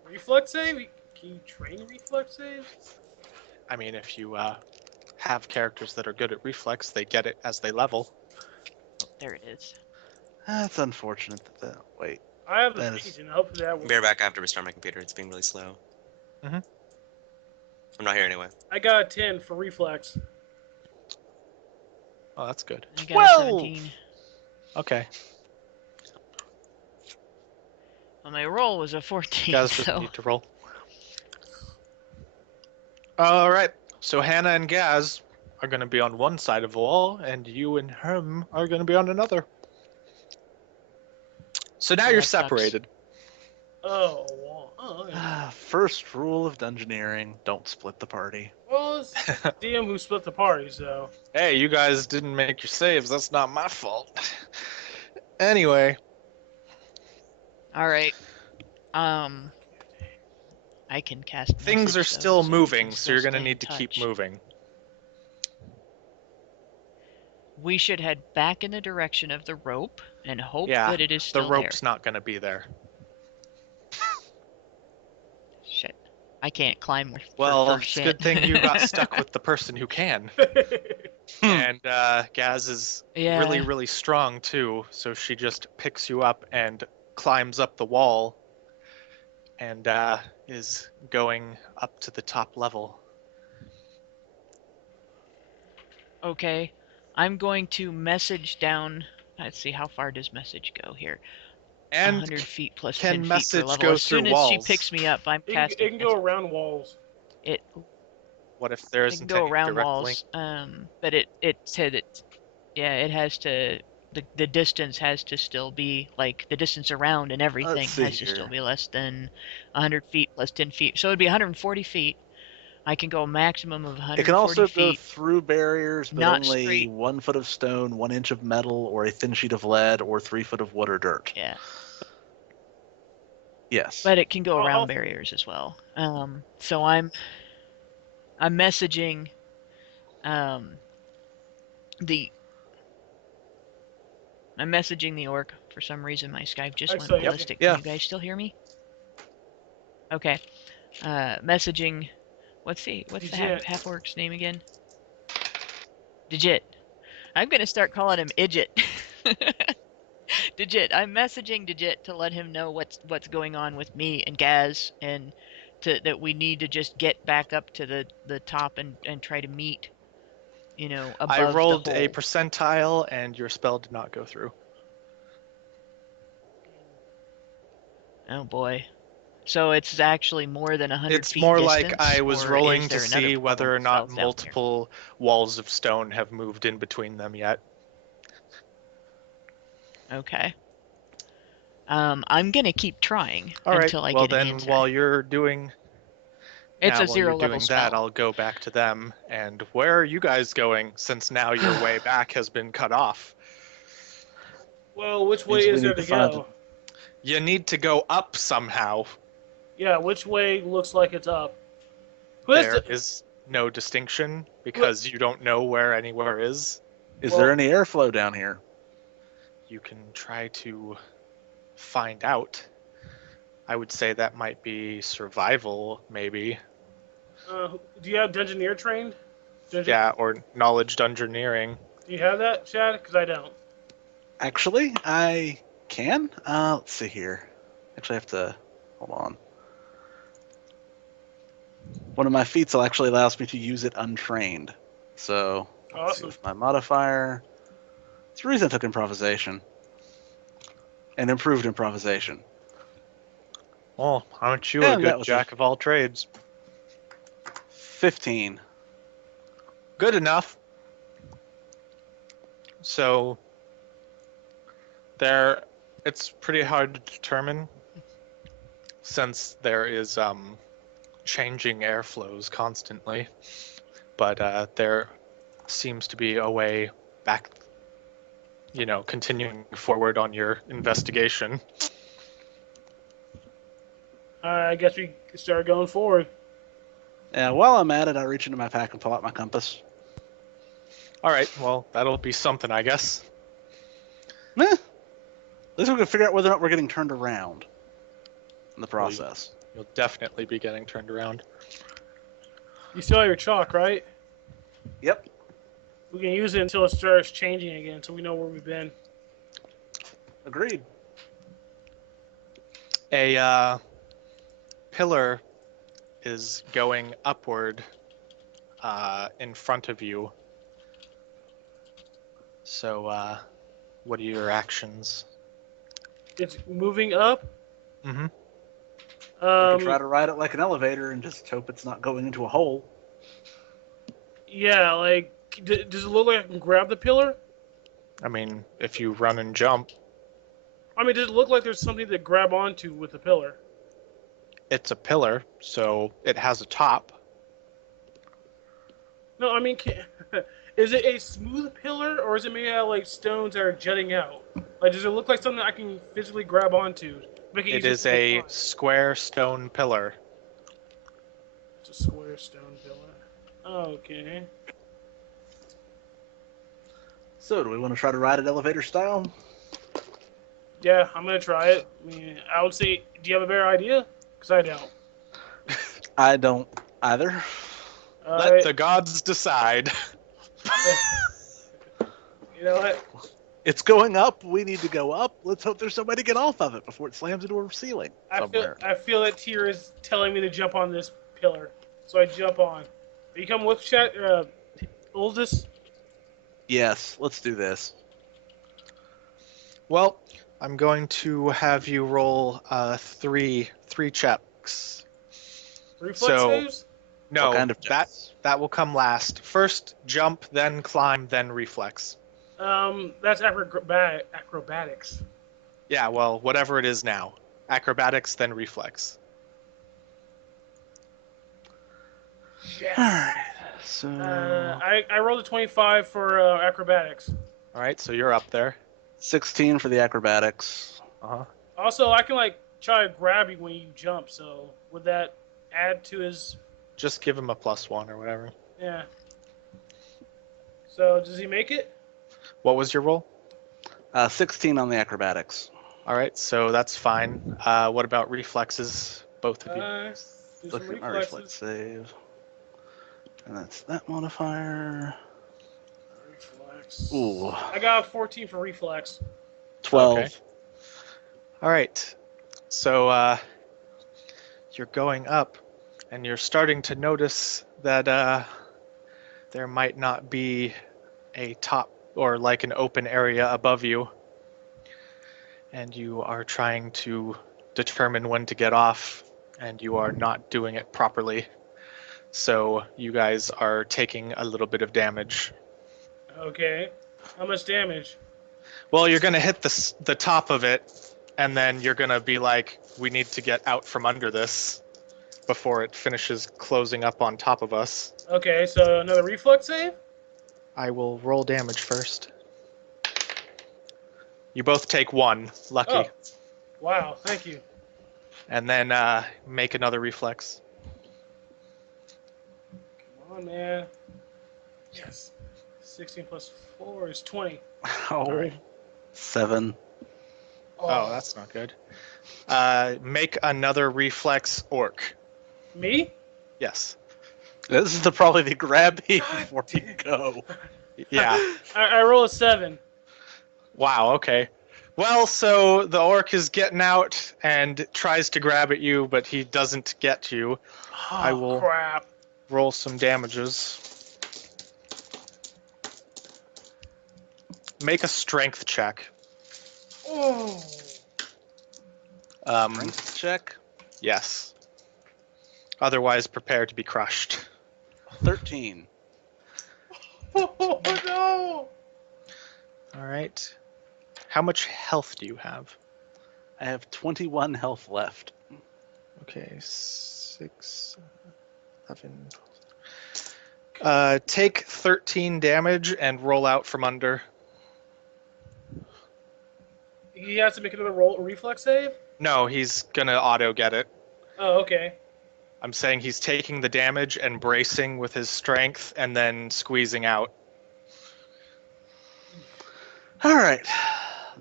Reflex save? Can you train reflex save? I mean, if you have characters that are good at reflex, they get it as they level. There it is. That's unfortunate that. Wait. I have the That is- page, and hopefully that I'll will. be right back. I have to restart my computer. It's being really slow. Mhm. I'm not here anyway. I got a 10 for reflex. Oh, that's good. I got a 12. 17. Okay. Well, my roll was a 14. Guys just So need to roll. All right. So Hannah and Gaz are going to be on one side of the wall, and you and him are going to be on another. So now Well, you're that sucks. separated. Oh, wow. Oh, okay. First rule of dungeoneering: don't split the party. Well, it's DM who split the party, so. Hey, you guys didn't make your saves. That's not my fault. Anyway, all right. I can cast. things message, are though, still so we moving, can so still you're going to stay in need to keep touch. moving. We should head back in the direction of the rope and hope Yeah, that it is The still rope's not going to be there. there. Shit. I can't climb. for Well, first it's a shit. good thing you got stuck with the person who can. And Gaz is Yeah. really, really strong too, so she just picks you up and climbs up the wall and is going up to the top level. Okay. I'm going to message down. Let's see, how far does message go here? And 100 feet plus can 10 feet message per level. go As soon through as she walls? picks me up, I'm It casting. can go around walls. It what if there it isn't can go any around direct walls. link? But it said it. Yeah, it has to. The distance has to still be like the distance around and everything see has to here. still be less than 100 feet plus 10 feet. So it'd be 140 feet. I can go a maximum of 140 It can also feet. go through barriers, but not only straight. 1 foot of stone, 1 inch of metal, or a thin sheet of lead, or 3 foot of wood or dirt. Yeah, Yes. but it can go I'll- around barriers as well. So I'm messaging the. I'm messaging the orc. For some reason, my Skype just I went saw you. ballistic. Yeah. Can you guys still hear me? Okay. Messaging. What's the Digit. half orc's name again? Digit. I'm gonna start calling him Idjit. Digit. I'm messaging Digit to let him know what's going on with me and Gaz, and that we need to just get back up to the top and try to meet above I rolled the a hole. percentile, and your spell did not go through. Oh boy. So it's actually more than 100 It's feet more distance, like I was or rolling is to there another see bubble whether or of not cells down here? multiple walls of stone have moved in between them yet. Okay. I'm gonna keep trying All right. until I Well, get an then, answer. while you're doing It's a while you're 0-level doing that, spell. I'll go back to them. And where are you guys going? Since now your way back has been cut off. Well, which way Means we is there need to to find go? You need to go up somehow. Yeah, which way looks like it's up? Who has There to- is no distinction because you don't know where anywhere is. Is Well- there any airflow down here? You can try to find out. I would say that might be survival, maybe. Do you have Dungeoneer trained? Yeah, or knowledge dungeoneering. Do you have that, Chad? Because I don't. Actually, I can. Let's see here. Actually, I have to hold on. One of my feats actually allows me to use it untrained. So let's see Awesome. with my modifier. It's the reason I took improvisation and improved improvisation. Well, aren't you Yeah, a that good was jack of all trades? 15. Good enough. So it's pretty hard to determine since there is changing airflows constantly, but there seems to be a way back, continuing forward on your investigation. I guess we start going forward. Yeah, while I'm at it, I reach into my pack and pull out my compass. All right, well, that'll be something, I guess. Meh. At least we can figure out whether or not we're getting turned around in the Well, you- process. You'll definitely be getting turned around. You still have your chalk, right? Yep. We can use it until it starts changing again, so we know where we've been. Agreed. A pillar is going upward in front of you. So, what are your actions? It's moving up. Mm-hmm. We can try to ride it like an elevator and just hope it's not going into a hole. Yeah, like, does it look like I can grab the pillar? I mean, if you run and jump, I mean, does it look like there's something to grab onto with the pillar? it's a pillar, so it has a top. No, I mean, is it a smooth pillar, or is it made out of, like, stones that are jutting out? Like, does it look like something I can physically grab onto? Make It easier is for me to a climb? square stone pillar. It's a square stone pillar. Okay. So, do we want to try to ride it elevator style? Yeah, I'm gonna try it. I mean, I would say, do you have a better idea? Because I don't. I don't either. Let the gods decide. You know what? It's going up. We need to go up. Let's hope there's somebody to get off of it before it slams into a ceiling somewhere. I feel that Tyr is telling me to jump on this pillar, so I jump on. Are you coming with chat, oldest? Yes, let's do this. Well, I'm going to have you roll three checks. Reflex So- saves? No, What kind of checks? that will come last. First jump, then climb, then reflex. That's acrobatics. Yeah, well, whatever it is now. Acrobatics, then reflex. Yes. Alright, so... I rolled a 25 for acrobatics. All right, so you're up there. 16 for the acrobatics. Uh-huh. Also, I can like try to grab you when you jump. So would that add to his? Just give him a +1 or whatever. Yeah. So does he make it? What was your roll? 16 on the acrobatics. All right, so that's fine. What about reflexes? Both of you. Do some Look at my reflex save. And that's that modifier. Reflex. Ooh, I got a 14 for reflex. 12. Okay. All right. So you're going up, and you're starting to notice that there might not be a top or like an open area above you, and you are trying to determine when to get off, and you are not doing it properly. So you guys are taking a little bit of damage. Okay. How much damage? Well, you're gonna hit the top of it, and then you're gonna be like, we need to get out from under this before it finishes closing up on top of us. Okay, so another reflex save? I will roll damage first. You both take 1, lucky, Oh. Wow, thank you. and then make another reflex. Come on, man. Yes. 16 plus 4 is 20. Oh, Alright. 7. Oh, that's not good. Make another reflex orc. Me? Yes. This is probably the grab me God before we go. Yeah. I roll a 7. Wow, okay. Well, so the orc is getting out and tries to grab at you, but he doesn't get you. Oh, I will- crap. Roll some damages. Make a strength check. Oh. Strength check. Yes. Otherwise, prepare to be crushed. 13. Oh, no. All right. How much health do you have? I have 21 health left. Okay, 6, 11. Take 13 damage and roll out from under. He has to make another roll, reflex save? No, he's gonna auto get it. Oh, okay. I'm saying he's taking the damage and bracing with his strength and then squeezing out. All right.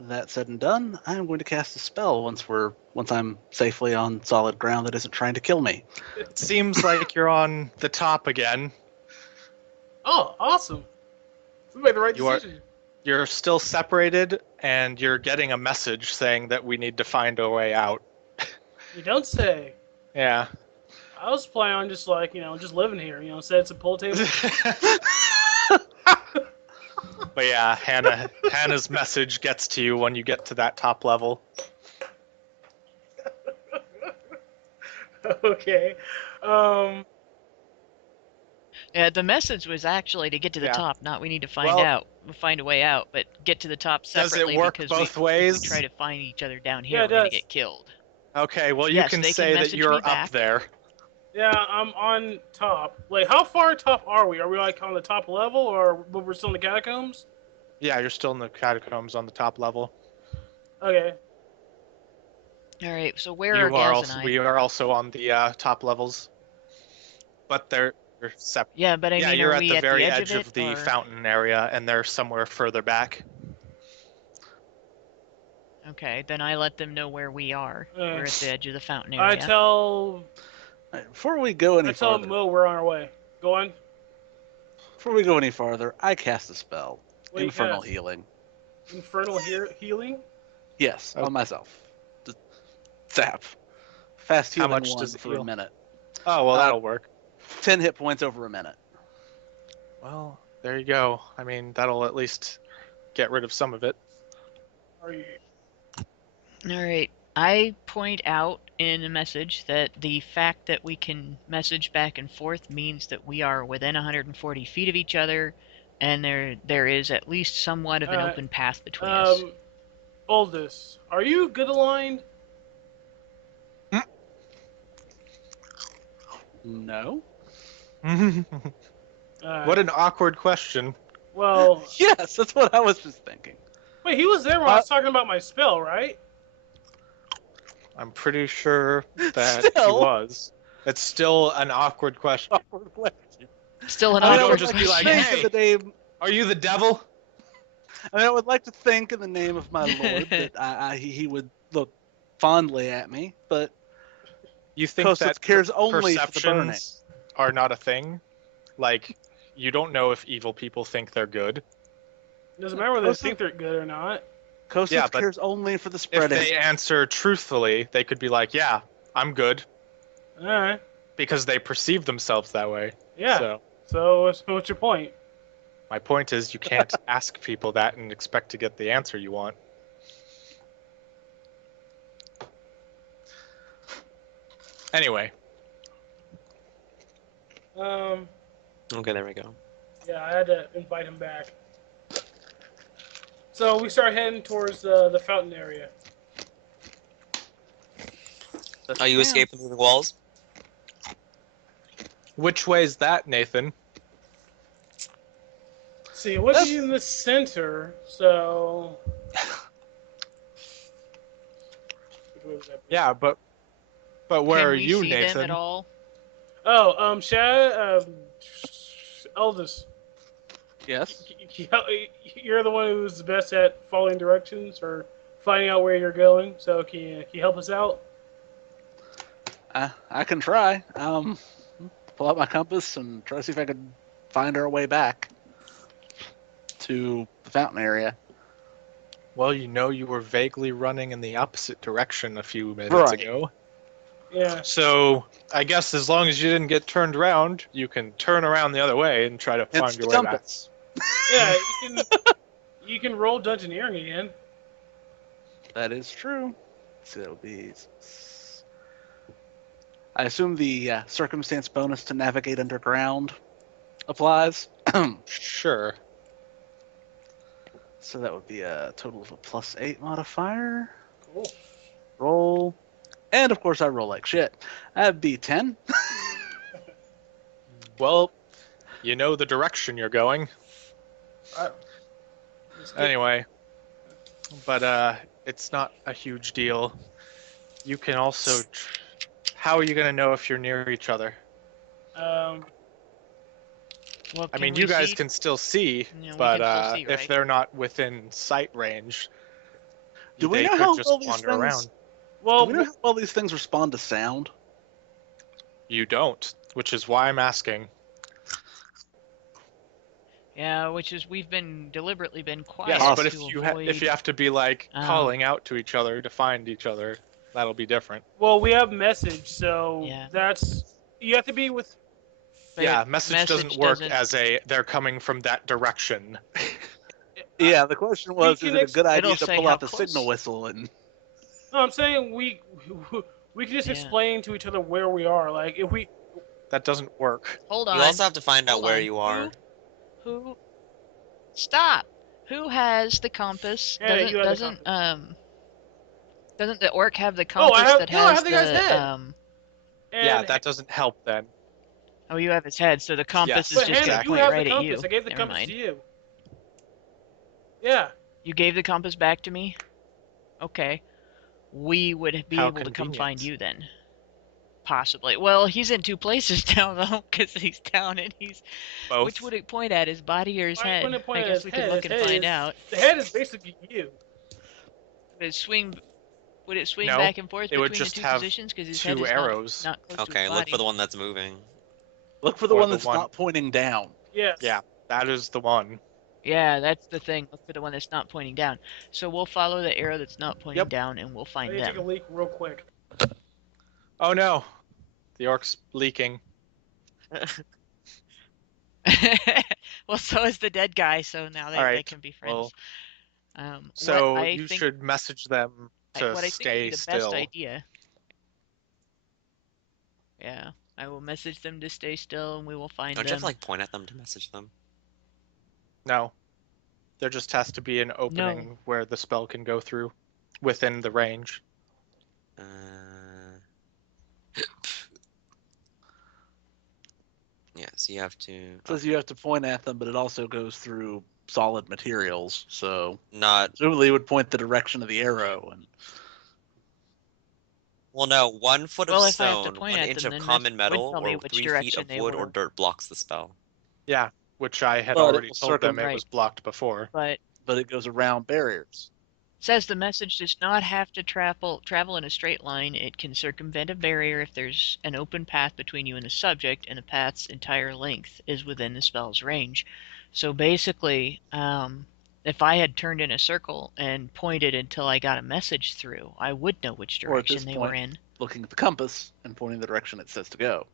That said and done, I'm going to cast a spell once I'm safely on solid ground that isn't trying to kill me. It seems like you're on the top again. Oh, awesome. We made the right You are- decision. You're still separated, and you're getting a message saying that we need to find a way out. You don't say. Yeah. I was planning on just just living here, set at some pool table. But yeah, Hannah's message gets to you when you get to that top level. Okay. Yeah, the message was actually to get to the Yeah. top, not we need to find a way out, but get to the top Does separately it work because both we ways? try to find each other down Yeah, here, it we're gonna does. get killed. Okay, well you Yes, can they can say that message you're me up back. there. Yeah, I'm on top. Like, how far top are we? Are we like on the top level, or we're still in the catacombs? Yeah, you're still in the catacombs on the top level. Okay. All right, so where are Gaz and I? We are also on the top levels, but they're separate. Yeah, but I Yeah, mean, you're are at we the at very the edge of, of the or... fountain area, and they're somewhere further back. Okay, then I let them know where we are. We're at the edge of the fountain I area. tell All right, before we go any farther, Mo we're on our way. Go on. I cast a spell. What do you Infernal cast? Healing. Infernal healing. Yes, Okay. on myself. Just zap. Fast How healing much 1 does it for heal? a minute. Oh, well, Uh, that'll work. 10 hit points over a minute. Well, there you go. I mean, that'll at least get rid of some of it. Are you? All right, I point out in a message that the fact that we can message back and forth means that we are within 140 feet of each other, and there is at least somewhat of an open path between us. Oldest, are you good aligned? No? What an awkward question. Well, Yes, that's what I was just thinking. wait, he was there when I was talking about my spell, right? I'm pretty sure that he Still. was. It's still an awkward question. Awkward question. Still an I mean, I don't would just like be to like, think "Hey." in the name. Are you the devil? I mean, I would like to think in the name of my lord that he would look fondly at me, but You think Kostas that cares only for the burning. perceptions are not a thing? Like, you don't know if evil people think they're good. Doesn't matter whether they Also- think they're good or not. Kostas Yeah, but cares only for the If spreading. they answer truthfully, they could be like, yeah, I'm good, All right. because they perceive themselves that way. Yeah. So, So what's your point? My point is you can't ask people that and expect to get the answer you want. Anyway, Okay, there we go. Yeah, I had to invite him back. So we start heading towards the fountain area. Are you escaping through the walls? which way is that, Nathan? See, it would be in the center, so. Yeah, but where Can are we you, see Nathan? them at all? Oh, Shad, Eldest, Yes. you're the one who's the best at following directions or finding out where you're going. So can you help us out? I can try. Pull out my compass and try to see if I can find our way back to the fountain area. Well, you were vaguely running in the opposite direction a few minutes Right. ago. Yeah. So I guess as long as you didn't get turned around, you can turn around the other way and try to It's find the your way back. compass. Yeah, you can roll dungeoneering again. That is true. So that would be. I assume the circumstance bonus to navigate underground applies. Sure. So that would be a total of a +8 modifier. Cool. Roll. And of course I roll like shit. That'd be 10. Well, you know the direction you're going. Anyway, but it's not a huge deal. You can also. How are you going to know if you're near each other? Well, I can mean, we you guys see? can still see, Yeah, we but can still see, if right? they're not within sight range, Do we they know could how just well these wander things? around. Do Well, we know how well these things respond to sound? You don't, which is why I'm asking. Yeah, which is we've been deliberately been quiet Yes, Awesome. but to if avoid. if you have to be like um, calling out to each other to find each other, that'll be different. well, we have message, so Yeah. that's you have to be with. but Yeah, message doesn't work doesn't- as they're coming from that direction. Yeah, the question was, can is it a good idea It'll to say pull how out the close. signal whistle and? No, I'm saying we can just Yeah. explain to each other where we are. Like if we. That doesn't work. Hold on. You also have to find out Hold where on. you are. Who? Stop. Who has the compass? Yeah, you have the Doesn't the orc have the compass I have- that no, I has have the guy's head. um? Yeah, And, that doesn't help then. Oh, you have his head, so the compass Yes, is but just Hannah, gonna you point have right the at compass. you. I gave the Never compass mind. to you. Yeah. You gave the compass back to me? Okay. We would be How able to come find convenient. you then. Possibly. Well, he's in two places now, though, because he's down and he's... Both. Which would it point at, his body or his Why head? wouldn't it point I at guess his we head? could look His and head find is- out. The head is basically you. Would it swing... Would it swing No, back and forth it would between just the two have positions? Because his head two is arrows. not close to Okay, his look body. for the one that's moving. Look for the Or one the that's one- not pointing down. Yes. Yeah, that is the one. Yeah, that's the thing. Look for the one that's not pointing down. So we'll follow the arrow that's not pointing Yep. down, and we'll I find need to take a them. leak real quick. Oh no, the orc's leaking. Well, so is the dead guy, so now they Alright, can be friends. well, What So I you think, should message them to what I think would stay be the still. best idea. Yeah, I will message them to stay still, and we will find Don't you them. have to like point at them to message them? No, there just has to be an opening where the spell can go through within the range. Yeah, so you have to. It says you have to point at them, but it also goes through solid materials, so Not. presumably it would point the direction of the arrow. And Well, no. 1 foot of Well, if I have to stone, point 1 at inch them, of then common this would metal, tell me or which 3 feet direction of they wood or were. dirt blocks the spell. Yeah, which I had But it already will told them it circum- was blocked before. But but it goes around barriers. says the message does not have to travel in a straight line. It can circumvent a barrier if there's an open path between you and the subject, and the path's entire length is within the spell's range. So basically, if I had turned in a circle and pointed until I got a message through, I would know which Or at this direction they were point- in. Looking at the compass and pointing the direction it says to go.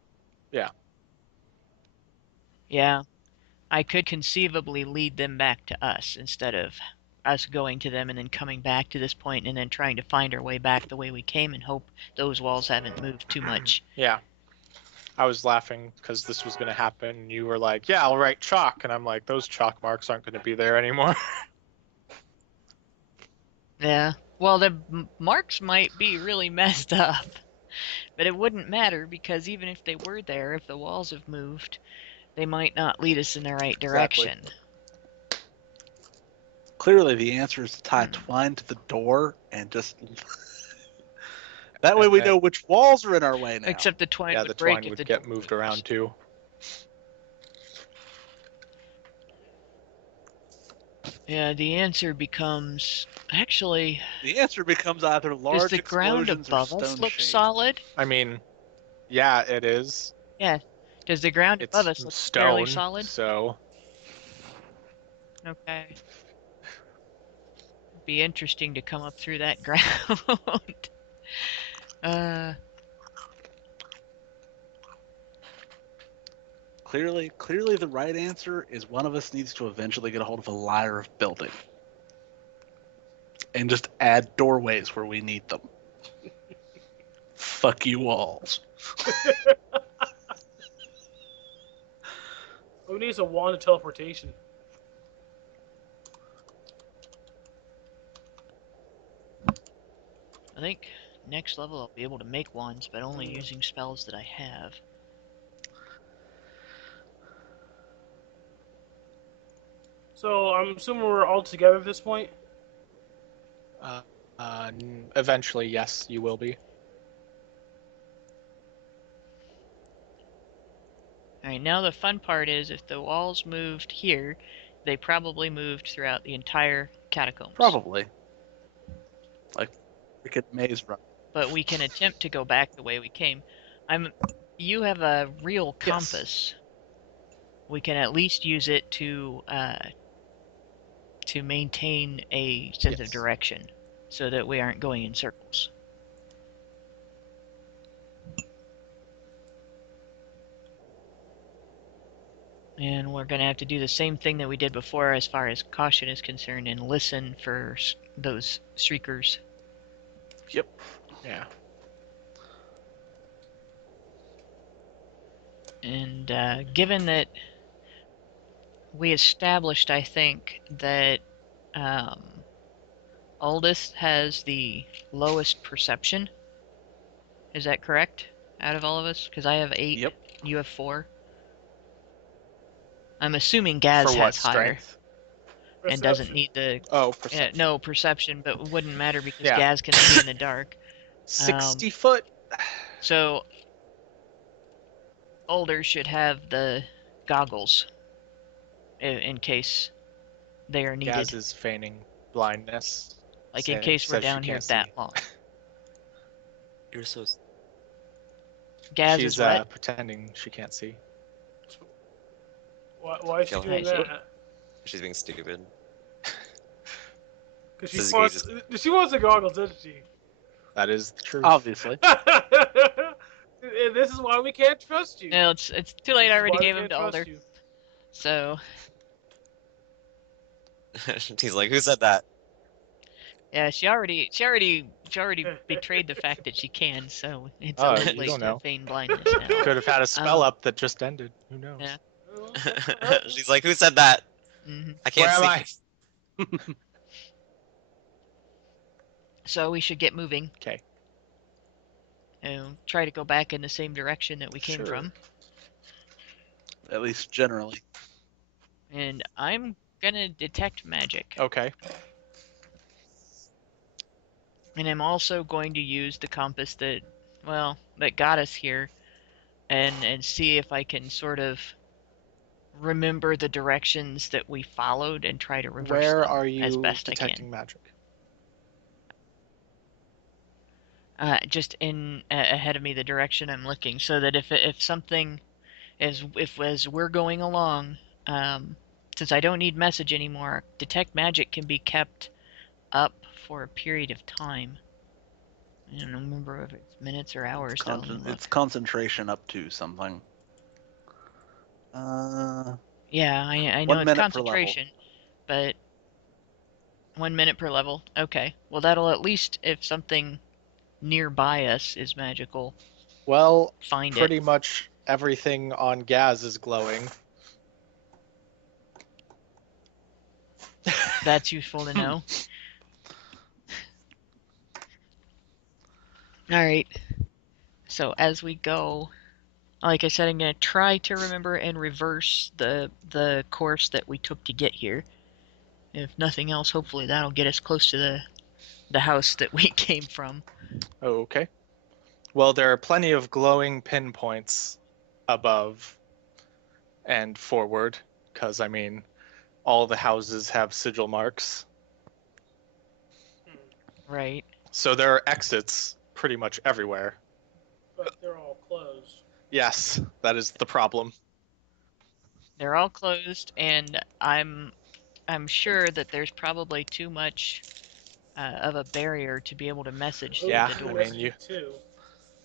Yeah, I could conceivably lead them back to us instead of us going to them and then coming back to this point and then trying to find our way back the way we came and hope those walls haven't moved too much. Yeah. I was laughing because this was going to happen. And you were like, yeah, I'll write chalk. And I'm like, those chalk marks aren't going to be there anymore. Yeah. Well, the marks might be really messed up, but it wouldn't matter because even if they were there, if the walls have moved, they might not lead us in the right direction. Clearly, the answer is to tie twine to the door and just. That way we know which walls are in our way now. Except the twine Yeah, would the break twine if would the get door moved moves. around too. Yeah, the answer becomes actually. The answer becomes either Does large the ground explosions or above stone us look shaped. solid? I mean, yeah, it is. Yeah. Does the ground It's above us look stone, fairly solid? so Okay. Be interesting to come up through that ground. Clearly, the right answer is one of us needs to eventually get a hold of a lyre of building. And just add doorways where we need them. Fuck you walls. Who needs a wand of teleportation? I think next level I'll be able to make wands, but only using spells that I have. So I'm assuming we're all together at this point. eventually, yes, you will be. Alright, now the fun part is if the walls moved here, they probably moved throughout the entire catacombs. Probably. Like, we could maze run. But we can attempt to go back the way we came. You have a real compass. Yes. We can at least use it to maintain a sense of direction, so that we aren't going in circles. And we're going to have to do the same thing that we did before as far as caution is concerned and listen for those shriekers. Yep. Yeah. And given that we established, I think, that Aldous has the lowest perception. Is that correct? Out of all of us? Because I have 8. Yep. You have 4. I'm assuming Gaz has higher. And doesn't need the... Oh, perception. No, perception, but it wouldn't matter because Gaz can see in the dark. 60 foot. So, Older should have the goggles in case they are needed. Gaz is feigning blindness. Like in case we're down here that long. You're so... Gaz She's is what? pretending she can't see. Why is she doing that? She's being stupid. Because she wants the goggles, doesn't she? That is the truth. Obviously. And this is why we can't trust you. No, it's too late. I already gave him to Alder. So. He's like, who said that? Yeah, she already betrayed the fact that she can. So it's a little late to feign blindness now. Could have had a spell up that just ended. Who knows? Yeah. She's like, who said that? Mm-hmm. I can't see. Where am I? So we should get moving. Okay. And try to go back in the same direction that we came from. At least generally. And I'm gonna detect magic. Okay. And I'm also going to use the compass that got us here, and see if I can sort of remember the directions that we followed and try to reverse Where them are you as best detecting I can. magic? Just ahead of me, the direction I'm looking, so that if something as we're going along, since I don't need message anymore, detect magic can be kept up for a period of time. I don't remember if it's minutes or hours. It's concentration up to something. Yeah, I know 1 it's minute per level. concentration, but 1 minute per level. Okay. Well, that'll at least, if something nearby us is magical, Well, find pretty it. much everything on Gaz is glowing. That's useful to know. Alright. So as we go, like I said, I'm going to try to remember and reverse the course that we took to get here. If nothing else, hopefully that'll get us close to the house that we came from. Okay. Well, there are plenty of glowing pinpoints above and forward, because, I mean, all the houses have sigil marks. Right. So there are exits pretty much everywhere. But they're all closed. Yes, that is the problem. They're all closed, and I'm sure that there's probably too much of a barrier to be able to message through Yeah, the I doors. mean, Too.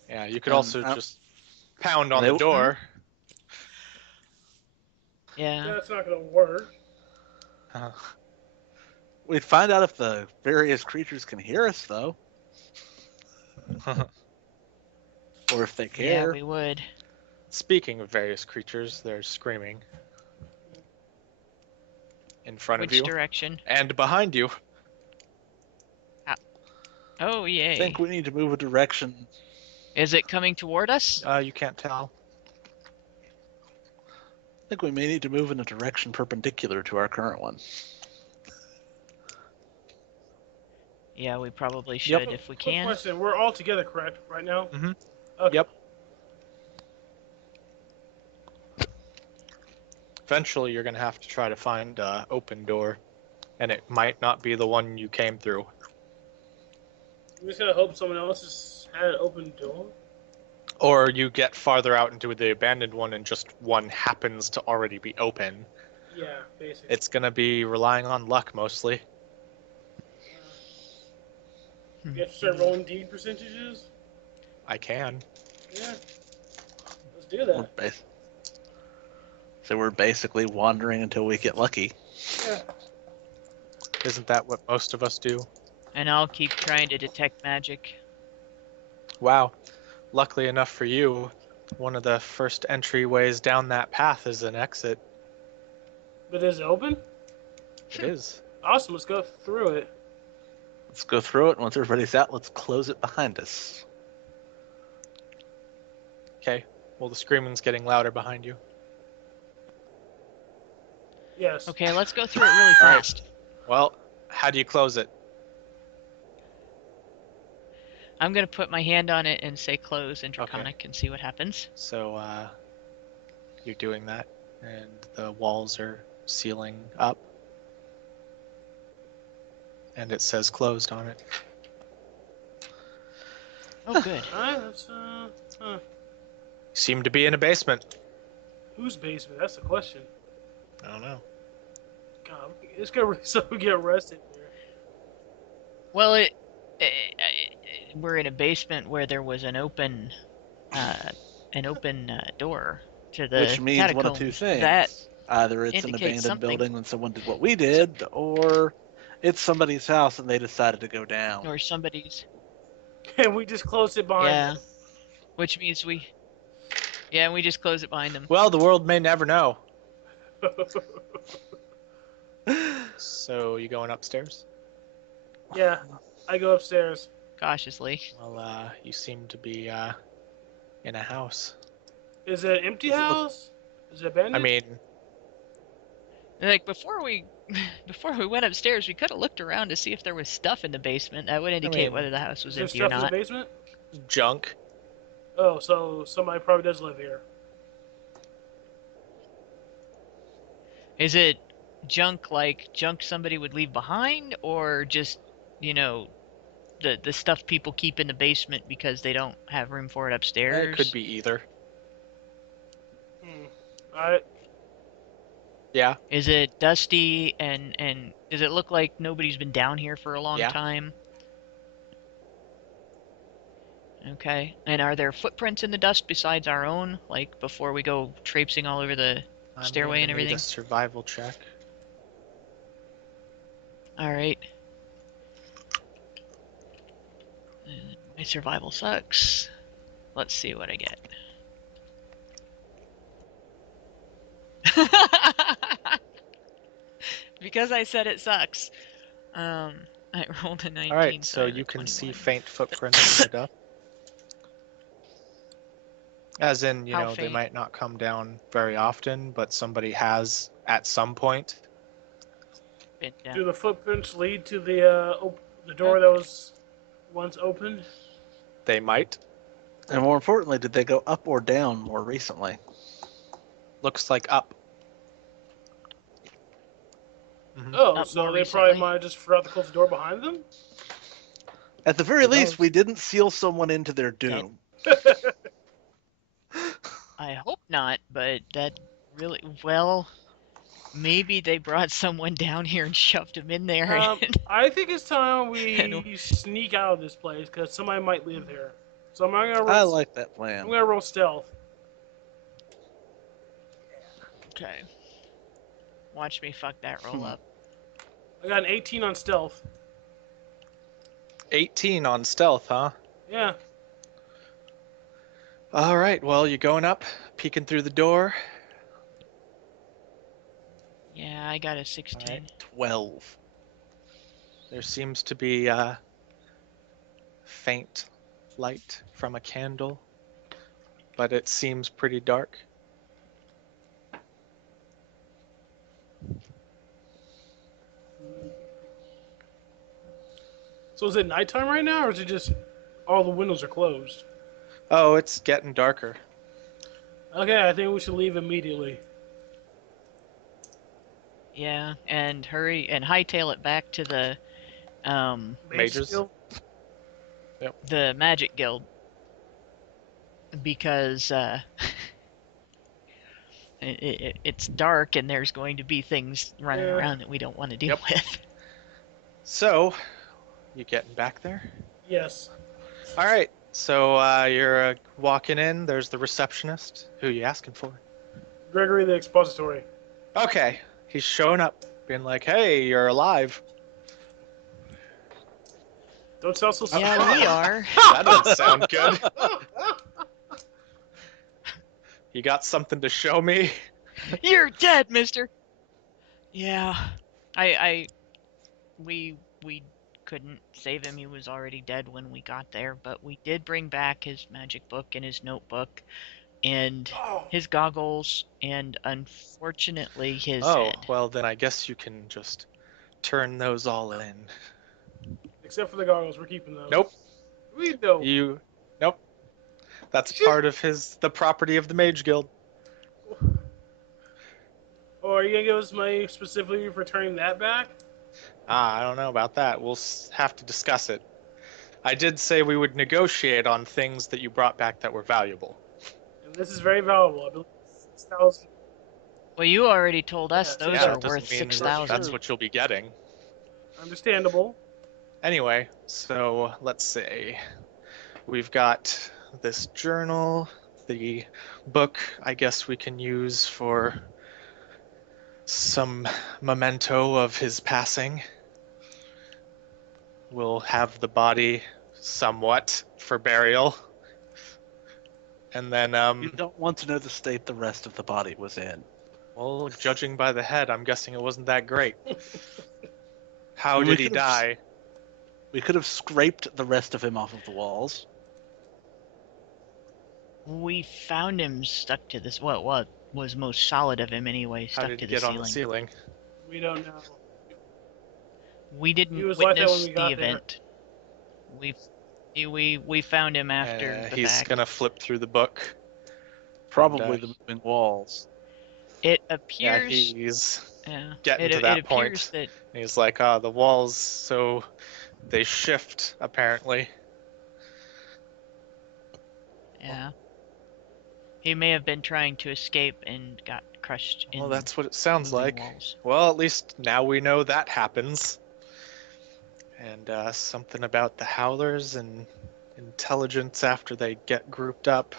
Yeah, you could also just pound on They- the door. Yeah. That's not gonna work. We'd find out if the various creatures can hear us, though, or if they Yeah, care. we would. Speaking of various creatures, they're screaming in front Which of you direction? and behind you. Oh, yay. I think we need to move a direction. Is it coming toward us? You can't tell. I think we may need to move in a direction perpendicular to our current one. Yeah, we probably should Yep. if we Quick can. question: we're all together, correct? Right now? Mhm. Okay. Yep. Eventually, you're going to have to try to find an open door, and it might not be the one you came through. I'm just gonna hope someone else has had an open door. Or you get farther out into the abandoned one and just one happens to already be open. Yeah, basically. It's going to be relying on luck mostly. You have to start rolling deed percentages. I can. Yeah. Let's do that. So we're basically wandering until we get lucky. Yeah. Isn't that what most of us do? And I'll keep trying to detect magic. Wow. Luckily enough for you, one of the first entryways down that path is an exit. But is it open? It is. Awesome. Let's go through it. Let's go through it. Once everybody's out, let's close it behind us. Okay. Well, the screaming's getting louder behind you. Yes. Okay, let's go through it really All right. fast. Well, how do you close it? I'm going to put my hand on it and say close in Draconic and see what happens. So, you're doing that, and the walls are sealing up. And it says closed on it. Oh, good. Alright, that's Seem to be in a basement. whose basement? That's the question. I don't know. God, it's gonna really someone get arrested here. Well, we're in a basement where there was an open door to the Which means one of two catacombs. things. That Either it's an indicates abandoned something. building and someone did what we did, or it's somebody's house and they decided to go down. or somebody's. And we just closed it behind Yeah. them. Which means we just close it behind them. Well, the world may never know. So, you going upstairs? Yeah, I go upstairs. Cautiously. Well, you seem to be, in a house. Is it an empty house? Is it abandoned? I mean, Like before we went upstairs, we could have looked around to see if there was stuff in the basement. That would indicate mean, whether the house was is there empty or stuff in the not. basement? junk. Oh, so somebody probably does live here. Is it junk like junk somebody would leave behind, or just, the stuff people keep in the basement because they don't have room for it upstairs? It could be either. Alright. Yeah. Is it dusty and does it look like nobody's been down here for a long Yeah. time? Okay. And are there footprints in the dust besides our own? Like before we go traipsing all over the I'm stairway and gonna need everything? a survival check. All right. My survival sucks. Let's see what I get. Because I said it sucks. I rolled a 19. All right, so so I have a you can see 21. faint footprints in the dust. As in, How they faint? might not come down very often, but somebody has at some point. Been down. Do the footprints lead to the door that was once opened? They might. And more importantly, did they go up or down more recently? Looks like up. Mhm. Oh, Up so more they recently? probably might have just forgot to close the door behind them? At the very Who least, knows? we didn't seal someone into their doom. I hope not, but that really well. Maybe they brought someone down here and shoved him in there. I think it's time And- we sneak out of this place because somebody might live here. So I'm gonna I roll. like that I'm plan. gonna roll stealth. Okay. Watch me fuck that roll up. I got an 18 on stealth. 18 on stealth, huh? Yeah. All right, well, you're going up, peeking through the door. Yeah, I got a 16. All right. 12. There seems to be faint light from a candle, but it seems pretty dark. So is it nighttime right now, or is it just all the windows are closed? Oh, it's getting darker. Okay, I think we should leave immediately. Yeah, and hurry and hightail it back to the Mages? Skill? the Magic Guild because it's dark and there's going to be things running around that we don't want to deal with. So, you getting back there? Yes. All right, so you're walking in. There's the receptionist. Who you asking for? Gregory the Expository. Okay, he's showing up, being like, hey, you're alive. Don't sound so Yeah, we are. That doesn't sound good. You got something to show me? You're dead, mister. Yeah. We couldn't save him. He was already dead when we got there, but we did bring back his magic book and his notebook and his goggles and unfortunately his head. Well, then I guess you can just turn those all in. Except for the goggles, we're keeping those. Nope. We don't. Nope. That's part of the property of the Mage Guild. Or are you gonna give us money specifically for turning that back? I don't know about that. We'll have to discuss it. I did say we would negotiate on things that you brought back that were valuable. And this is very valuable. I believe 6,000. Well, you already told us Yeah, those Yeah, are that doesn't worth mean 6,000. that's what you'll be getting. Understandable. Anyway, so let's see. We've got this journal, the book I guess we can use for some memento of his passing. We'll have the body somewhat for burial. And then, You don't want to know the state the rest of the body was in. well, judging by the head, I'm guessing it wasn't that great. How We did he could've die? We could have scraped the rest of him off of the walls. We found him stuck to this. What was most solid of him anyway? How Stuck did to he the get ceiling. on the ceiling? We don't know. We didn't He was like that witness when we the got there. event. We found him after the He's fact. gonna flip through the book. Probably And, the moving walls. It Yeah, appears. he's Yeah, getting it, to that it appears point. that And he's like, the walls, so they shift, apparently. yeah. He may have been trying to escape and got crushed in Well, that's what it sounds moving like. walls. Well, at least now we know that happens. And something about the Howlers and intelligence after they get grouped up.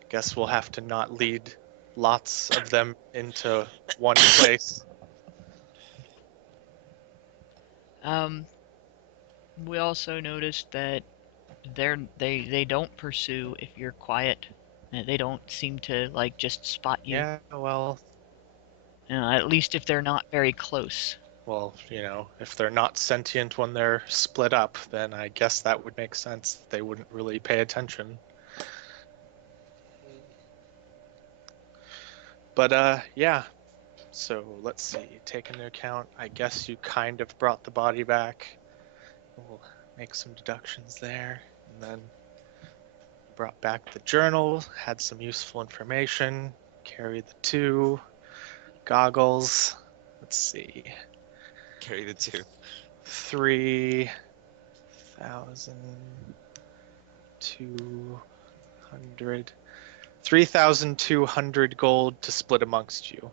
I guess we'll have to not lead lots of them into one place. We also noticed that they don't pursue if you're quiet. They don't seem to like just spot you. Yeah, well, At least if they're not very close. if they're not sentient when they're split up, then I guess that would make sense. They wouldn't really pay attention. But, yeah. So, let's see. Take into account, I guess you kind of brought the body back. We'll make some deductions there. And then brought back the journal, had some useful information. Carry the 2 goggles. Let's see. Carry the 2. 3,200 gold to split amongst you.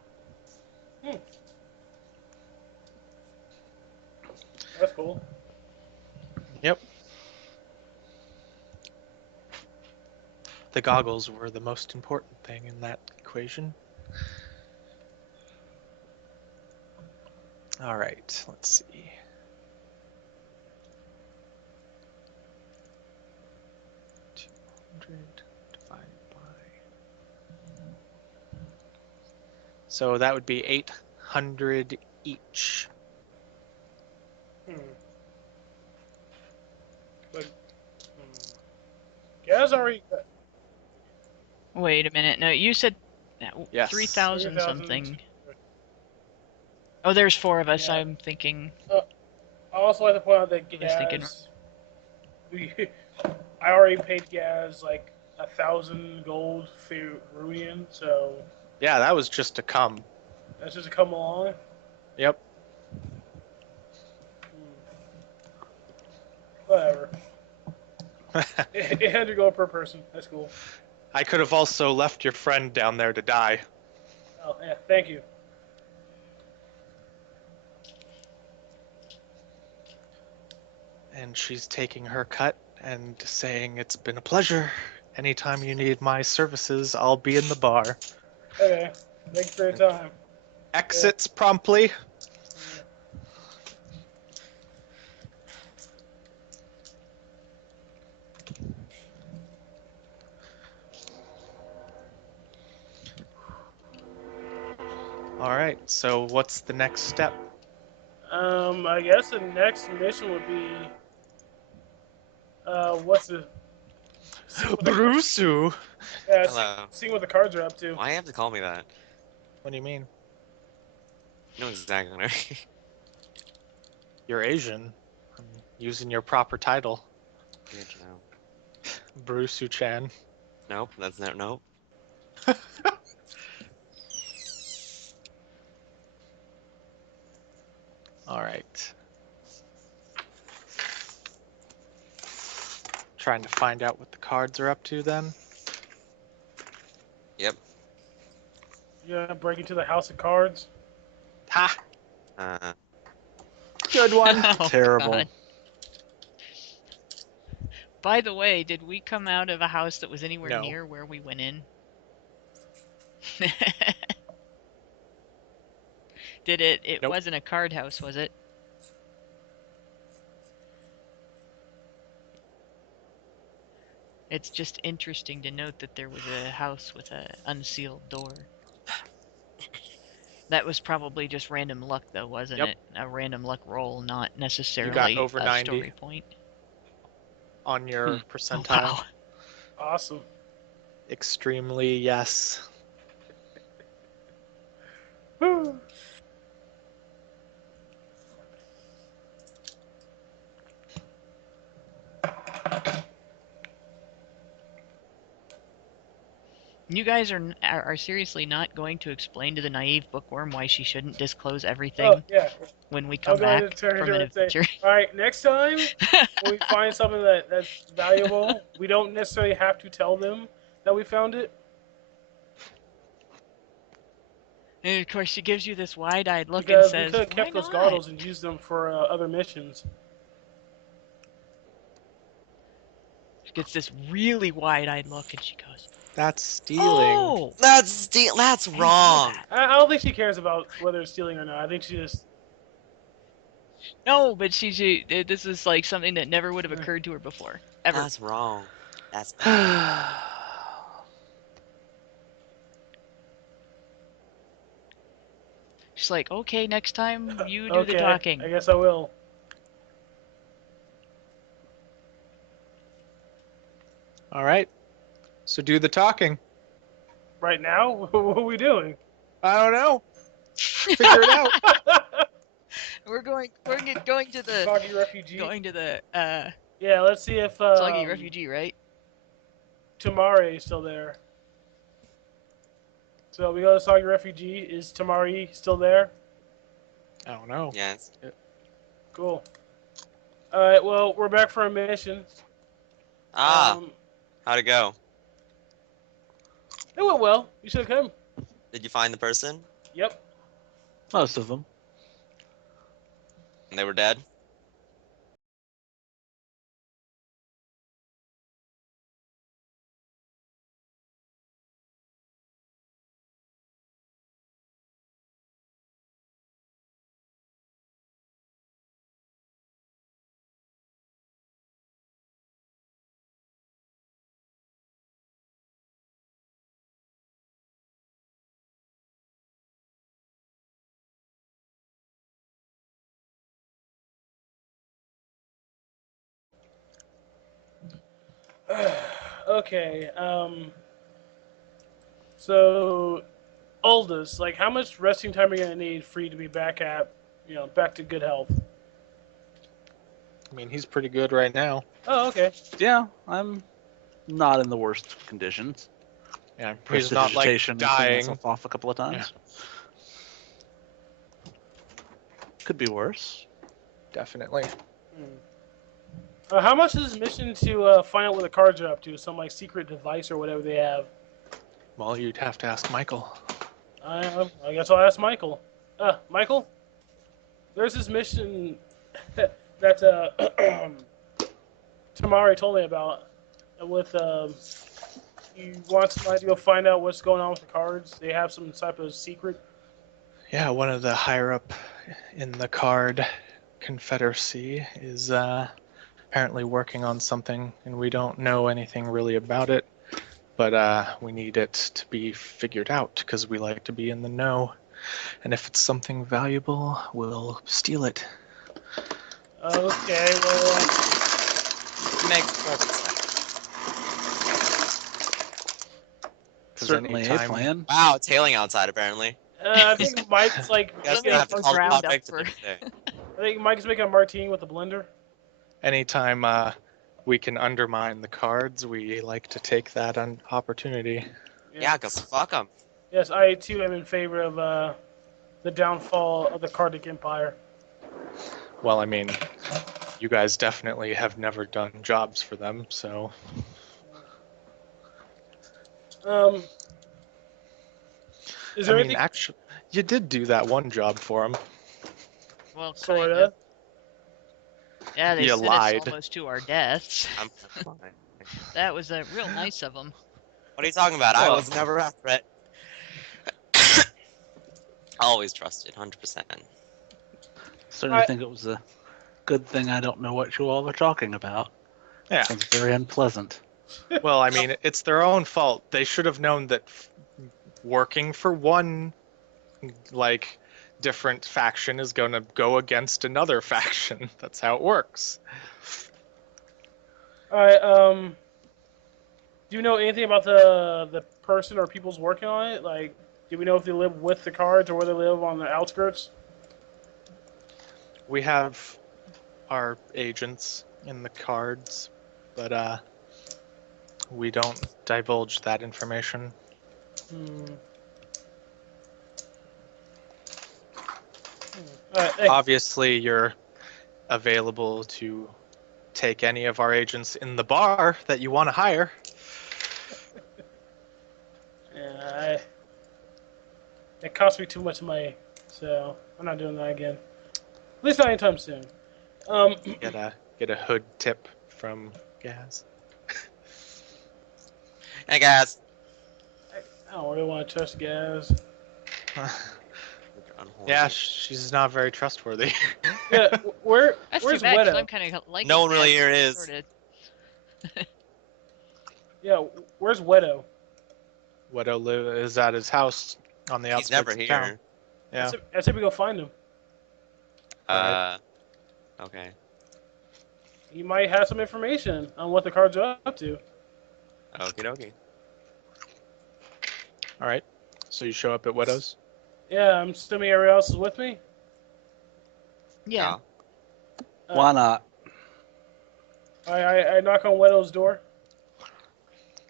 That's cool. Yep. The goggles were the most important thing in that equation. All right, let's see. Divided by. So that would be 800 each. But Gaz already. Wait a minute. No, you said Yes. 3,000 3,000. something. Oh, there's 4 of us. Yeah. I'm thinking. I also like to point out that was thinking- Gaz. I already paid Gaz like 1,000 gold for Ruinian, so Yeah, that was just to come. that's just to come along. Yep. Whatever. 800 gold per person. That's cool. I could have also left your friend down there to die. Oh yeah, thank you. And she's taking her cut and saying, "It's been a pleasure. Anytime you need my services, I'll be in the bar." Okay, thanks for your time. Exits promptly. All right, so what's the next step? I guess the next mission would be what's the Brusu! yeah, Hello. seeing what the cards are up to. Why you have to call me that? What do you mean? You know exactly what I mean. You're Asian. I'm using your proper title. Good to know. Brusu-chan. Nope, that's not. Nope. All right. Trying to find out what the cards are up to then. Yep. You're gonna break into the house of cards. Ha! Uh, Good one. Oh, Terrible. God. By the way, did we come out of a house that was anywhere No. near where we went in? Did it? It Nope. wasn't a card house, was it? It's just interesting to note that there was a house with an unsealed door. That was probably just random luck, though, wasn't Yep. it? A random luck roll, not necessarily over a 90. story point. On your Oh, percentile. wow. Awesome. Extremely yes. Whew. You guys are seriously not going to explain to the naive bookworm why she shouldn't disclose everything Oh yeah. when we I'm come going back to turn from to an her and say, adventure? all right, next time when we find something that's valuable, we don't necessarily have to tell them that we found it. And of course, she gives you this wide-eyed look Because and we says, could have "Why kept those not?" goggles and used them for other missions. She gets this really wide-eyed look, and she goes, That's stealing. "Oh, That's I didn't know wrong. that." I don't think she cares about whether it's stealing or not. I think she just. No, but this is like something that never would have occurred to her before, ever. That's wrong. That's bad. She's like, "Okay, next time you do Okay, the talking." I guess I will. All right. So do the talking. Right now, what are we doing? I don't know. Figure it out. We're going to the Soggy refugee. yeah, let's see if soggy refugee, right? Tamari is still there. So we go to soggy refugee. Is Tamari still there? I don't know. Yes. Cool. All right. Well, we're back for a mission. How'd it go? It went well. You should come. Did you find the person? Yep. Most of them. And they were dead? Okay. So, Aldous, like, how much resting time are you gonna need for you to be back at, back to good health? I mean, he's pretty good right now. Oh, okay. Yeah, I'm not in the worst conditions. Yeah, he's not like Prestidigitation and cleaned dying. myself off a couple of times. Could be worse. Definitely. How much is this mission to find out what the cards are up to? Some like secret device or whatever they have. Well, you'd have to ask Michael. I guess I'll ask Michael. Michael, there's this mission that Tamari told me about. With you want somebody to go find out what's going on with the cards. They have some type of secret. Yeah, one of the higher up in the card confederacy is apparently working on something, and we don't know anything really about it, but we need it to be figured out because we like to be in the know, and if it's something valuable, we'll steal it. Okay, well, Makes perfect sense. Certainly a anytime- plan. Wow, it's hailing outside apparently. I think Mike's like Guess Let we me have to look call the around up topic for- today. I think Mike's making a martini with a blender. Anytime we can undermine the cards, we like to take that opportunity. Yeah, cause fuck them. Yes, I too am in favor of the downfall of the Cardic Empire. Well, I mean, you guys definitely have never done jobs for them, so Is I there mean, anything? actually, you did do that one job for him. Well, Sorta. kinda. Yeah, they You sent lied. us almost to our deaths. I'm fine. That was real nice of them. What are you talking about? I Well- was never a threat. Always trusted, 100%. Certainly think it was a good thing I don't know what you all are talking about. Yeah. Sounds very unpleasant. Well, I mean, it's their own fault. They should have known that working for one, like, different faction is going to go against another faction. That's how it works. Alright, do you know anything about the person or people's working on it? Like, do we know if they live with the cards or where they live on the outskirts? We have our agents in the cards, but we don't divulge that information. Alright, hey, Obviously, you're available to take any of our agents in the bar that you want to hire. yeah, it cost me too much money, so I'm not doing that again. At least not anytime soon. Get a hood tip from Gaz. Hey guys. I don't really want to trust Gaz. Yeah, she's not very trustworthy. Yeah, That's where's too bad, because Wedo? I'm kind of like No one really here is. Sorta... Yeah, where's Wedo? Widow is at his house on the He's outskirts never of here. town. Yeah. I said we go find him. Okay. He might have some information on what the cards are up to. Okie dokie. All right. So you show up at Widow's. Yeah, I'm assuming everyone else is with me. Yeah. Why not? I knock on Widow's door.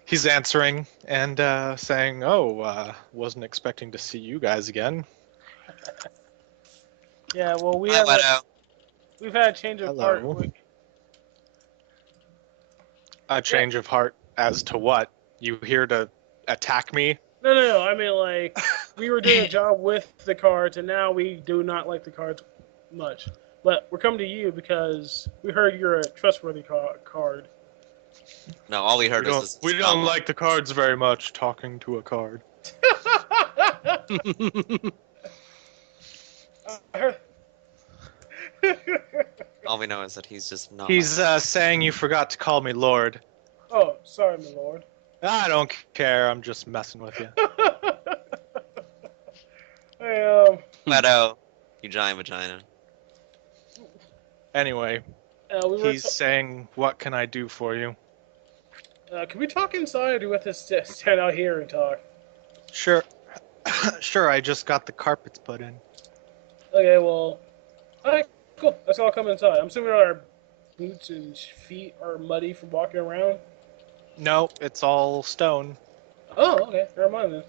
He's answering and saying, "Oh, wasn't expecting to see you guys again." Yeah, well, we've had a change of heart. Hello. A change of heart as to what? You here to attack me? No. I mean, like, we were doing a job with the cards, and now we do not like the cards much. But we're coming to you because we heard you're a trustworthy card. No, all we heard was this. We don't like the cards very much. Talking to a card. All we know is that he's just not. He's saying you forgot to call me Lord. Oh, sorry, my lord. I don't care. I'm just messing with you. Hey, Meadow, you giant vagina. Anyway, he's saying, "What can I do for you?" Can we talk inside, or do we have to stand out here and talk? Sure. Sure, I just got the carpets put in. Okay, well, alright, cool. Let's all come inside. I'm assuming our boots and feet are muddy from walking around. No, it's all stone. Oh, okay. Never mind then.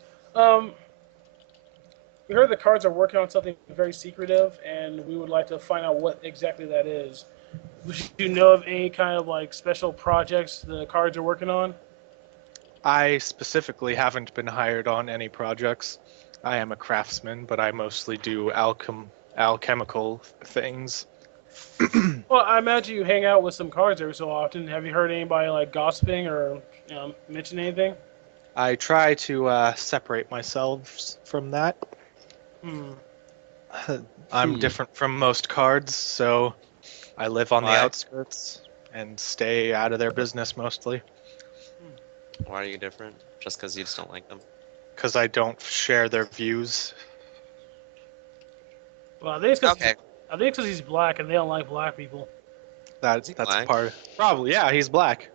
We heard the cards are working on something very secretive, and we would like to find out what exactly that is. Do you know of any kind of like special projects the cards are working on? I specifically haven't been hired on any projects. I am a craftsman, but I mostly do alchemical things. Well, I imagine you hang out with some cards every so often. Have you heard anybody like gossiping or mention anything? I try to separate myself from that. I'm different from most cards, so I live on the outskirts and stay out of their business mostly. Why are you different? Just because you just don't like them? Because I don't share their views. Well, I think it's because he's black and they don't like black people. That's black? part. Probably, yeah. He's black.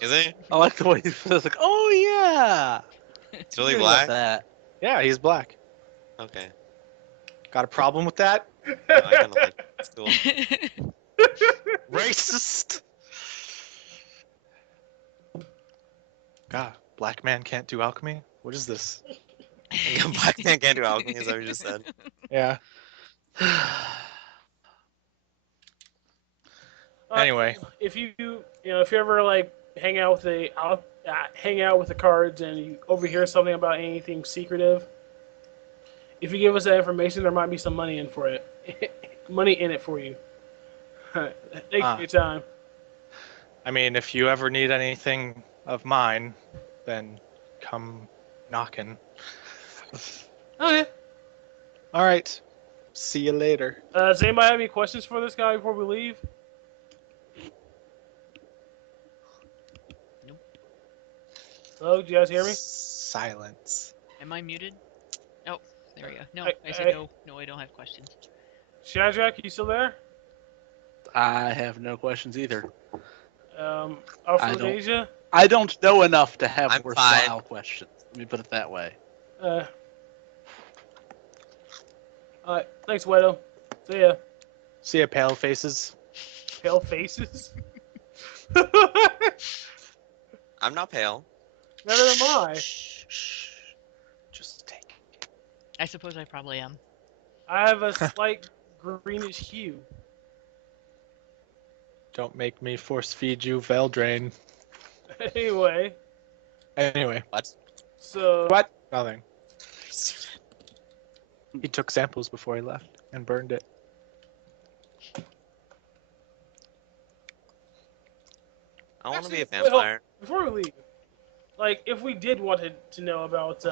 Is he? I like the way he says, like, "Oh yeah." It's really Forget about black? that. Yeah, he's black. Okay. Got a problem with that? No, I kind of like it. It's cool. Racist. God, black man can't do alchemy? What is this? Black man can't do alchemy, is that what you just said? Yeah. Anyway, if you ever like hang out with the cards and you overhear something about anything secretive, if you give us that information, there might be some money in for it. Money in it for you. Thank you for your time. I mean, if you ever need anything of mine, then come knocking. Okay. All right. See you later. Does anybody have any questions for this guy before we leave? Nope. Hello, do you guys hear me? Silence. Am I muted? Oh, there we go. No, I- I said I- no. No, I don't have questions. Shadrach, you still there? I have no questions either. Alpha I don't know enough to have I'm worthwhile fine. questions. Let me put it that way. Alright, thanks, Wedo. See ya. See ya, pale faces. Pale faces? I'm not pale. Neither am I. Shh. Just take it. I suppose I probably am. I have a slight greenish hue. Don't make me force feed you Veldrain. Anyway, Anyway. What? so... What? Nothing. He took samples before he left and burned it. I want to be a Actually, wait, vampire. before we leave, like, if we did want to know about,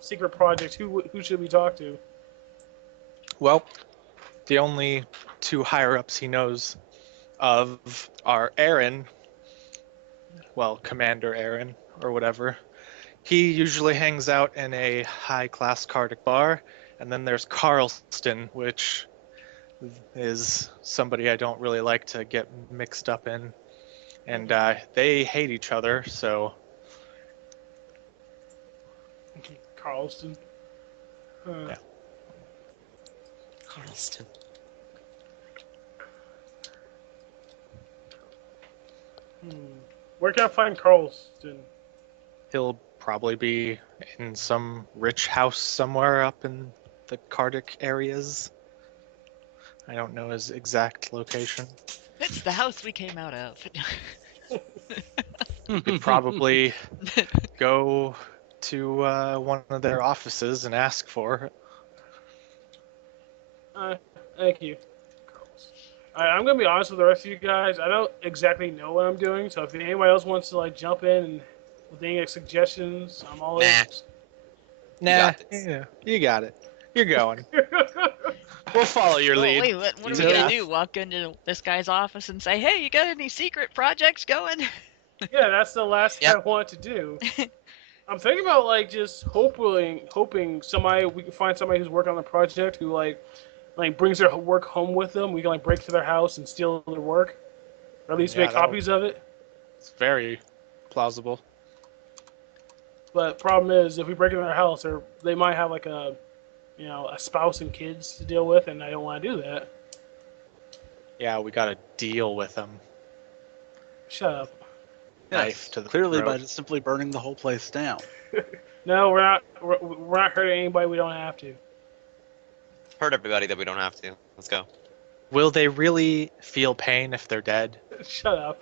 secret projects, who should we talk to? Well, the only two higher-ups he knows of are Aaron, well, Commander Aaron, or whatever. He usually hangs out in a high-class Cardic bar, and then there's Carlston, which is somebody I don't really like to get mixed up in. And they hate each other, so Carlston. Yeah. Carlston. Where can I find Carlston? he'll probably be in some rich house somewhere up in the Cardic areas. I don't know his exact location. It's the house we came out of. You could probably go to one of their offices and ask for it. Thank you, Carlos. I'm gonna be honest with the rest of you guys. I don't exactly know what I'm doing, so if anybody else wants to like jump in and with any suggestions, I'm all Nah. ears. Nah, got this. yeah, you got it. You're going. We'll follow your Well, lead. wait, what are we Yeah. gonna do? Walk into this guy's office and say, "Hey, you got any secret projects going?" Yeah, that's the last thing Yep. I want to do. I'm thinking about like just hoping somebody we can find somebody who's working on the project who like brings their work home with them. We can like break to their house and steal their work, or at least Yeah, make copies of it. It's very plausible. But problem is, if we break into their house, they might have like a spouse and kids to deal with, and I don't want to do that. Yeah, we gotta deal with them. Shut up. Knife to the Clearly, throat. by just simply burning the whole place down. No, we're not. We're not hurting anybody. We don't have to. Hurt everybody that we don't have to. Let's go. Will they really feel pain if they're dead? Shut up.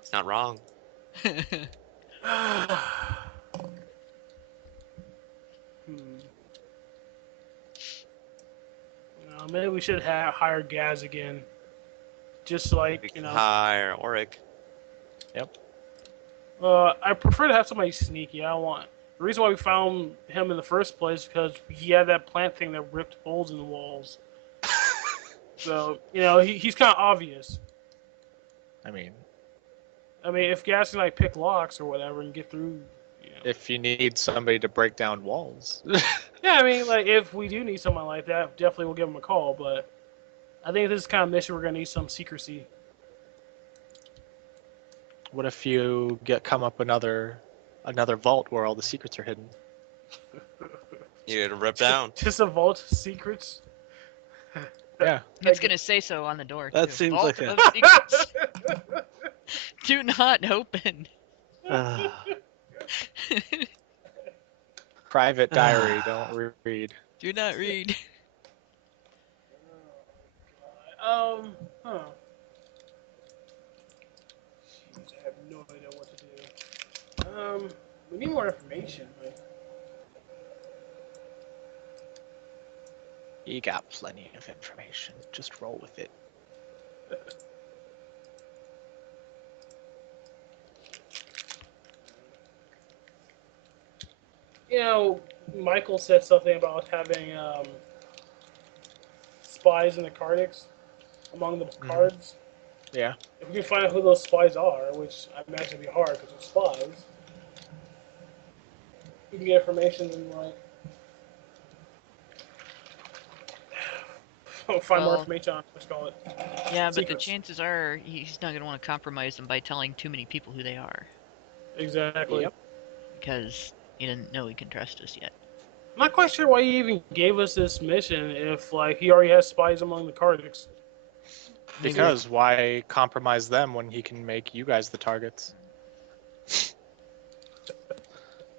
It's not wrong. Maybe we should hire Gaz again. Just like, We can hire Auric. I prefer to have somebody sneaky. I don't want. The reason why we found him in the first place is because he had that plant thing that ripped holes in the walls. So, he's kind of obvious. I mean, if Gaz can like pick locks or whatever and get through. if you need somebody to break down walls. Yeah, like if we do need someone like that, definitely we'll give him a call. But I think this kind of mission we're gonna need some secrecy. What if you come up another vault where all the secrets are hidden? You get to rip down. Just a vault of secrets. Yeah. It's gonna say so on the door. That too. seems Vault like a- of secrets. Do not open. Private diary, don't read. Do not read. Huh. Jeez, I have no idea what to do. We need more information. You got plenty of information. Just roll with it. Michael said something about having spies in the Cardics among the cards. Yeah. If we can find out who those spies are, which I imagine would be hard because they're spies, we can get information and find more Well, information on what's called it. Yeah, but the Secrets. chances are he's not gonna want to compromise them by telling too many people who they are, Exactly. Yep. because he doesn't know he can trust us yet. I'm not quite sure why he even gave us this mission if he already has spies among the Cardics. Because why compromise them when he can make you guys the targets?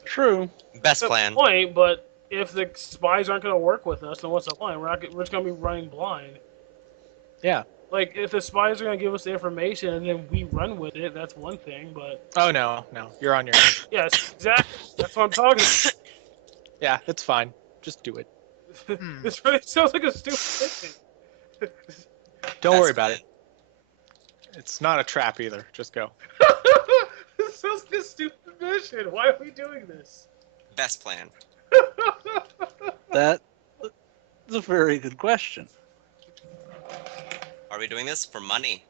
True. Best That's plan. the point, but if the spies aren't going to work with us, then what's the point? We're just going to be running blind. Yeah. Like, if the spies are going to give us the information and then we run with it, that's one thing, but... Oh, no. You're on your own. Yes, exactly. That's what I'm talking about. Yeah, it's fine. Just do it. This really sounds like a stupid thing. Don't worry about it. It's not a trap either. Just go. This sounds like a stupid mission. Why are we doing this? Best plan. That is a very good question. Are we doing this for money?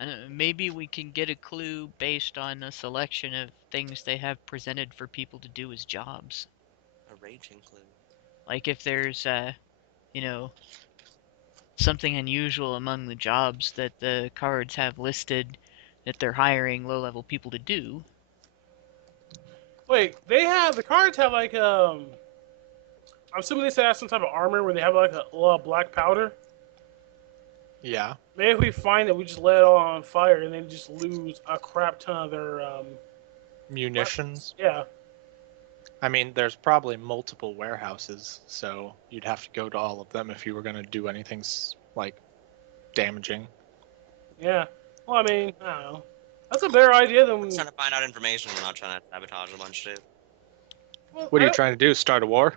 I don't know, maybe we can get a clue based on a selection of things they have presented for people to do as jobs. A raging clue. Like if there's, something unusual among the jobs that the cards have listed that they're hiring low-level people to do. Wait, the cards have like I'm assuming they have some type of armor where they have like a lot of black powder. Yeah. Maybe if we find it, we just let it all on fire and then just lose a crap ton of their Munitions. yeah. I mean, there's probably multiple warehouses, so you'd have to go to all of them if you were going to do anything like damaging. Yeah. Well, I mean, I don't know. That's a better idea than. I'm trying to find out information. I'm not trying to sabotage a bunch of shit. Well, What are you trying to do? Start a war?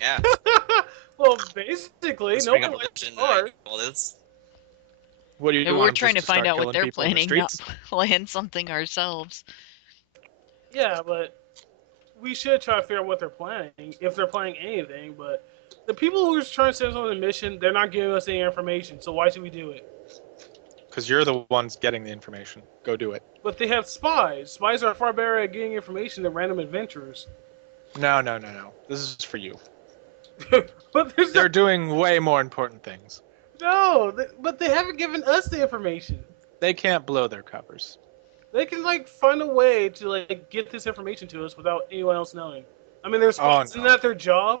Yeah. Well, basically, Let's no bring one up a likes mission. cards. Well, this. What do you And want we're them trying to just find start out what killing they're people in the planning, not streets? plan something ourselves. Yeah, but we should try to figure out what they're planning, if they're planning anything. But the people who are trying to send us on the mission, they're not giving us any information. So why should we do it? Because you're the ones getting the information. Go do it. But they have spies. Spies are far better at getting information than random adventurers. No. This is for you. But there's They're doing way more important things. but they haven't given us the information. They can't blow their covers. They can like find a way to like get this information to us without anyone else knowing. I mean, isn't that their job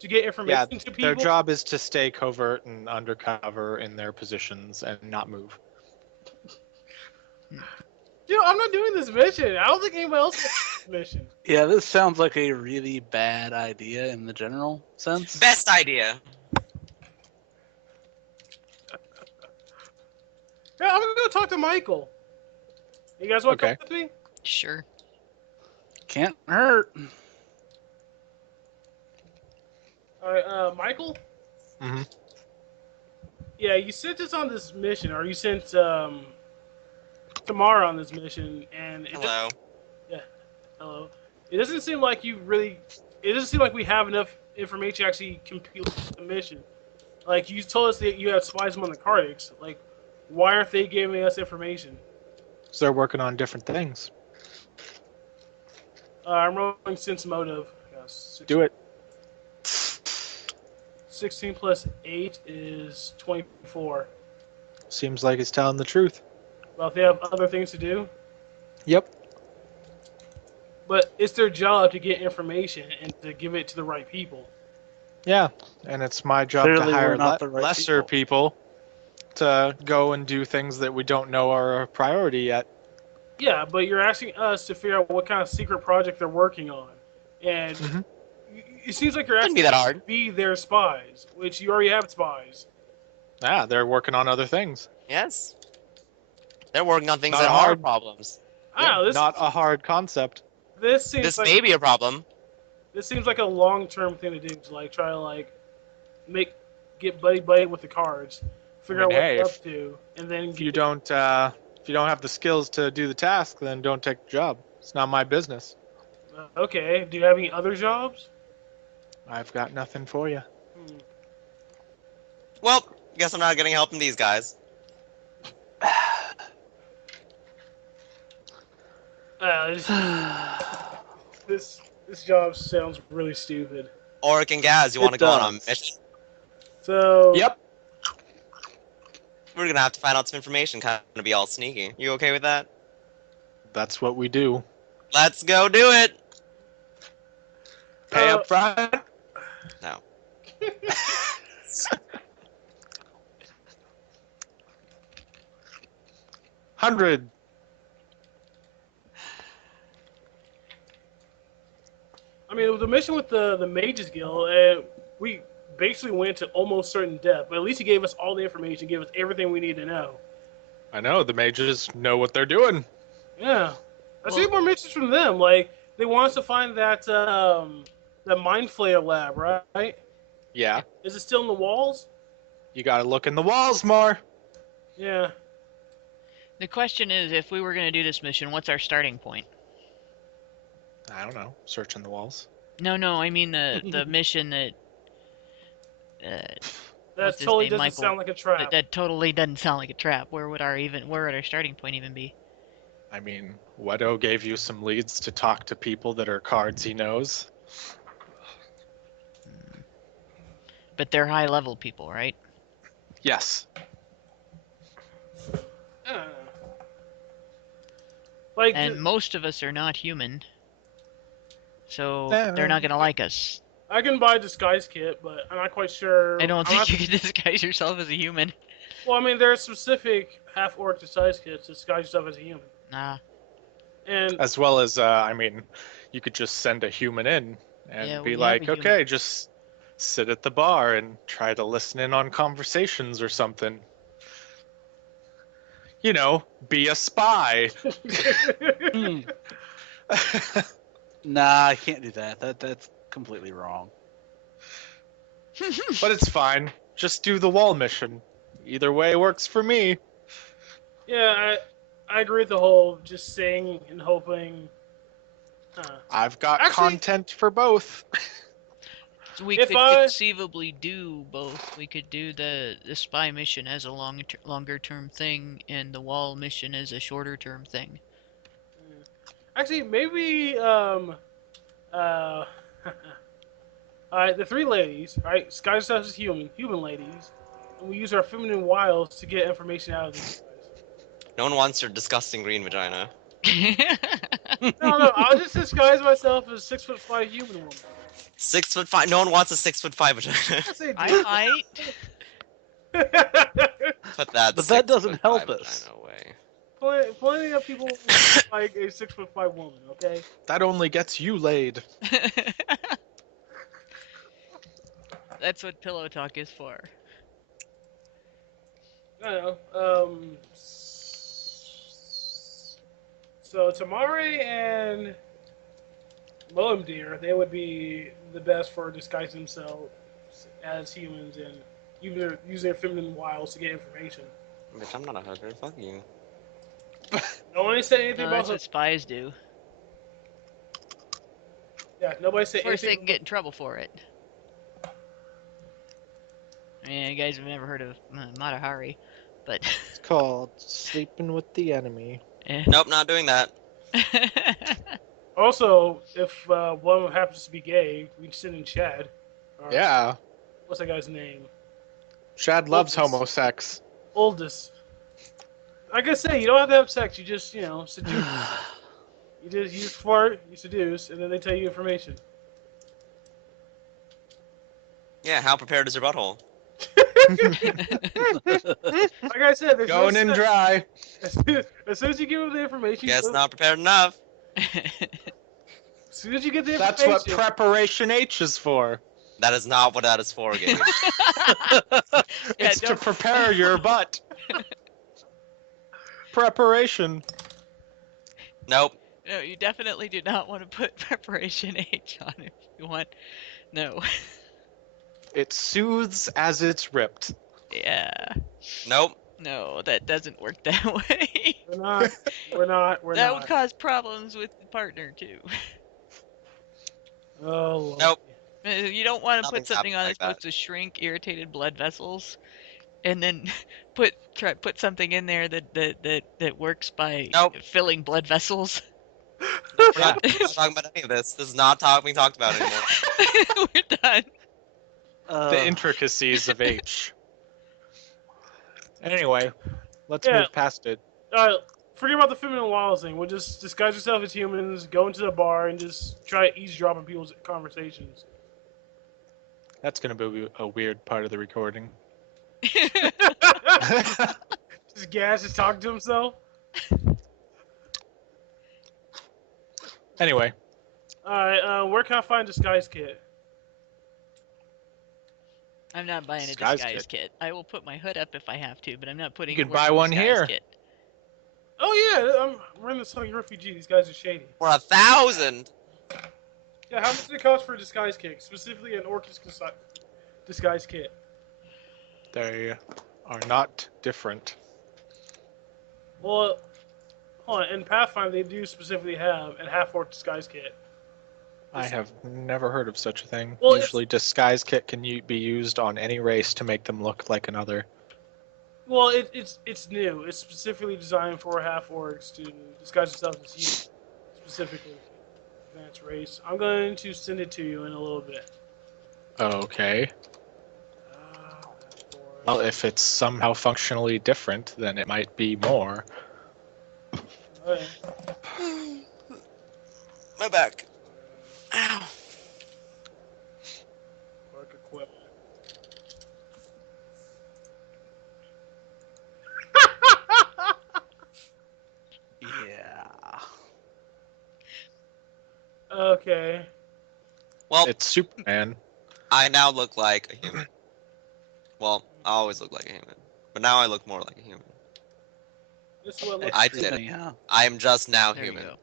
to get information to people? Their job is to stay covert and undercover in their positions and not move. Dude, I'm not doing this mission. I don't think anyone else wants this mission. Yeah, this sounds like a really bad idea in the general sense. Best idea. Yeah, I'm gonna go talk to Michael. You guys want to Okay. come with me? Sure. Can't hurt. Alright, Michael? Mm-hmm. Yeah, you sent us on this mission, or you sent Tamara on this mission, and Hello. hello. It doesn't seem like it doesn't seem like we have enough information to actually complete the mission. Like, you told us that you have spies among the Cardics. Like, why aren't they giving us information? So they're working on different things. I'm rolling sense motive. Yes, Do it. 16 plus 8 is 24. Seems like it's telling the truth. Well, if they have other things to do. Yep. But it's their job to get information and to give it to the right people. Yeah, and it's my job Clearly to we're hire not the right lesser people to go and do things that we don't know are a priority yet. Yeah, but you're asking us to figure out what kind of secret project they're working on. And Mhm. it seems like you're Couldn't asking be that us hard. to be their spies, which you already have spies. Ah, they're working on other things. Yes. They're working on things Not that are hard. problems. Ah, this Not a hard concept. seems This like may be a problem. this seems like a long-term thing to do, to like try to like get buddy with the cards, figure out what Hey, they're up to, and then If you don't have the skills to do the task, then don't take the job. It's not my business. Okay, do you have any other jobs? I've got nothing for you. Well, guess I'm not getting help from these guys. This job sounds really stupid. Oric and Gaz, you want to It go on a does. mission? So Yep. We're gonna have to find out some information, kind of be all sneaky. You okay with that? That's what we do. Let's go do it! Pay Uh, up front. No. 100. I mean, with the mission with the Mages Guild, we basically went to almost certain depth, but at least he gave us all the information, gave us everything we need to know. I know, the mages know what they're doing. Yeah. I see Well- more missions from them. Like, they want us to find that mind flayer lab, right? Yeah, Is it still in the walls? you gotta look in the walls more. Yeah. The question is, if we were going to do this mission, what's our starting point? I don't know. Searching the walls. No, I mean the mission that That what's his totally name, doesn't Michael? sound like a trap. That totally doesn't sound like a trap. Where would our starting point even be? I mean, Wedo gave you some leads to talk to people that are cards he knows. But they're high level people, right? Yes. I don't know. Like, And most of us are not human, so Yeah, they're not gonna like us. I can buy a disguise kit, but I'm not quite sure. I don't I'm think not- you can disguise yourself as a human. Well, I mean, there are specific half-orc disguise kits to disguise yourself as a human. Nah. And As well as, I mean, you could just send a human in and Yeah, be we have like, a human. okay, just sit at the bar and try to listen in on conversations or something. You know, be a spy. Hmm. Nah, I can't do that. That's completely wrong. But it's fine. Just do the wall mission. Either way works for me. yeah, I agree with the whole just saying and hoping. I've got Actually- content for both. So we If could I- conceivably do both. We could do the spy mission as a longer term thing, and the wall mission as a shorter term thing. Actually, maybe alright, the three ladies, right? Disguise ourselves as human ladies, and we use our feminine wiles to get information out of these guys. No one wants your disgusting green vagina. No, I'll just disguise myself as a 6'5" human woman. 6'5". No one wants a 6'5" vagina. Yes, they I do. might. Put that. But that doesn't 6'5" help vagina us. away. Plenty of people like a 6'5" woman. Okay. That only gets you laid. That's what pillow talk is for. I don't know. So Tamari and Moemdir, they would be the best for disguising themselves as humans and use their feminine wiles to get information. Bitch, I'm not a hooker. Fuck you. Nobody said anything No, about that's what spies do. Yeah, nobody said First, they anything. can get in trouble for it. I mean, you guys have never heard of Mata Hari, but It's called Sleeping with the Enemy. eh. Nope, not doing that. Also, if one of them happens to be gay, we can send in Chad. Or, Yeah. What's that guy's name? Chad loves Oldest. homosex. Oldest. Like I say, you don't have to have sex. You just, seduce. You just flirt, you seduce, and then they tell you information. Yeah, how prepared is your butthole? Like I said, there's Going no in sex. dry. As soon as you give them the information, Guess as not prepared enough. soon as you get the That's information, what preparation H is for. That is not what that is for, Gabe. It's to don't- prepare your butt. Preparation. Nope. No, you definitely do not want to put preparation H on if you want. No. It soothes as it's ripped. Yeah. Nope. No, that doesn't work that way. we're not. We're that not. would cause problems with the partner too. Oh. Lord. Nope. You don't want to put Nothing's something on happening that's like supposed to shrink irritated blood vessels, and then put something in there that works by Nope. filling blood vessels. We're not talking about any of this. This is not being talked about anymore. We're done. The intricacies of H. Anyway, let's Yeah. move past it. Forget about the feminine wiles thing. We'll just disguise yourself as humans, go into the bar, and just try to eavesdrop on people's conversations. That's gonna be a weird part of the recording. Just Gas is talking to himself. Anyway, Alright, where can I find a disguise kit? I'm not buying a Disguise disguise kit. I will put my hood up if I have to, but I'm not putting. You can it where buy the one disguise here. Kit. Oh yeah, we're in the Southern refugee. These guys are shady. For 1,000. Yeah, how much does it cost for a disguise kit? Specifically an Orcus disguise kit. They are not different. Well, hold on. In Pathfinder, they do specifically have a half-orc disguise kit. I have never heard of such a thing. Well, Usually, disguise kit can be used on any race to make them look like another. Well, it's new. It's specifically designed for half-orcs to disguise themselves as humans, specifically. Advanced race. I'm going to send it to you in a little bit. Okay. Well, if it's somehow functionally different, then it might be more. Okay. My back. Ow. Orc equipment. Yeah. Okay. Well, It's Superman. I now look like a human. Well, I always look like a human, but now I look more like a human. This is what looks. I did it. Yeah. I am just now There you human. go.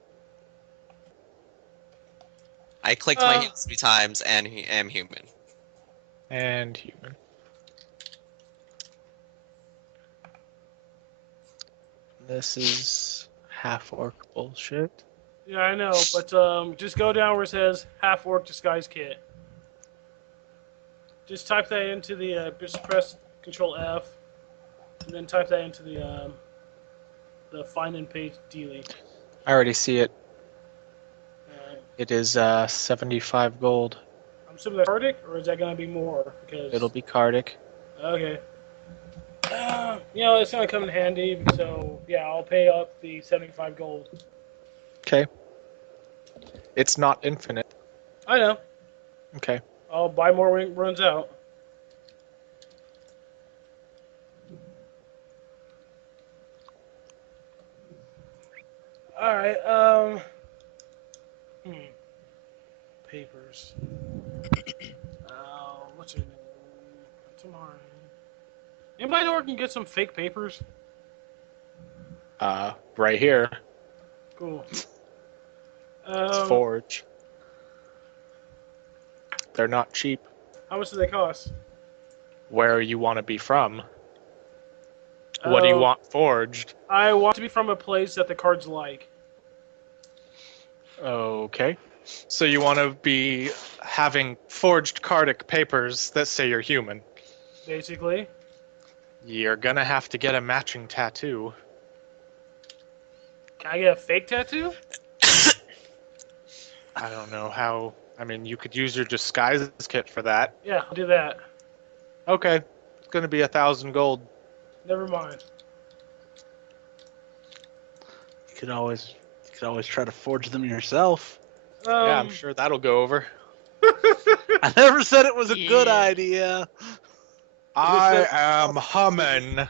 I clicked my heels 3 times and am human. And human. This is half-orc bullshit. Yeah, I know, but just go down where it says half-orc disguise kit. Just type that into the just press Control F, and then type that into the find and page dealie. I already see it. Alright. It is 75 gold. I'm assuming that's Arctic, or is that gonna be more? Because It'll be Cardic. okay. It's gonna come in handy. So yeah, I'll pay up the 75 gold. Okay. It's not infinite. I know. Okay. I'll buy more when it runs out. All right. Papers. What's her name? Tomorrow. Anybody know where I can get some fake papers? Right here. Cool. It's Forge. They're not cheap. How much do they cost? Where you want to be from. What do you want forged? I want to be from a place that the cards like. Okay. So you want to be having forged Cardic papers that say you're human. Basically. You're gonna have to get a matching tattoo. Can I get a fake tattoo? I don't know how. I mean, you could use your disguise kit for that. Yeah, I'll do that. Okay. It's gonna be 1,000 gold. Never mind. You could always try to forge them yourself. Yeah, I'm sure that'll go over. I never said it was a good Yeah. idea. I am humming.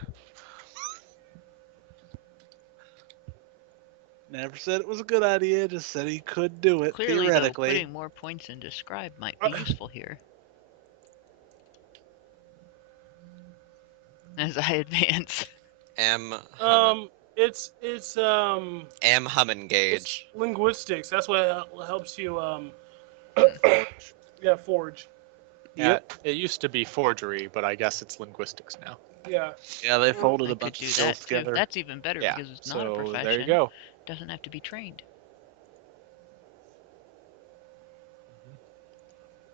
Never said it was a good idea. Just said he could do it Clearly, though, theoretically. putting more points in describe might be useful here. As I advance. Am humming. It's Am humming it's gauge. linguistics. That's what helps you yeah, forge. Yeah, it used to be forgery, but I guess it's linguistics now. Yeah. Yeah, they folded I a could bunch do of that skills too. together. That's even better Yeah, because it's not a so profession. there you go. Doesn't have to be trained.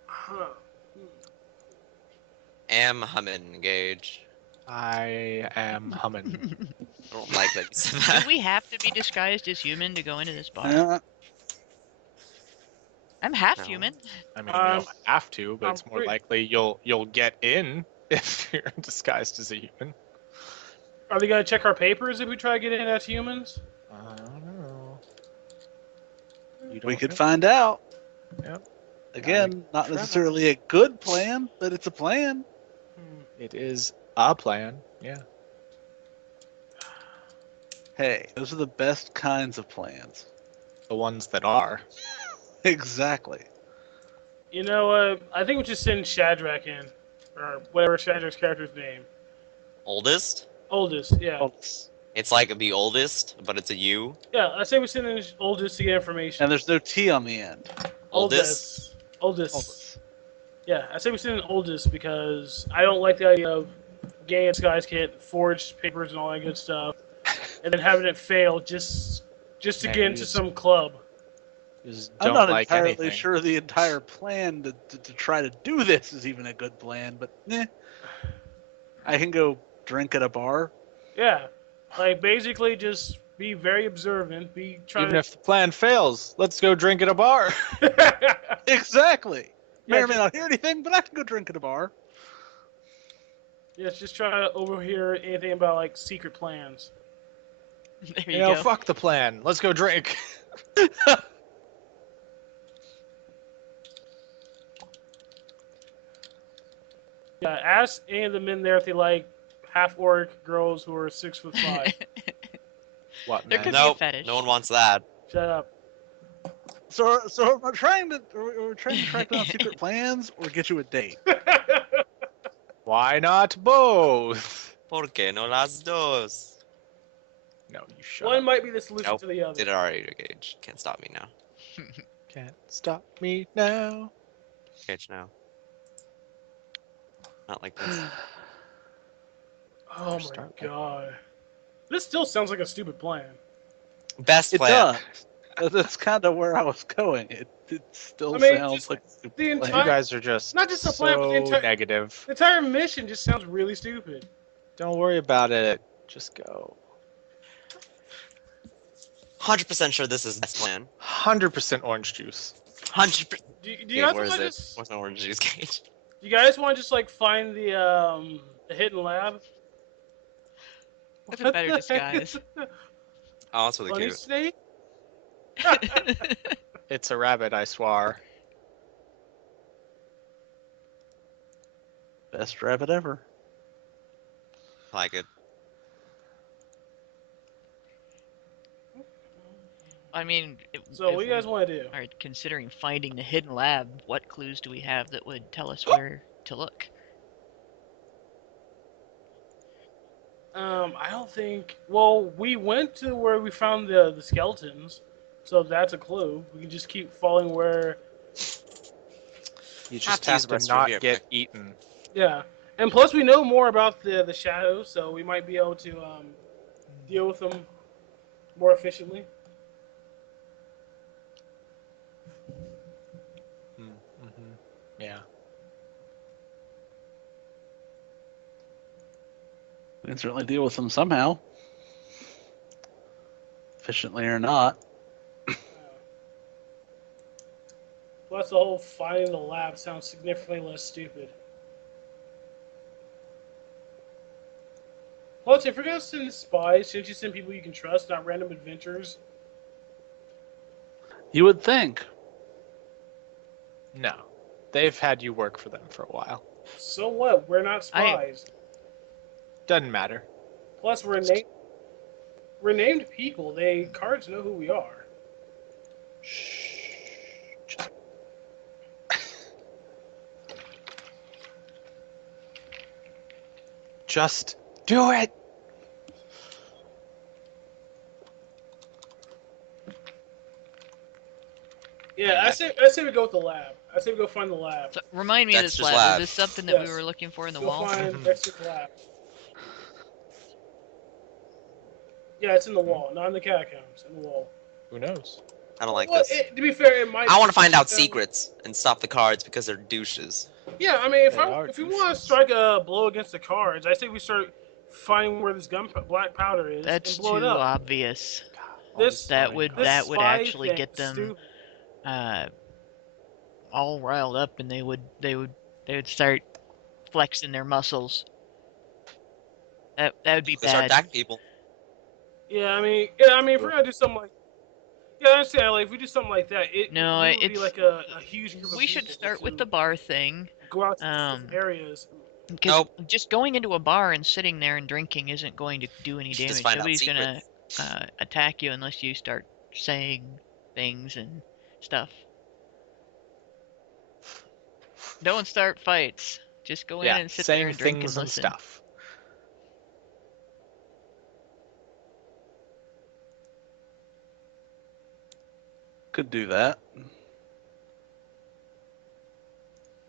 Huh. Am humming gauge. I am humming. I don't like that you said Do that. we have to be disguised as human to go into this bar? Yeah, I'm half No. human. I mean, you don't have to, but I'm it's more pretty- likely you'll get in if you're disguised as a human. Are they gonna check our papers if we try to get in as humans? I don't know. You we don't could know. find out. Yep. Again, not Trevor. necessarily a good plan, but it's a plan. It is a plan. Yeah. Hey, those are the best kinds of plans. The ones that are. Exactly. You know, I think we should send Shadrach in, or whatever Shadrach's character's name. Oldest? Oldest, yeah. Well, It's like the oldest, but it's a U. Yeah, I say we send in oldest to get information. And there's no T on the end. Oldest? Oldest. Yeah, I say we send in oldest because I don't like the idea of getting its guys get forged papers and all that good stuff, and then having it fail just to Man, get you into just- some club. Just I'm don't not like entirely anything. sure the entire plan to try to do this is even a good plan, but I can go drink at a bar. Yeah, like basically just be very observant. Be trying Even if the plan fails, let's go drink at a bar. to. Exactly. May Yeah, or may not hear anything, but I can go drink at a bar. Yes, just try to overhear anything about like secret plans. There You you know, go. fuck the plan. Let's go drink. Yeah, ask any of the men there if they like half-orc girls who are 6'5". What, There man? could be a Nope, fetish. no one wants that. Shut up. So we're trying to track down secret plans or get you a date. Why not both? ¿Por qué no las dos? No, you shut One up. might be the solution Nope, to the other. Did it already, Gage. Can't stop me now. Can't stop me now. Gage, now. Not like this. Oh my Start. god. This still sounds like a stupid plan. Best It plan. does. That's kind of where I was going. It still I mean, sounds just like a stupid the plan. You guys are just Not just the plan, but the so entire- negative. The entire mission just sounds really stupid. Don't worry about it. Just go. 100% sure this is best plan. 100% orange juice. 100%. Do you Gage, guys where want is to it? just? Where's my orange juice, Gage? Do you guys want to just like find the hidden lab? With a better disguise. Oh, that's really Funny cute. snake? It's a rabbit, I swear. Best rabbit ever. I like it. I mean, So if what do you guys we want to do? are considering finding the hidden lab, what clues do we have that would tell us where to look? I don't think. Well, we went to where we found the skeletons, so that's a clue. We can just keep following where. You Have just to use have the to restroom not here, get quick. eaten. Yeah, and plus we know more about the shadows, so we might be able to deal with them more efficiently. Mm-hmm. Yeah. We can certainly deal with them somehow. Efficiently or not. Plus, the whole finding the lab sounds significantly less stupid. Plus, if you're gonna send spies, shouldn't you send people you can trust, not random adventurers? You would think. No. They've had you work for them for a while. So what? We're not spies. Doesn't matter. Plus, we're named people. Cards know who we are. Shh. Just do it. Yeah, I say we go with the lab. I say we go find the lab. So, remind me of this Dexter's lab. lab. Is this something that we Yes. were looking for in the Go wall? find Mhm. Dexter's lab. Yeah, it's in the wall, not in the catacombs. In the wall. Who knows? I don't like Well, this. to be fair, it might. I want to find out um, secrets and stop the cards because they're douches. Yeah, I mean, They are if we want to douches. strike a blow against the cards, I say we start finding where this black powder is That's and blow it too up. obvious. This- That would This that would spy actually thing, get them stupid. all riled up, and they would start flexing their muscles. That would be They start bad. attacking people. Yeah, I mean, if we're gonna do something like, yeah, I understand. Like, if we do something like that, No, would be it's- like a huge group of We should people start with to the bar thing. go out to um, different areas. Because Nope. just going into a bar and sitting there and drinking isn't going to do any You should just damage. find out Nobody's gonna secrets. attack you unless you start saying things and stuff. Don't start fights. Just go in Yeah, and sit there saying and drink things and and listen. stuff. Could do that.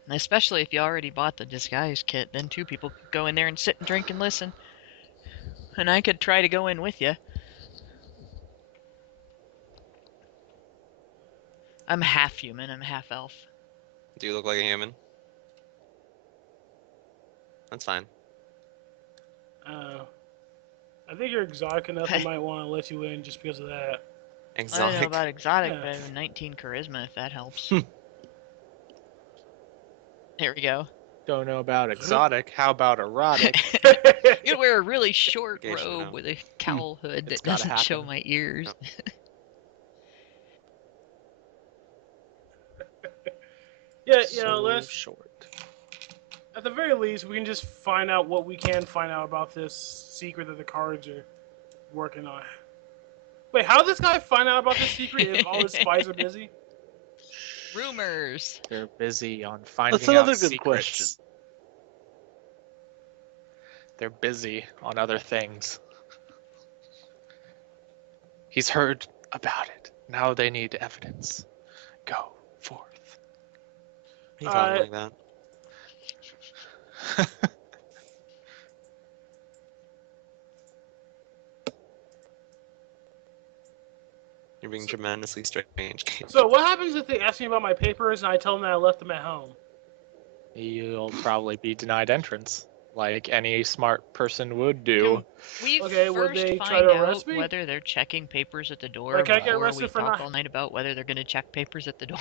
Especially if you already bought the disguise kit, then two people could go in there and sit and drink and listen. And I could try to go in with you. I'm half human, I'm half elf. Do you look like a human? That's fine. I think you're exotic enough. I might want to let you in just because of that. I don't Exotic. know about exotic, Yeah. but I have a 19 charisma if that helps. There we go. Don't know about exotic. How about erotic? You'd wear a really short Occasion, robe no. with a cowl hood It's that gotta doesn't show happen. my ears. No. Yeah, So let's. short. At the very least, we can just find out what we can find out about this secret that the cards are working on. Wait, how did this guy find out about this secret if all his spies are busy? Rumors. They're busy on finding That's another out good secrets. question. They're busy on other things. He's heard about it. Now they need evidence. Go forth. Are you talking like that? You're being tremendously strange. So what happens if they ask me about my papers and I tell them that I left them at home? You'll probably be denied entrance, like any smart person would do. We Okay, would first they find try to out arrest me? whether they're checking papers at the door Like, can I get before we arrested for talk not- all night about whether they're going to check papers at the door.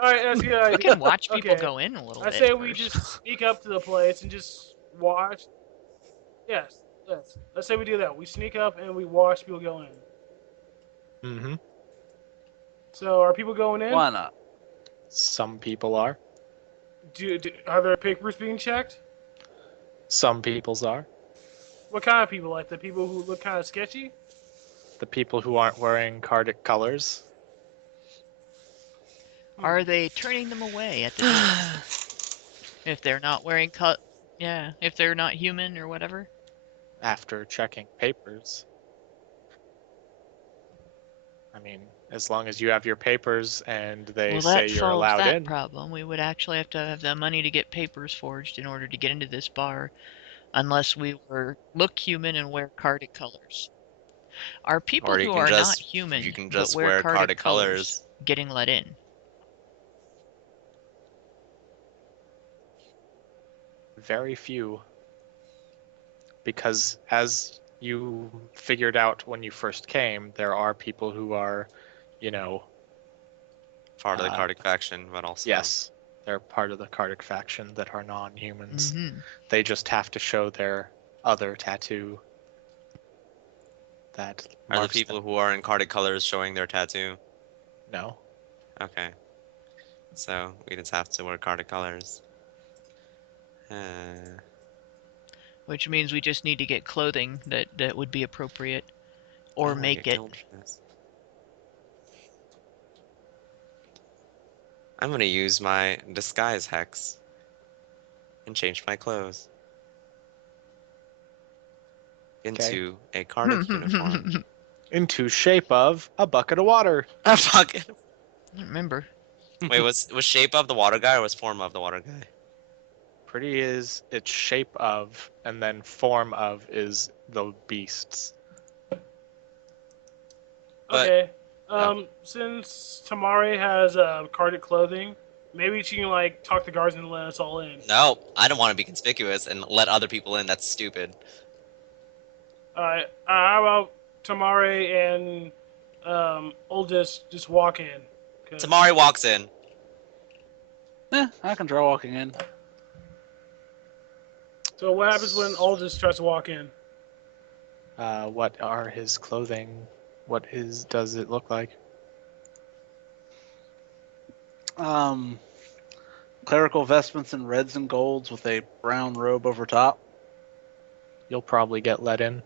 Alright, that's a good We idea. can watch people Okay. go in a little I bit say we first. just sneak up to the place and just watch. Yes. Let's say we do that. We sneak up and we watch people go in. Mm-hmm. So are people going in? Why not? Some people are. Are there papers being checked? Some people's are. What kind of people? Like the people who look kind of sketchy? The people who aren't wearing Cardic colors. Are they turning them away at the door? If they're not wearing if they're not human or whatever. After checking papers. I mean, as long as you have your papers and they Well, say that you're solves allowed that in. problem. We would actually have to have the money to get papers forged in order to get into this bar, unless we look human and wear carded colors. Are people Or you who can are just- not human you can but just wear wear carded carded colors colors. getting let in? Very few. Because as you figured out when you first came, there are people who are, Part of the Uh, Cardic faction, but also yes, they're part of the Cardic faction that are non-humans. Mm-hmm. They just have to show their other tattoo. That Are the marks people them. who are in Cardic colors showing their tattoo? No. Okay. So we just have to wear Cardic colors. Which means we just need to get clothing that would be appropriate, or I make get it. killed for this. I'm gonna use my disguise hex and change my clothes into a Cardic uniform. Into shape of a bucket of water. Ah, fuck it. I don't remember. Wait, was shape of the water guy or was form of the water guy? Pretty is its shape of, and then form of is the beasts. But- Okay. Since Tamari has carded clothing, maybe she can talk to guards and let us all in. No, I don't want to be conspicuous and let other people in. That's stupid. Alright. How about Tamari and Oldest just walk in? 'Cause- Tamari walks in. I can try walking in. So what happens when Oldest tries to walk in? What are his clothing? What does it look like? Clerical vestments in reds and golds with a brown robe over top. You'll probably get let in.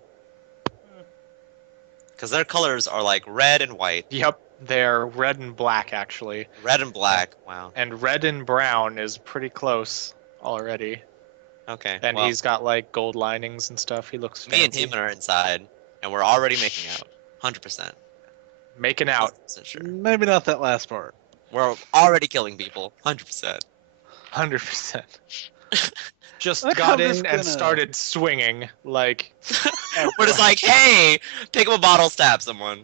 Because their colors are like red and white. Yep, they're red and black actually. Red and black. Wow. And red and brown is pretty close already. Okay. And well, he's got gold linings and stuff. He looks me and fancy. him are inside, and we're already making out. 100%. Making out. 100% sure. Maybe not that last part. We're already killing people. 100%. 100%. Just I think got I'm in just and gonna- started swinging like. We're just like, hey, pick up a bottle, stab someone.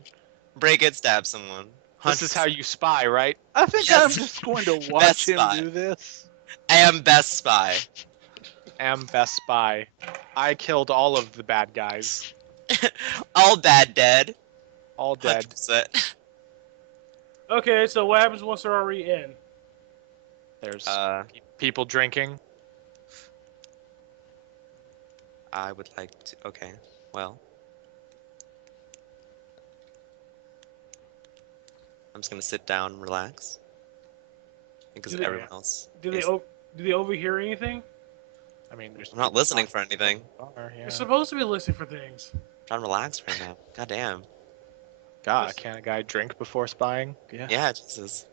Break it, stab someone. This is how 100%. you spy, right? I think Yes. I'm just going to watch Best him spy. do this. I am best spy. Am best spy. I killed all of the bad guys. All bad dead. All dead. 100%. Okay, so what happens once they're already in? There's Uh, people drinking. I would like to. Okay, well. I'm just gonna sit down and relax. Because Do they- everyone else. Do they is- do they overhear anything? I mean, there's I'm not people listening talking for anything. in the bar, yeah. You're supposed to be listening for things. I'm trying to relax right now. God damn. God, can't a guy drink before spying? Yeah. Yeah, Jesus.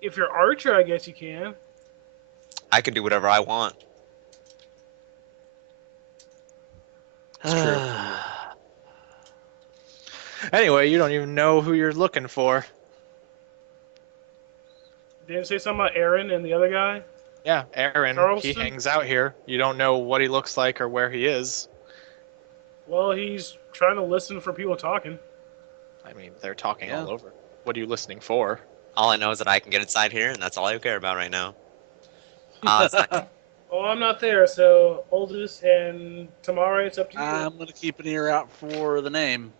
If you're Archer, I guess you can. I can do whatever I want. It's true. Anyway, you don't even know who you're looking for. Didn't say something about Aaron and the other guy? Yeah, Aaron, he Charleston? hangs out here. You don't know what he looks like or where he is. Well, he's trying to listen for people talking. I mean, they're talking Yeah. all over. What are you listening for? All I know is that I can get inside here, and that's all I care about right now. Second. Oh, I'm not there, so Oldest and Tamara, it's up to you. I'm going to keep an ear out for the name.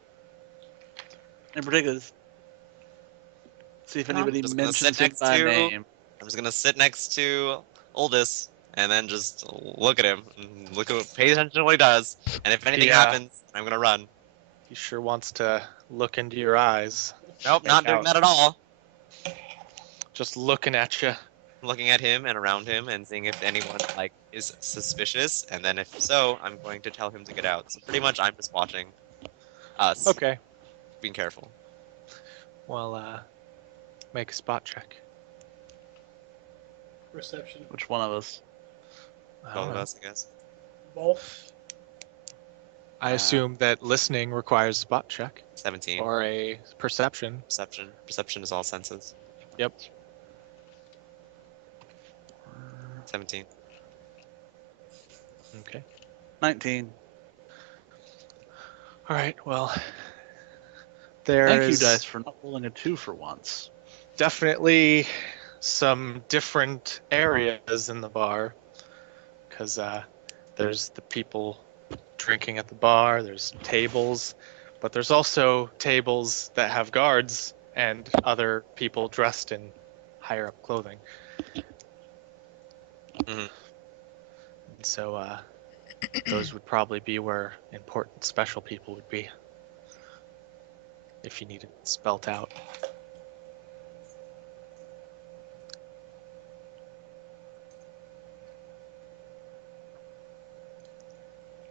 In particular, see if anybody just gonna mentions sit him next by to- name. I'm just gonna sit next to Oldest, and then just look at him, and pay attention to what he does, and if anything Yeah. happens, I'm gonna run. He sure wants to look into your eyes. Nope, not Make doing out. that at all. Just looking at you. Looking at him and around him and seeing if anyone is suspicious, and then if so, I'm going to tell him to get out. So pretty much, I'm just watching us, Okay. being careful. Well, make a spot check. Perception. Which one of us? I Both don't of know. us, I guess. Both. I assume that listening requires a spot check 17. or a perception. Perception. Perception is all senses. Yep. 17. Okay. 19. All right. Well, Thank there's you, Dice, for not rolling a 2 for once. definitely some different areas in the bar because there's the people drinking at the bar, there's tables, but there's also tables that have guards and other people dressed in higher up clothing. Mhm. And so those would probably be where important special people would be if you needed it spelt out.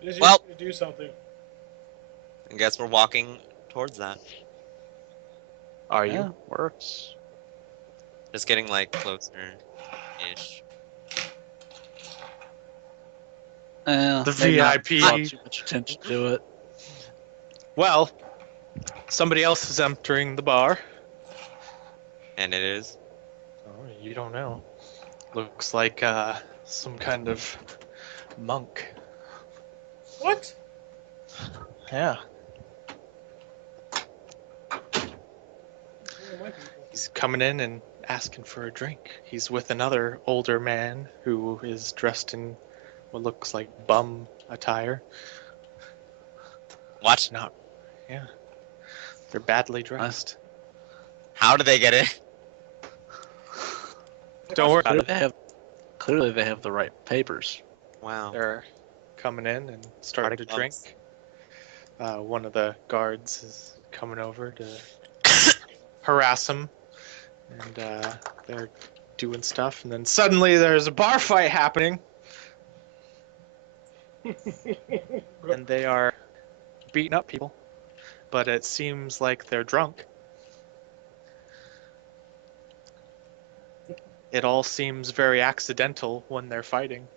Just Well- to do something. I guess we're walking towards that. Are Yeah, you? works. Just getting closer-ish. The maybe not VIP. draw too much attention to it. Well, somebody else is entering the bar. And it is. Oh, you don't know. Looks like some kind of monk. What? Yeah. Where are my people? He's coming in and asking for a drink. He's with another older man who is dressed in what looks like bum attire. What? Not, yeah. They're badly dressed. How did they get in? Don't worry about Clearly it. clearly they have the right papers. Wow. They're coming in and starting to Party drink. One of the guards is coming over to harass him, and they're doing stuff. And then suddenly there's a bar fight happening, and they are beating up people. But it seems like they're drunk. It all seems very accidental when they're fighting.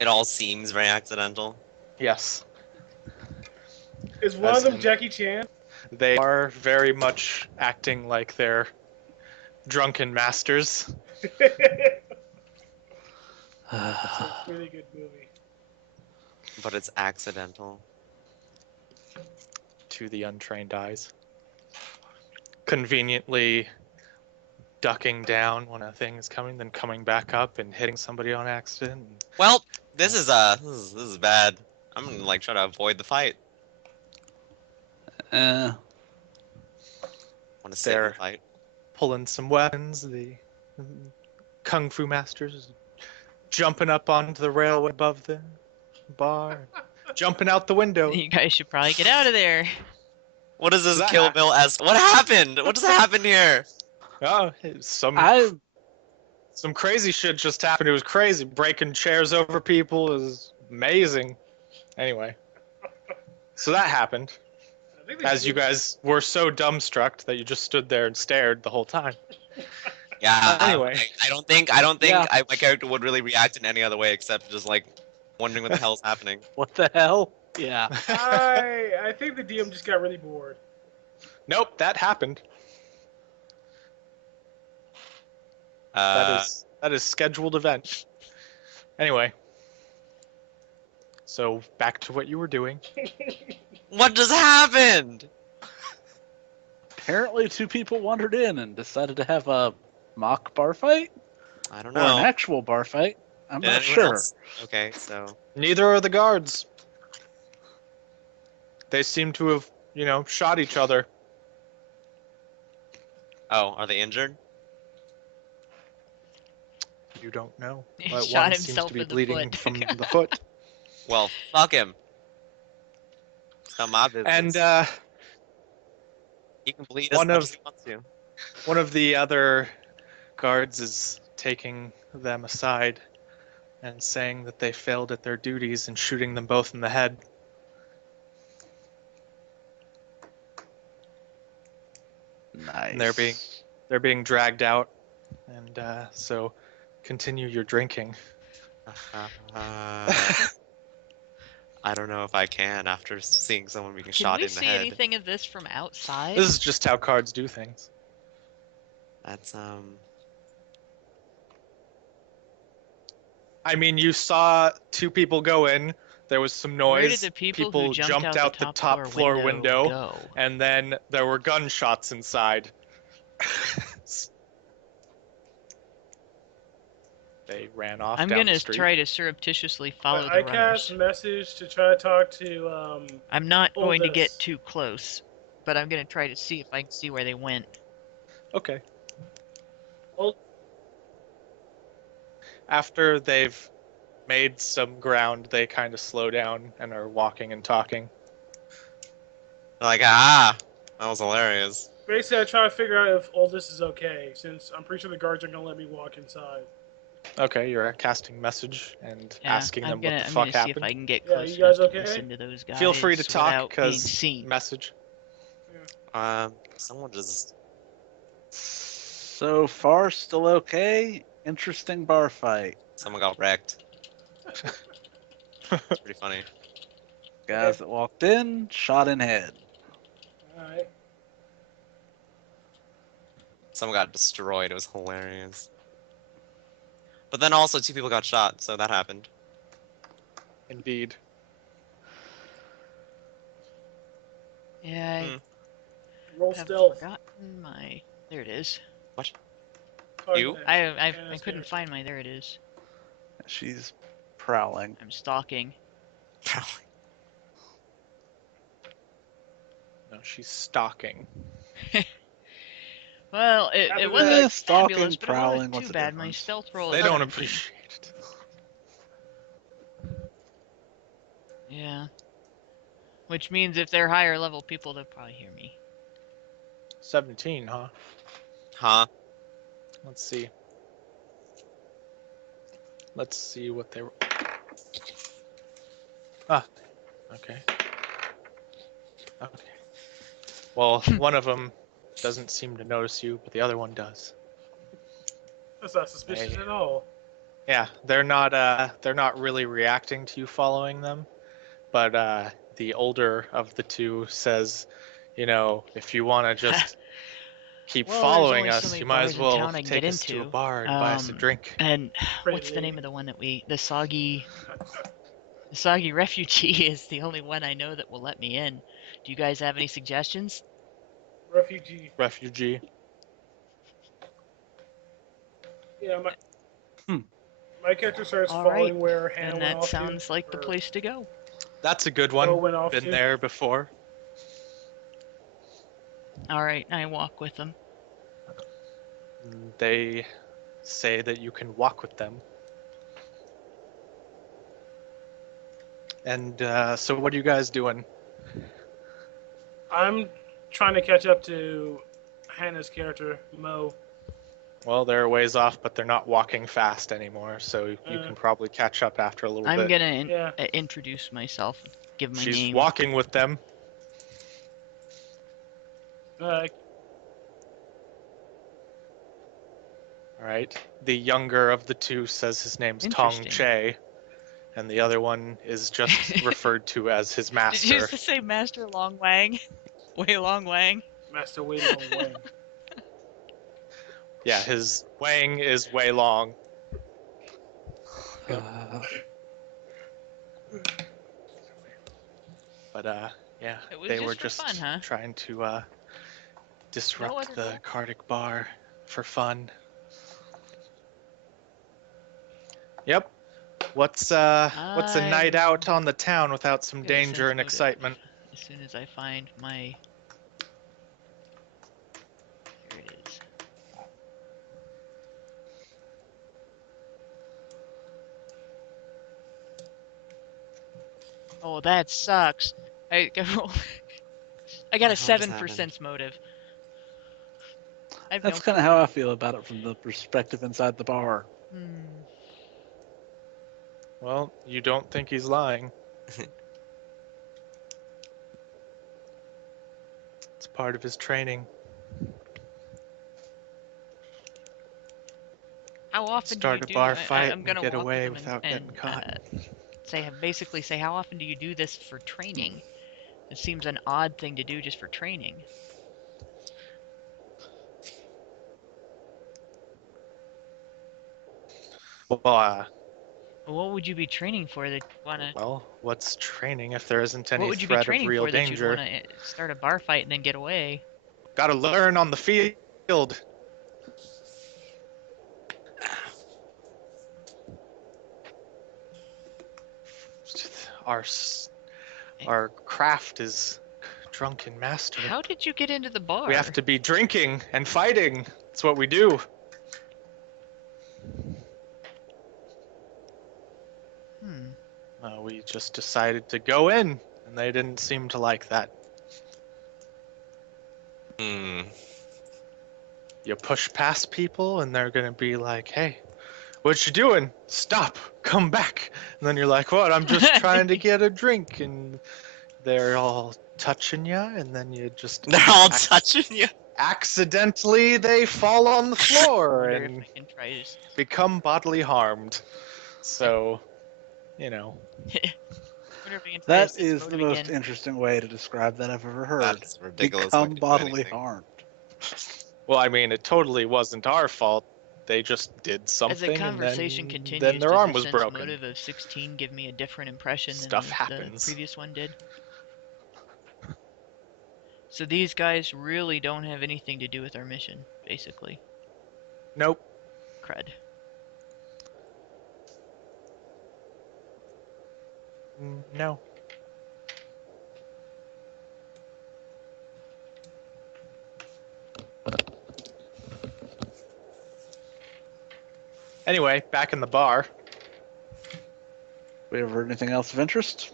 It all seems very accidental. Yes. Is one As of them in- Jackie Chan? They are very much acting like they're drunken masters. That's a really good movie. But it's accidental. To the untrained eyes. Conveniently ducking down when a thing is coming, then coming back up and hitting somebody on accident. Well, this is bad. I'm gonna like try to avoid the fight. Eh, Want to sit in the There. fight? Pulling some weapons, the kung fu masters jumping up onto the railway above the bar, jumping out the window. You guys should probably get out of there. What is this That Kill hap- Bill-esque? What happened? What just happened here? Oh, some crazy shit just happened. It was crazy. Breaking chairs over people is amazing. Anyway, so that happened. I think they As should you do- guys were so dumbstruck that you just stood there and stared the whole time. Yeah. Anyway. I don't think Yeah. my character would really react in any other way except just like wondering what the hell's happening. what the hell? Yeah. I think the DM just got really bored. Nope, that happened. That is scheduled event. Anyway. So back to what you were doing. What just happened? Apparently, two people wandered in and decided to have a mock bar fight I don't or an know. actual bar fight. I'm Did not anyone sure. else- Okay, so Neither are the guards. They seem to have, shot each other. are they injured? You don't know. He But shot one seems himself to be in the bleeding foot. from the foot. Well, fuck him. It's not my business. And he can bleed as one much of- as he wants to. one of the other guards is taking them aside and saying that they failed at their duties and shooting them both in the head. Nice. And they're being dragged out, and so continue your drinking. I don't know if I can after seeing someone being Can shot we in the see head. anything of this from outside? This is just how cards do things. That's I mean, you saw two people go in. There was some noise. Where did the people who jumped out the top floor window, go? and then there were gunshots inside. They ran off. I'm down gonna the street. try to surreptitiously follow I the cast runners. message to try to talk to I'm not going to get Oldest. too close, but I'm gonna try to see if I can see where they went. Okay. Old- After they've made some ground, they kind of slow down and are walking and talking. like, that was hilarious. Basically, I try to figure out if Oldest is okay, since I'm pretty sure the guards aren't gonna let me walk inside. Okay, you're casting message and Yeah, asking them I'm gonna, what the I'm fuck gonna see if happened. I can get Yeah, close you guys enough to okay? listen to those guys. Feel free to talk, without being because seen. message. Someone just So far, still okay. Interesting bar fight. someone got wrecked. Pretty funny. Guys that walked in, shot in head. Alright. Someone got destroyed. It was hilarious. But then also two people got shot, so that happened. Indeed. Yeah, Roll I have stealth. forgotten my. There it is. Target You? that. I that's couldn't good. find my. There it is. She's prowling. I'm stalking. No, she's stalking. Well, it After wasn't that, stalking, fabulous, but it prowling, wasn't what's too the bad. My difference? stealth roll. They is don't 17. appreciate it. Yeah. Which means if they're higher level people, they'll probably hear me. 17, huh? Huh? Let's see. Let's see what they were. Ah, okay. Okay. Well, one of them doesn't seem to notice you, but the other one does. That's not suspicious Hey. at all. Yeah, they're not really reacting to you following them, but the older of the two says, if you want to just keep Well, there's following only so us, many you might bars as in well town I can take get us to a into. bar and buy us a drink. And Pretty what's the name lady. of the one the soggy refugee is the only one I know that will let me in. Do you guys have any suggestions? Refugee. Yeah, my character starts All following right, where Hannah and went that off sounds to. like the or place to go. That's a good Bo one. went off Been to. there before. All right, I walk with them. They say that you can walk with them. And so what are you guys doing? I'm trying to catch up to Hannah's character, Mo. Well, they're a ways off, but they're not walking fast anymore, so you can probably catch up after a little I'm bit. gonna introduce myself, give my She's name. walking with them. Uh, All right. The younger of the two says his name's Tong Interesting. Che, and the other one is just referred to as his Did master. you just say Master Long Wang? Wei Long Wang? Master Wei Long Wang. Yeah, his Wang is Wei Long. But yeah, It was they just were for just fun, huh? trying to disrupt other the goal? Cardic bar for fun. Yep. What's a night I'm out on the town without some gonna danger sense and motive excitement? as soon as I find my... Here it is. Oh, that sucks. I got a hell just 7 for happened? sense motive. I've That's no kind of how I feel about it from the perspective inside the bar. Well, you don't think he's lying. It's part of his training. How often Start do a you do? bar fight I'm and gonna get walk away with them without getting caught. basically say how often do you do this for training? It seems an odd thing to do just for training. Well, What would you be training for that you wanna? what's training if there isn't any What would you be threat of training real for that you'd danger? wanna start a bar fight and then get away? Gotta learn on the field. Our craft is drunken master. How did you get into the bar? We have to be drinking and fighting. That's what we do. We just decided to go in, and they didn't seem to like that. Hmm. You push past people, and they're gonna be like, "Hey, what you doing? Stop! Come back!" And then you're like, "What? I'm just trying to get a drink." And they're all touching you, and then you just They're all touching you. accidentally they fall on the floor Wonder if and I can try to... become bodily harmed. So, Wonder if I can try That to sense is the motive most again. interesting way to describe that I've ever heard. That's ridiculous. Become bodily harmed. well, I mean, it totally wasn't our fault. They just did something, As the conversation and continues, then their does arm the was sense broken. motive of 16 give me a different impression Stuff than happens. the previous one did? So these guys really don't have anything to do with our mission, basically. Nope. Crud. No. Anyway, back in the bar. We ever heard anything else of interest?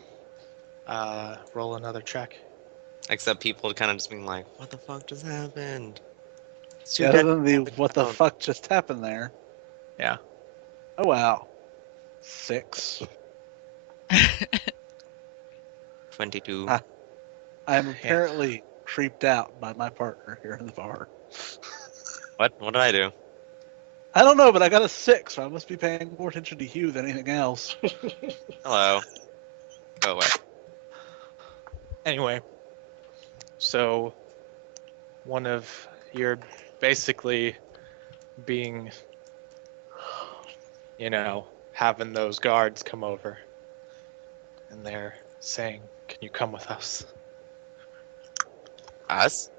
Roll another check. Except people kind of just being like, "What the fuck just happened?" It's too Yeah, dead other than the happened what the down." fuck just happened there. Yeah. Oh wow. 6. 22. Ah. I am apparently creeped out by my partner here in the bar. What did I do? I don't know, but I got a 6, so I must be paying more attention to you than anything else. Hello. Go away. Anyway, so one of you're basically being, having those guards come over, and they're saying, "Can you come with us?" Us?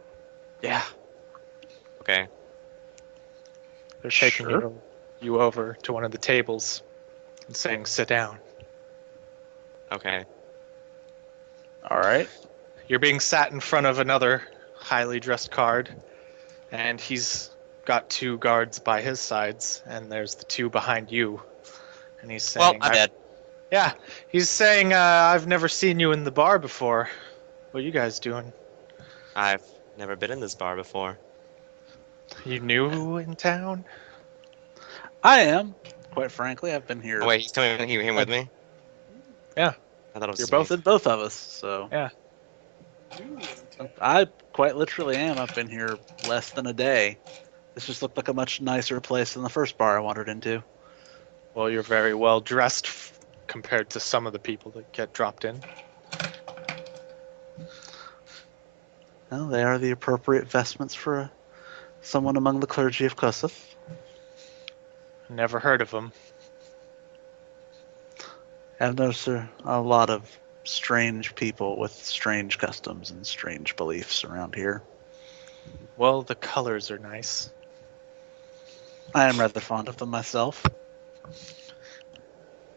Yeah. Okay. They're taking Sure. you over to one of the tables and saying, "Sit down." Okay. All right. You're being sat in front of another highly dressed guard, and he's got 2 guards by his sides, and there's the 2 behind you. And he's saying, Well, I'm dead. Yeah, he's saying, I've never seen you in the bar before. What are you guys doing? I've never been in this bar before. You new in town? I am. Quite frankly, I've been here. Oh wait, he's coming. He came with me. Yeah. I thought it was You're just me. both in both of us, so. Yeah. I quite literally am. I've been here less than a day. This just looked like a much nicer place than the first bar I wandered into. Well, you're very well dressed compared to some of the people that get dropped in. Well, they are the appropriate vestments for someone among the clergy of Kosov. Never heard of them. I've noticed there are a lot of strange people with strange customs and strange beliefs around here. Well, the colors are nice. I am rather fond of them myself.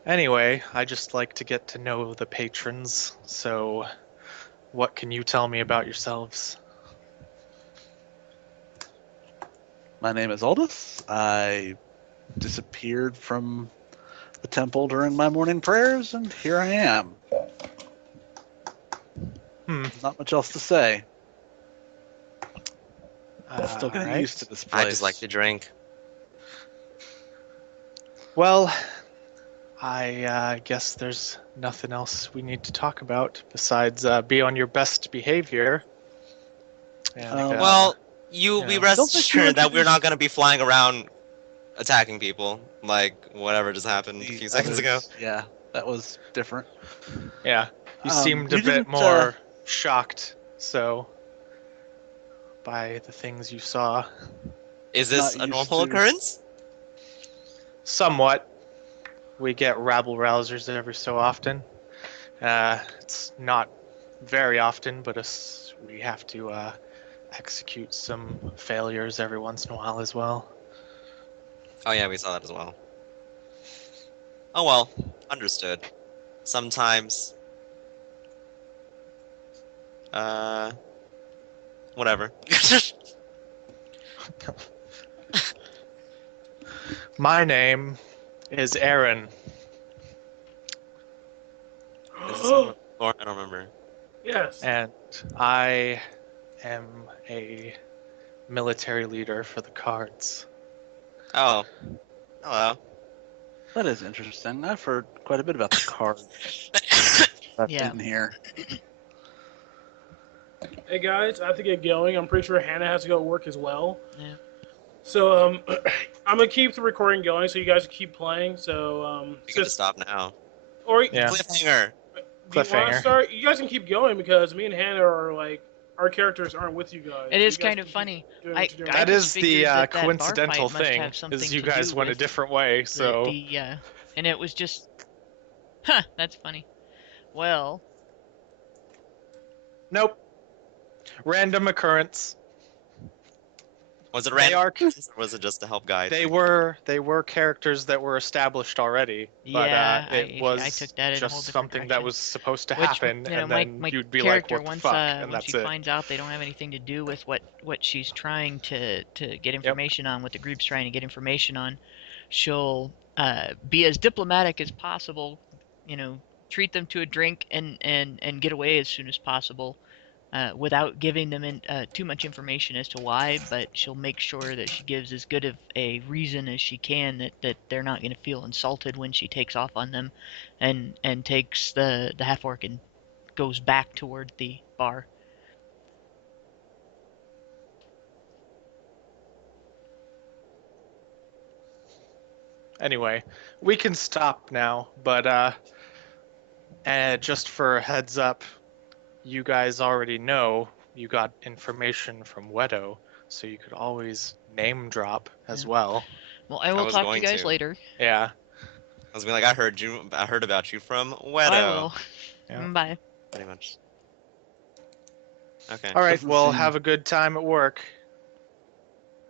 Anyway, I just like to get to know the patrons, so what can you tell me about yourselves? My name is Aldous. I disappeared from the temple during my morning prayers, and here I am. Not much else to say. Still getting Alright. used to this place. I just like to drink. Well, I guess there's nothing else we need to talk about besides be on your best behavior. And, Well, you be yeah. rest Don't think you assured that we're introduced- not going to be flying around attacking people like whatever just happened a The few seconds ago. others- Yeah, that was different. yeah, you seemed you a bit didn't, more shocked, so, by the things you saw. Is this not a used normal to- occurrence? Somewhat. We get rabble-rousers every so often. It's not very often, but we have to execute some failures every once in a while as well. Oh yeah, we saw that as well. Oh well, understood. Sometimes. Whatever. My name is Aaron. Is this one before? I don't remember. Yes. And I am a military leader for the Cards. Oh. Hello. That is interesting. I've heard quite a bit about the cards. I've Yeah. been here. Hey guys, I have to get going. I'm pretty sure Hannah has to go to work as well. Yeah. So I'm gonna keep the recording going so you guys can keep playing. So You can just stop now. or Yeah. Cliffhanger. do you want to Cliffhanger. start? You guys can keep going because me and Hannah are like our characters aren't with you guys. It So is you guys kind of can keep funny. doing what you're doing. That just is the figured that bar coincidental fight must thing, have something is you to guys do went a with different way, so... and it was just, huh? That's funny. Well, Nope. Random occurrence. Was it They random? are- Or was it just to help guide? They were characters that were established already, but Yeah, it I was took that in a whole just different something that direction. was supposed to which happen, you know, and my then you'd be like, character "What the once fuck?" And once that's she it. finds out they don't have anything to do with what she's trying to get information on, what the group's trying to get information on, she'll be as diplomatic as possible, treat them to a drink and get away as soon as possible, without giving them too much information as to why, but she'll make sure that she gives as good of a reason as she can that they're not going to feel insulted when she takes off on them, and takes the half-orc and goes back toward the bar. Anyway, we can stop now, but just for a heads up, you guys already know you got information from Wedo, so you could always name drop as Yeah. well. Well, I will was talk to going you guys to. later. Yeah. I was gonna be like, I heard about you from Wedo. I will. Yeah. Bye. Pretty much. Okay. All right. Doesn't Well, seem- have a good time at work.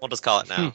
We'll just call it now.